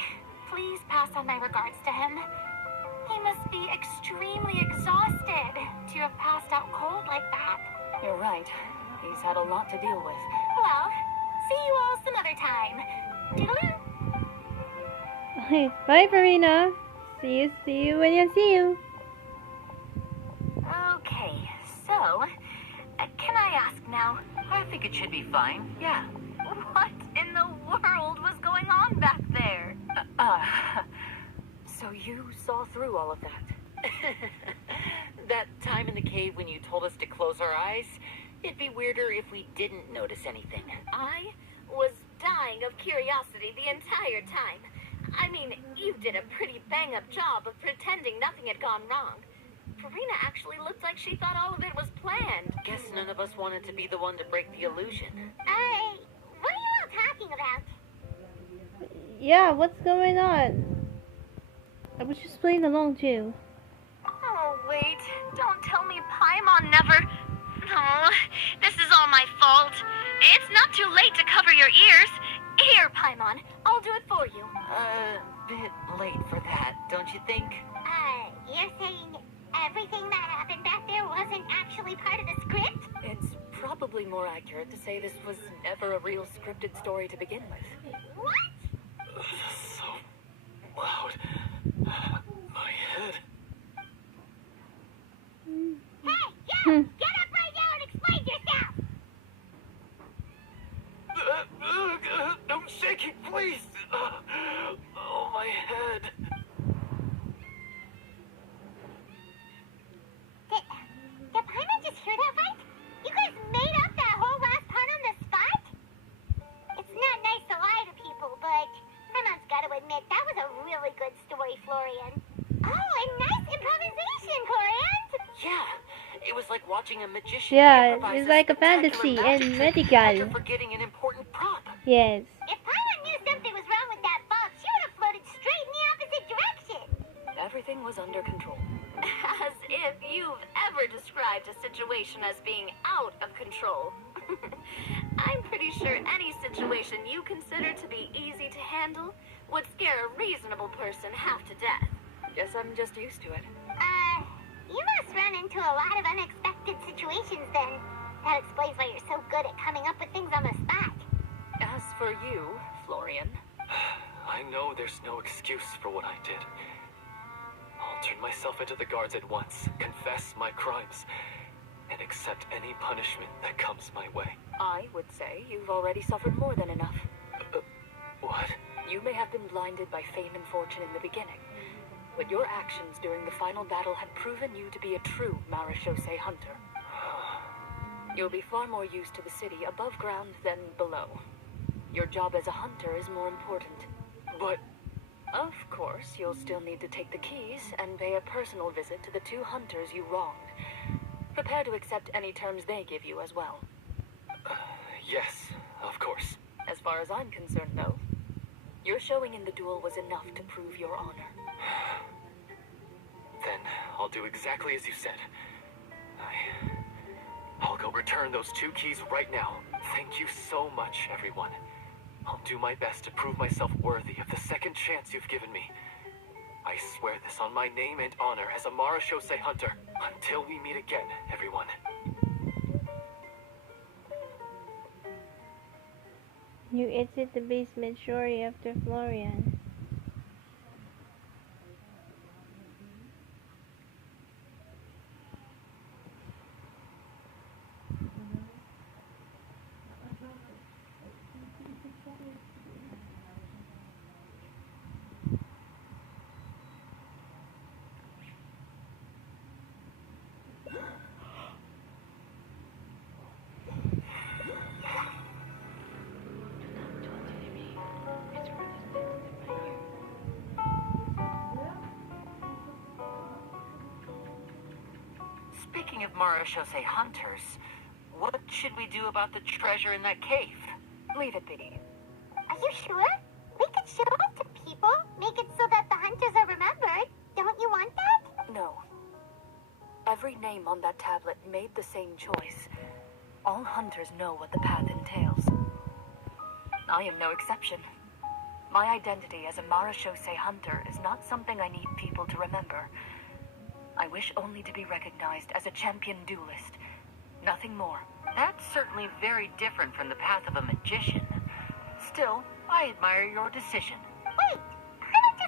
please pass on my regards to him. He must be extremely exhausted to have passed out cold like that. You're right. He's had a lot to deal with. Well, see you all some other time. Toodaloo. Bye, Farina. See you when I see you. Okay, so, can I ask now? I think it should be fine, yeah. What in the world was going on back there? So you saw through all of that? That time in the cave when you told us to close our eyes, it'd be weirder if we didn't notice anything. I was dying of curiosity the entire time. I mean, you did a pretty bang-up job of pretending nothing had gone wrong. Farina actually looked like she thought all of it was planned. Guess none of us wanted to be the one to break the illusion. What are you all talking about? Yeah, what's going on? I was just playing along too. Oh, wait. Don't tell me Paimon never... Oh, this is all my fault. It's not too late to cover your ears. Here, Paimon. I'll do it for you. Bit late for that, don't you think? You're saying everything that happened back there wasn't actually part of the script? It's probably more accurate to say this was never a real scripted story to begin with. What? So loud. My head. Hey, you! Get up right now and explain yourself! I'm shaking, please. Oh, my head. Did Paimon just hear that right? You guys made up that whole last part on the spot? It's not nice to lie to people, but Paimon's gotta admit, that was a really good story, Florian. Oh, and nice improvisation, Clorinde! Yeah, it was like watching a magician. Yeah, improvise it's like a spectacular fantasy magic and trick medical. after forgetting an important prop. Yes. If Paimon knew something was wrong with that box, she would have floated straight in the opposite direction! Everything was under control. As if you've ever described a situation as being out of control. I'm pretty sure any situation you consider to be easy to handle would scare a reasonable person half to death. Guess I'm just used to it. You must run into a lot of unexpected situations then. That explains why you're so good at coming up with things on the spot. As for you, Florian, I know there's no excuse for what I did. I'll turn myself into the guards at once, confess my crimes, and accept any punishment that comes my way. I would say you've already suffered more than enough. What? You may have been blinded by fame and fortune in the beginning, but your actions during the final battle had proven you to be a true Marechaussee hunter. You'll be far more used to the city above ground than below. Your job as a hunter is more important. But... Of course, you'll still need to take the keys and pay a personal visit to the two hunters you wronged. Prepare to accept any terms they give you as well. Yes, of course. As far as I'm concerned, though, your showing in the duel was enough to prove your honor. Then I'll do exactly as you said. I'll go return those two keys right now. Thank you so much, everyone. I'll do my best to prove myself worthy of the second chance you've given me. I swear this on my name and honor as a Marechaussee hunter. Until we meet again, everyone. You exit the basement shortly after Florian. Speaking of Marechaussee hunters, what should we do about the treasure in that cave? Leave it be. Are you sure? We could show it to people, make it so that the hunters are remembered. Don't you want that? No. Every name on that tablet made the same choice. All hunters know what the path entails. I am no exception. My identity as a Marechaussee hunter is not something I need people to remember. I wish only to be recognized as a champion duelist. Nothing more. That's certainly very different from the path of a magician. Still, I admire your decision. Wait! Paimon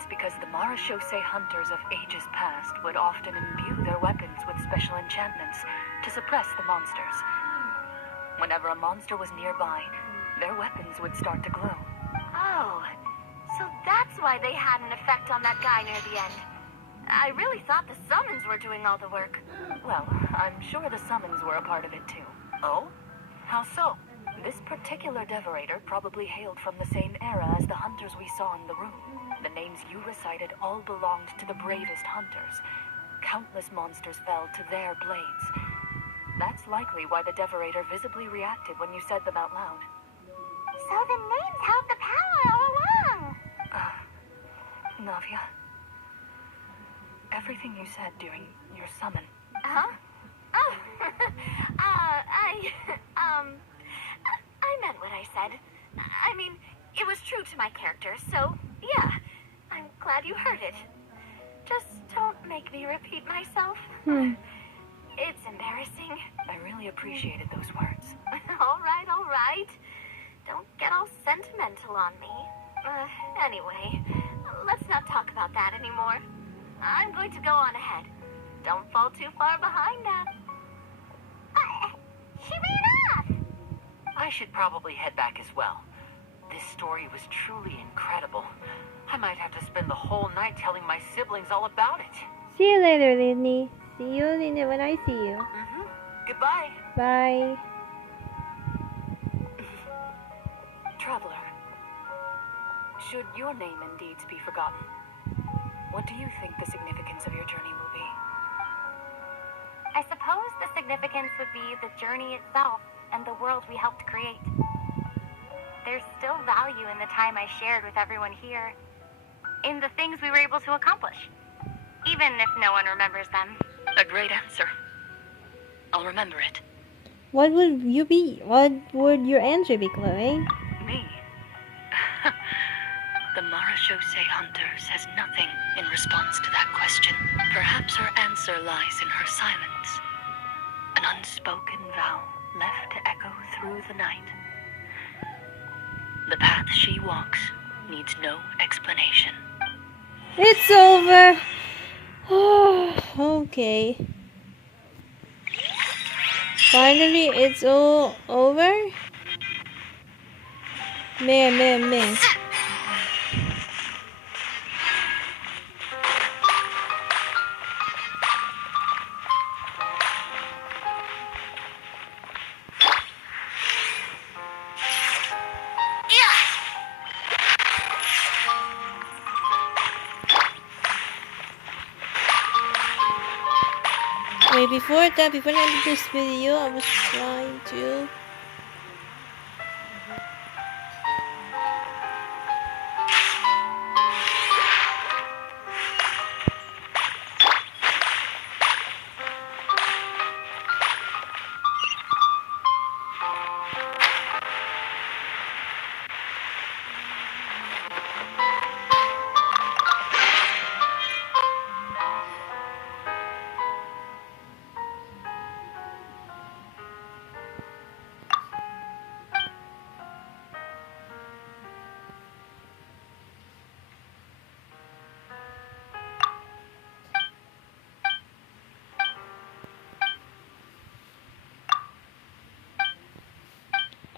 That's because the Marashose hunters of ages past would often imbue their weapons with special enchantments to suppress the monsters. Whenever a monster was nearby, their weapons would start to glow. Oh, so that's why they had an effect on that guy near the end. I really thought the summons were doing all the work. Well, I'm sure the summons were a part of it too. Oh? How so? This particular Devorator probably hailed from the same era as the hunters we saw in the room. The names you recited all belonged to the bravest hunters. Countless monsters fell to their blades. That's likely why the Devorator visibly reacted when you said them out loud. So the names held the power all along. Navia, everything you said during your summon. Huh? Oh, I meant what I said. I mean, it was true to my character, so yeah. I'm glad you heard it. Just don't make me repeat myself. It's embarrassing. I really appreciated those words. All right. Don't get all sentimental on me. Anyway, let's not talk about that anymore. I'm going to go on ahead. Don't fall too far behind now. She ran off! I should probably head back as well. This story was truly incredible. I might have to spend the whole night telling my siblings all about it. See you later, Lindy. See you, Lindy, when I see you. Goodbye. Bye. Traveler, should your name and deeds be forgotten, what do you think the significance of your journey will be? I suppose the significance would be the journey itself and the world we helped create. There's still value in the time I shared with everyone here, in the things we were able to accomplish, even if no one remembers them. A great answer. I'll remember it. What would you be? What would your answer be, Chloe? Me? The Marashose hunter says nothing in response to that question. Perhaps her answer lies in her silence. An unspoken vow left to echo through the night. The path she walks needs no explanation. It's over. Okay. Finally, it's all over. Man. Wait, before I end this video, I was trying to...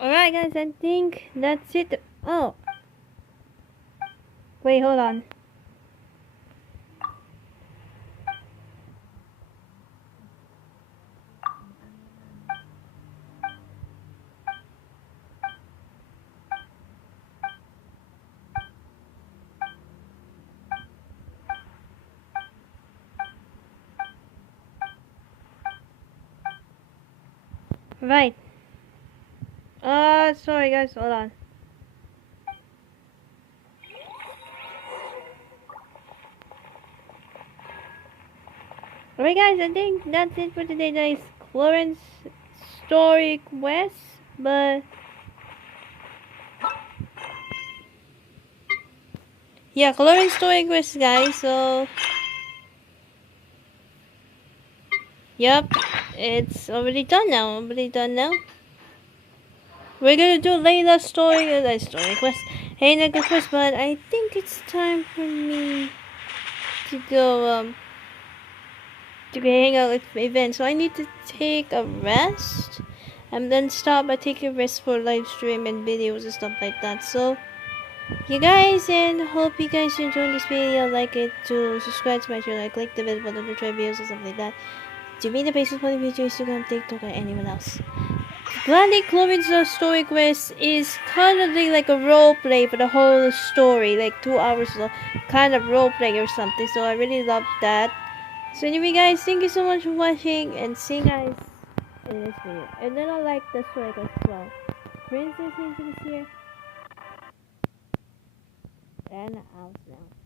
Alright guys, I think that's it. Oh. Wait, hold on. Right. Sorry guys, hold on. Alright guys, I think that's it for today. That is Clorinde's story quest, but yeah, Clorinde's story quest, guys. So yep, it's already done now. we're gonna do Layla's story quest. Hey, not quest, but I think it's time for me to go hang out with my event. So I need to take a rest and then stop by taking a rest for live stream and videos and stuff like that. So you guys, and hope you guys enjoyed this video. Like it, to subscribe to my channel, click the bell button to try videos and stuff like that. To me, the basis for the video, Instagram, TikTok, or anyone else. Gladly Clorinde's story quest is kind of like a role play for the whole story, like 2 hours long, kind of role play or something. So I really love that. So anyway, guys, thank you so much for watching, and see you guys in this video. And then I like the story quest as well. Princess is here, and out now.